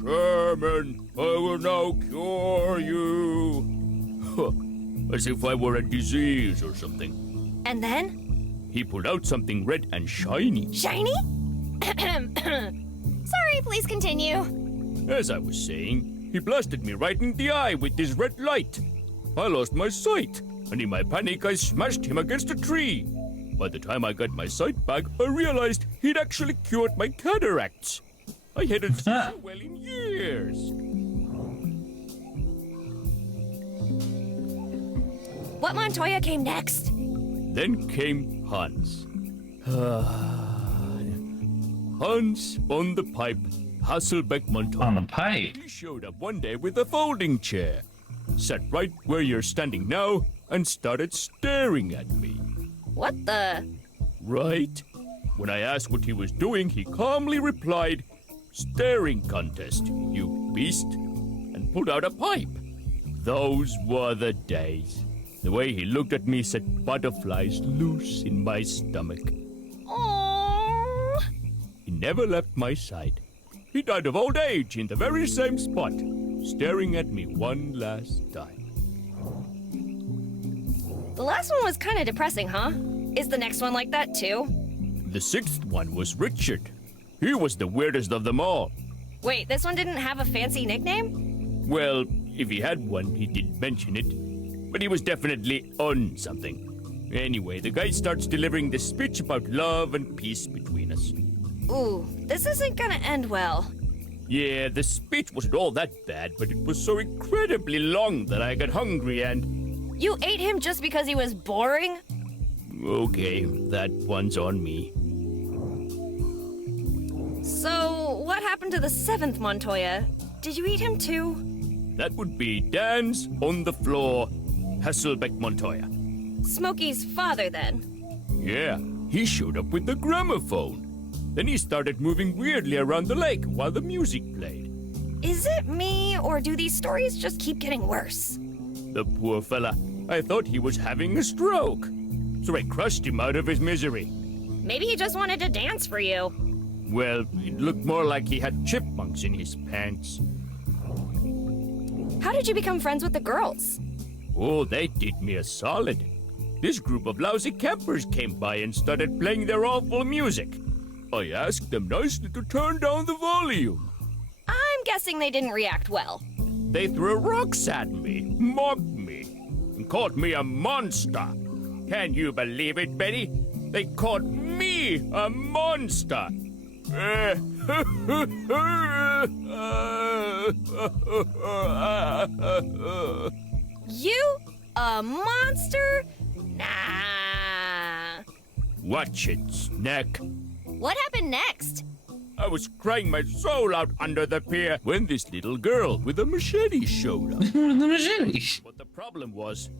"Sherman, I will now cure you." As if I were a disease or something. And then? He pulled out something red and shiny. Shiny? Sorry, please continue. As I was saying, he blasted me right in the eye with his red light. I lost my sight, and in my panic I smashed him against a tree. By the time I got my sight back, I realized he'd actually cured my cataracts. I hadn't seen so well in years. What Montoya came next? Then came Hans. Hans on the pipe, Hasselbeck Montoya. On the pipe? He showed up one day with a folding chair, sat right where you're standing now, and started staring at me. What the? Right? When I asked what he was doing, he calmly replied, "Staring contest, you beast," and pulled out a pipe. Those were the days. The way he looked at me set butterflies loose in my stomach. Aww. He never left my side. He died of old age in the very same spot, staring at me one last time. The last one was kind of depressing, huh? Is the next one like that too? The sixth one was Richard. He was the weirdest of them all. Wait, this one didn't have a fancy nickname? Well, if he had one, he didn't mention it. But he was definitely on something. Anyway, the guy starts delivering this speech about love and peace between us. Ooh, this isn't gonna end well. Yeah, the speech wasn't all that bad, but it was so incredibly long that I got hungry and... You ate him just because he was boring? Okay, that one's on me. So, what happened to the seventh Montoya? Did you eat him too? That would be Dan's on the floor, Hasselbeck Montoya. Smokey's father, then? Yeah, he showed up with the gramophone. Then he started moving weirdly around the lake while the music played. Is it me, or do these stories just keep getting worse? The poor fella. I thought he was having a stroke. So I crushed him out of his misery. Maybe he just wanted to dance for you. Well, it looked more like he had chipmunks in his pants. How did you become friends with the girls? Oh, they did me a solid. This group of lousy campers came by and started playing their awful music. I asked them nicely to turn down the volume. I'm guessing they didn't react well. They threw rocks at me, mocked me, and called me a monster. Can you believe it, Betty? They called me a monster. You a monster? Nah. Watch it, Snack. What happened next? I was crying my soul out under the pier when this little girl with a machete showed up. With the machete? What the problem was,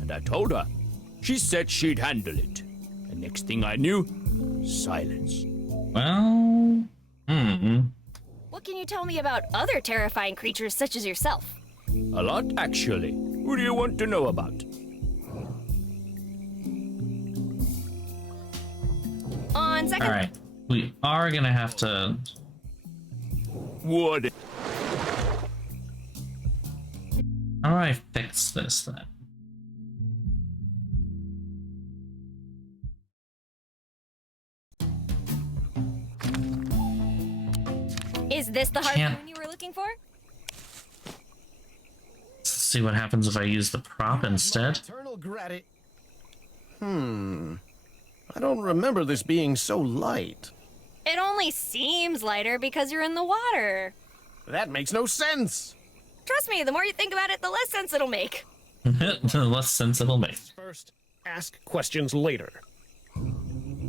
and I told her. She said she'd handle it. And next thing I knew, silence. Well, What can you tell me about other terrifying creatures such as yourself? A lot, actually. Who do you want to know about? On second... all right. We are gonna have to... What? How do I fix this then? Is this the harpoon you were looking for? Let's see what happens if I use the prop instead. Eternal I don't remember this being so light. It only seems lighter because you're in the water. That makes no sense. Trust me, the more you think about it, the less sense it'll make. The less sense it'll make. First, ask questions later.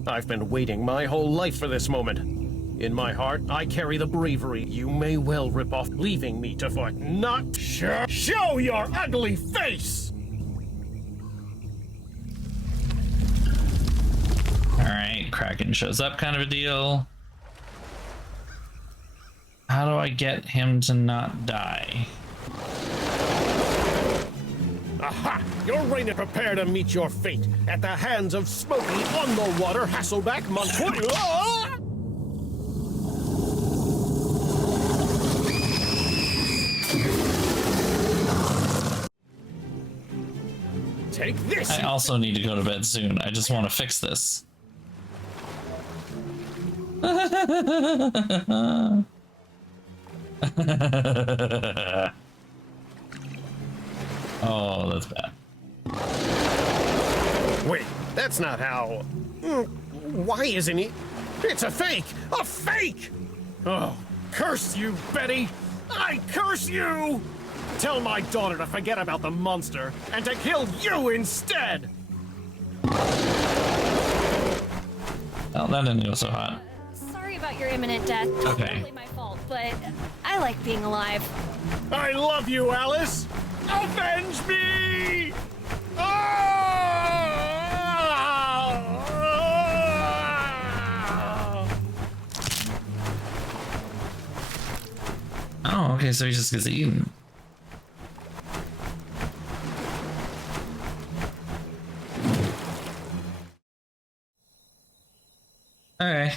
I've been waiting my whole life for this moment. In my heart, I carry the bravery you may well rip off, leaving me to fight. Not show your ugly face! Alright, Kraken shows up, kind of a deal. How do I get him to not die? Aha! You're ready to prepare to meet your fate at the hands of Smokey on the water Hasselbeck Montoya! Take this! I also need to go to bed soon. I just want to fix this. Oh, that's bad. Wait, that's not how... Why isn't he... It's a fake! A fake! Oh, curse you, Betty! I curse you! Tell my daughter to forget about the monster and to kill you instead! Oh, that didn't go so hot. Sorry about your imminent death. Okay. It's totally my fault, but I like being alive. I love you, Alice! Avenge me! Oh, okay, so he just gets eaten. Okay.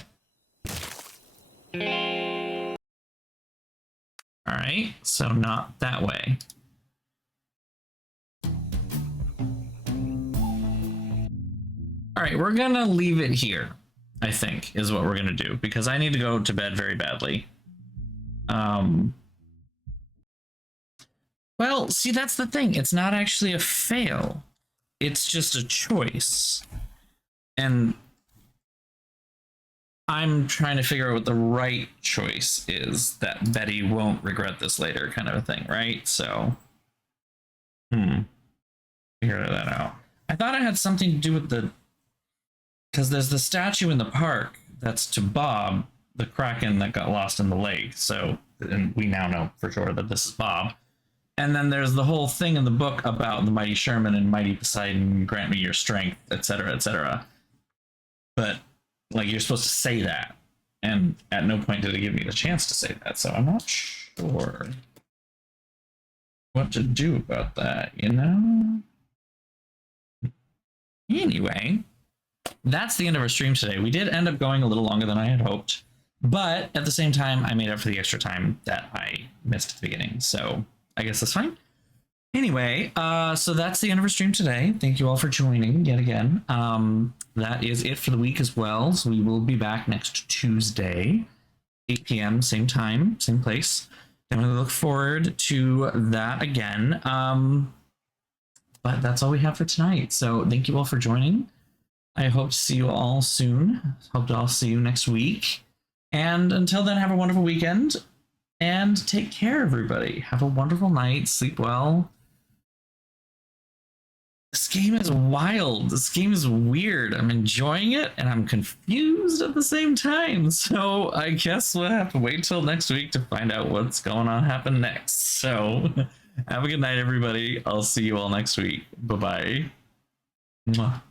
Alright, so not that way. Alright, we're gonna leave it here, I think, is what we're gonna do, because I need to go to bed very badly. Well, see, that's the thing. It's not actually a fail. It's just a choice. And I'm trying to figure out what the right choice is that Betty won't regret this later, kind of a thing, right? So, figure that out. I thought it had something to do with the... Because there's the statue in the park that's to Bob, the Kraken that got lost in the lake. So, and we now know for sure that this is Bob. And then there's the whole thing in the book about the mighty Sherman and mighty Poseidon, grant me your strength, etc., etc. But, like, you're supposed to say that. And at no point did it give me the chance to say that. So I'm not sure what to do about that, you know? Anyway, that's the end of our stream today. We did end up going a little longer than I had hoped. But at the same time, I made up for the extra time that I missed at the beginning. So I guess that's fine. Anyway, so that's the end of our stream today. Thank you all for joining yet again. That is it for the week as well. So we will be back next Tuesday, 8 p.m., same time, same place. Definitely look forward to that again. But that's all we have for tonight. So thank you all for joining. I hope to see you all soon. Hope to all see you next week. And until then, have a wonderful weekend. And take care, everybody. Have a wonderful night. Sleep well. This game is wild. This game is weird. I'm enjoying it, and I'm confused at the same time. So I guess we'll have to wait till next week to find out what's going on happen next. So have a good night, everybody. I'll see you all next week. Bye-bye. Mwah.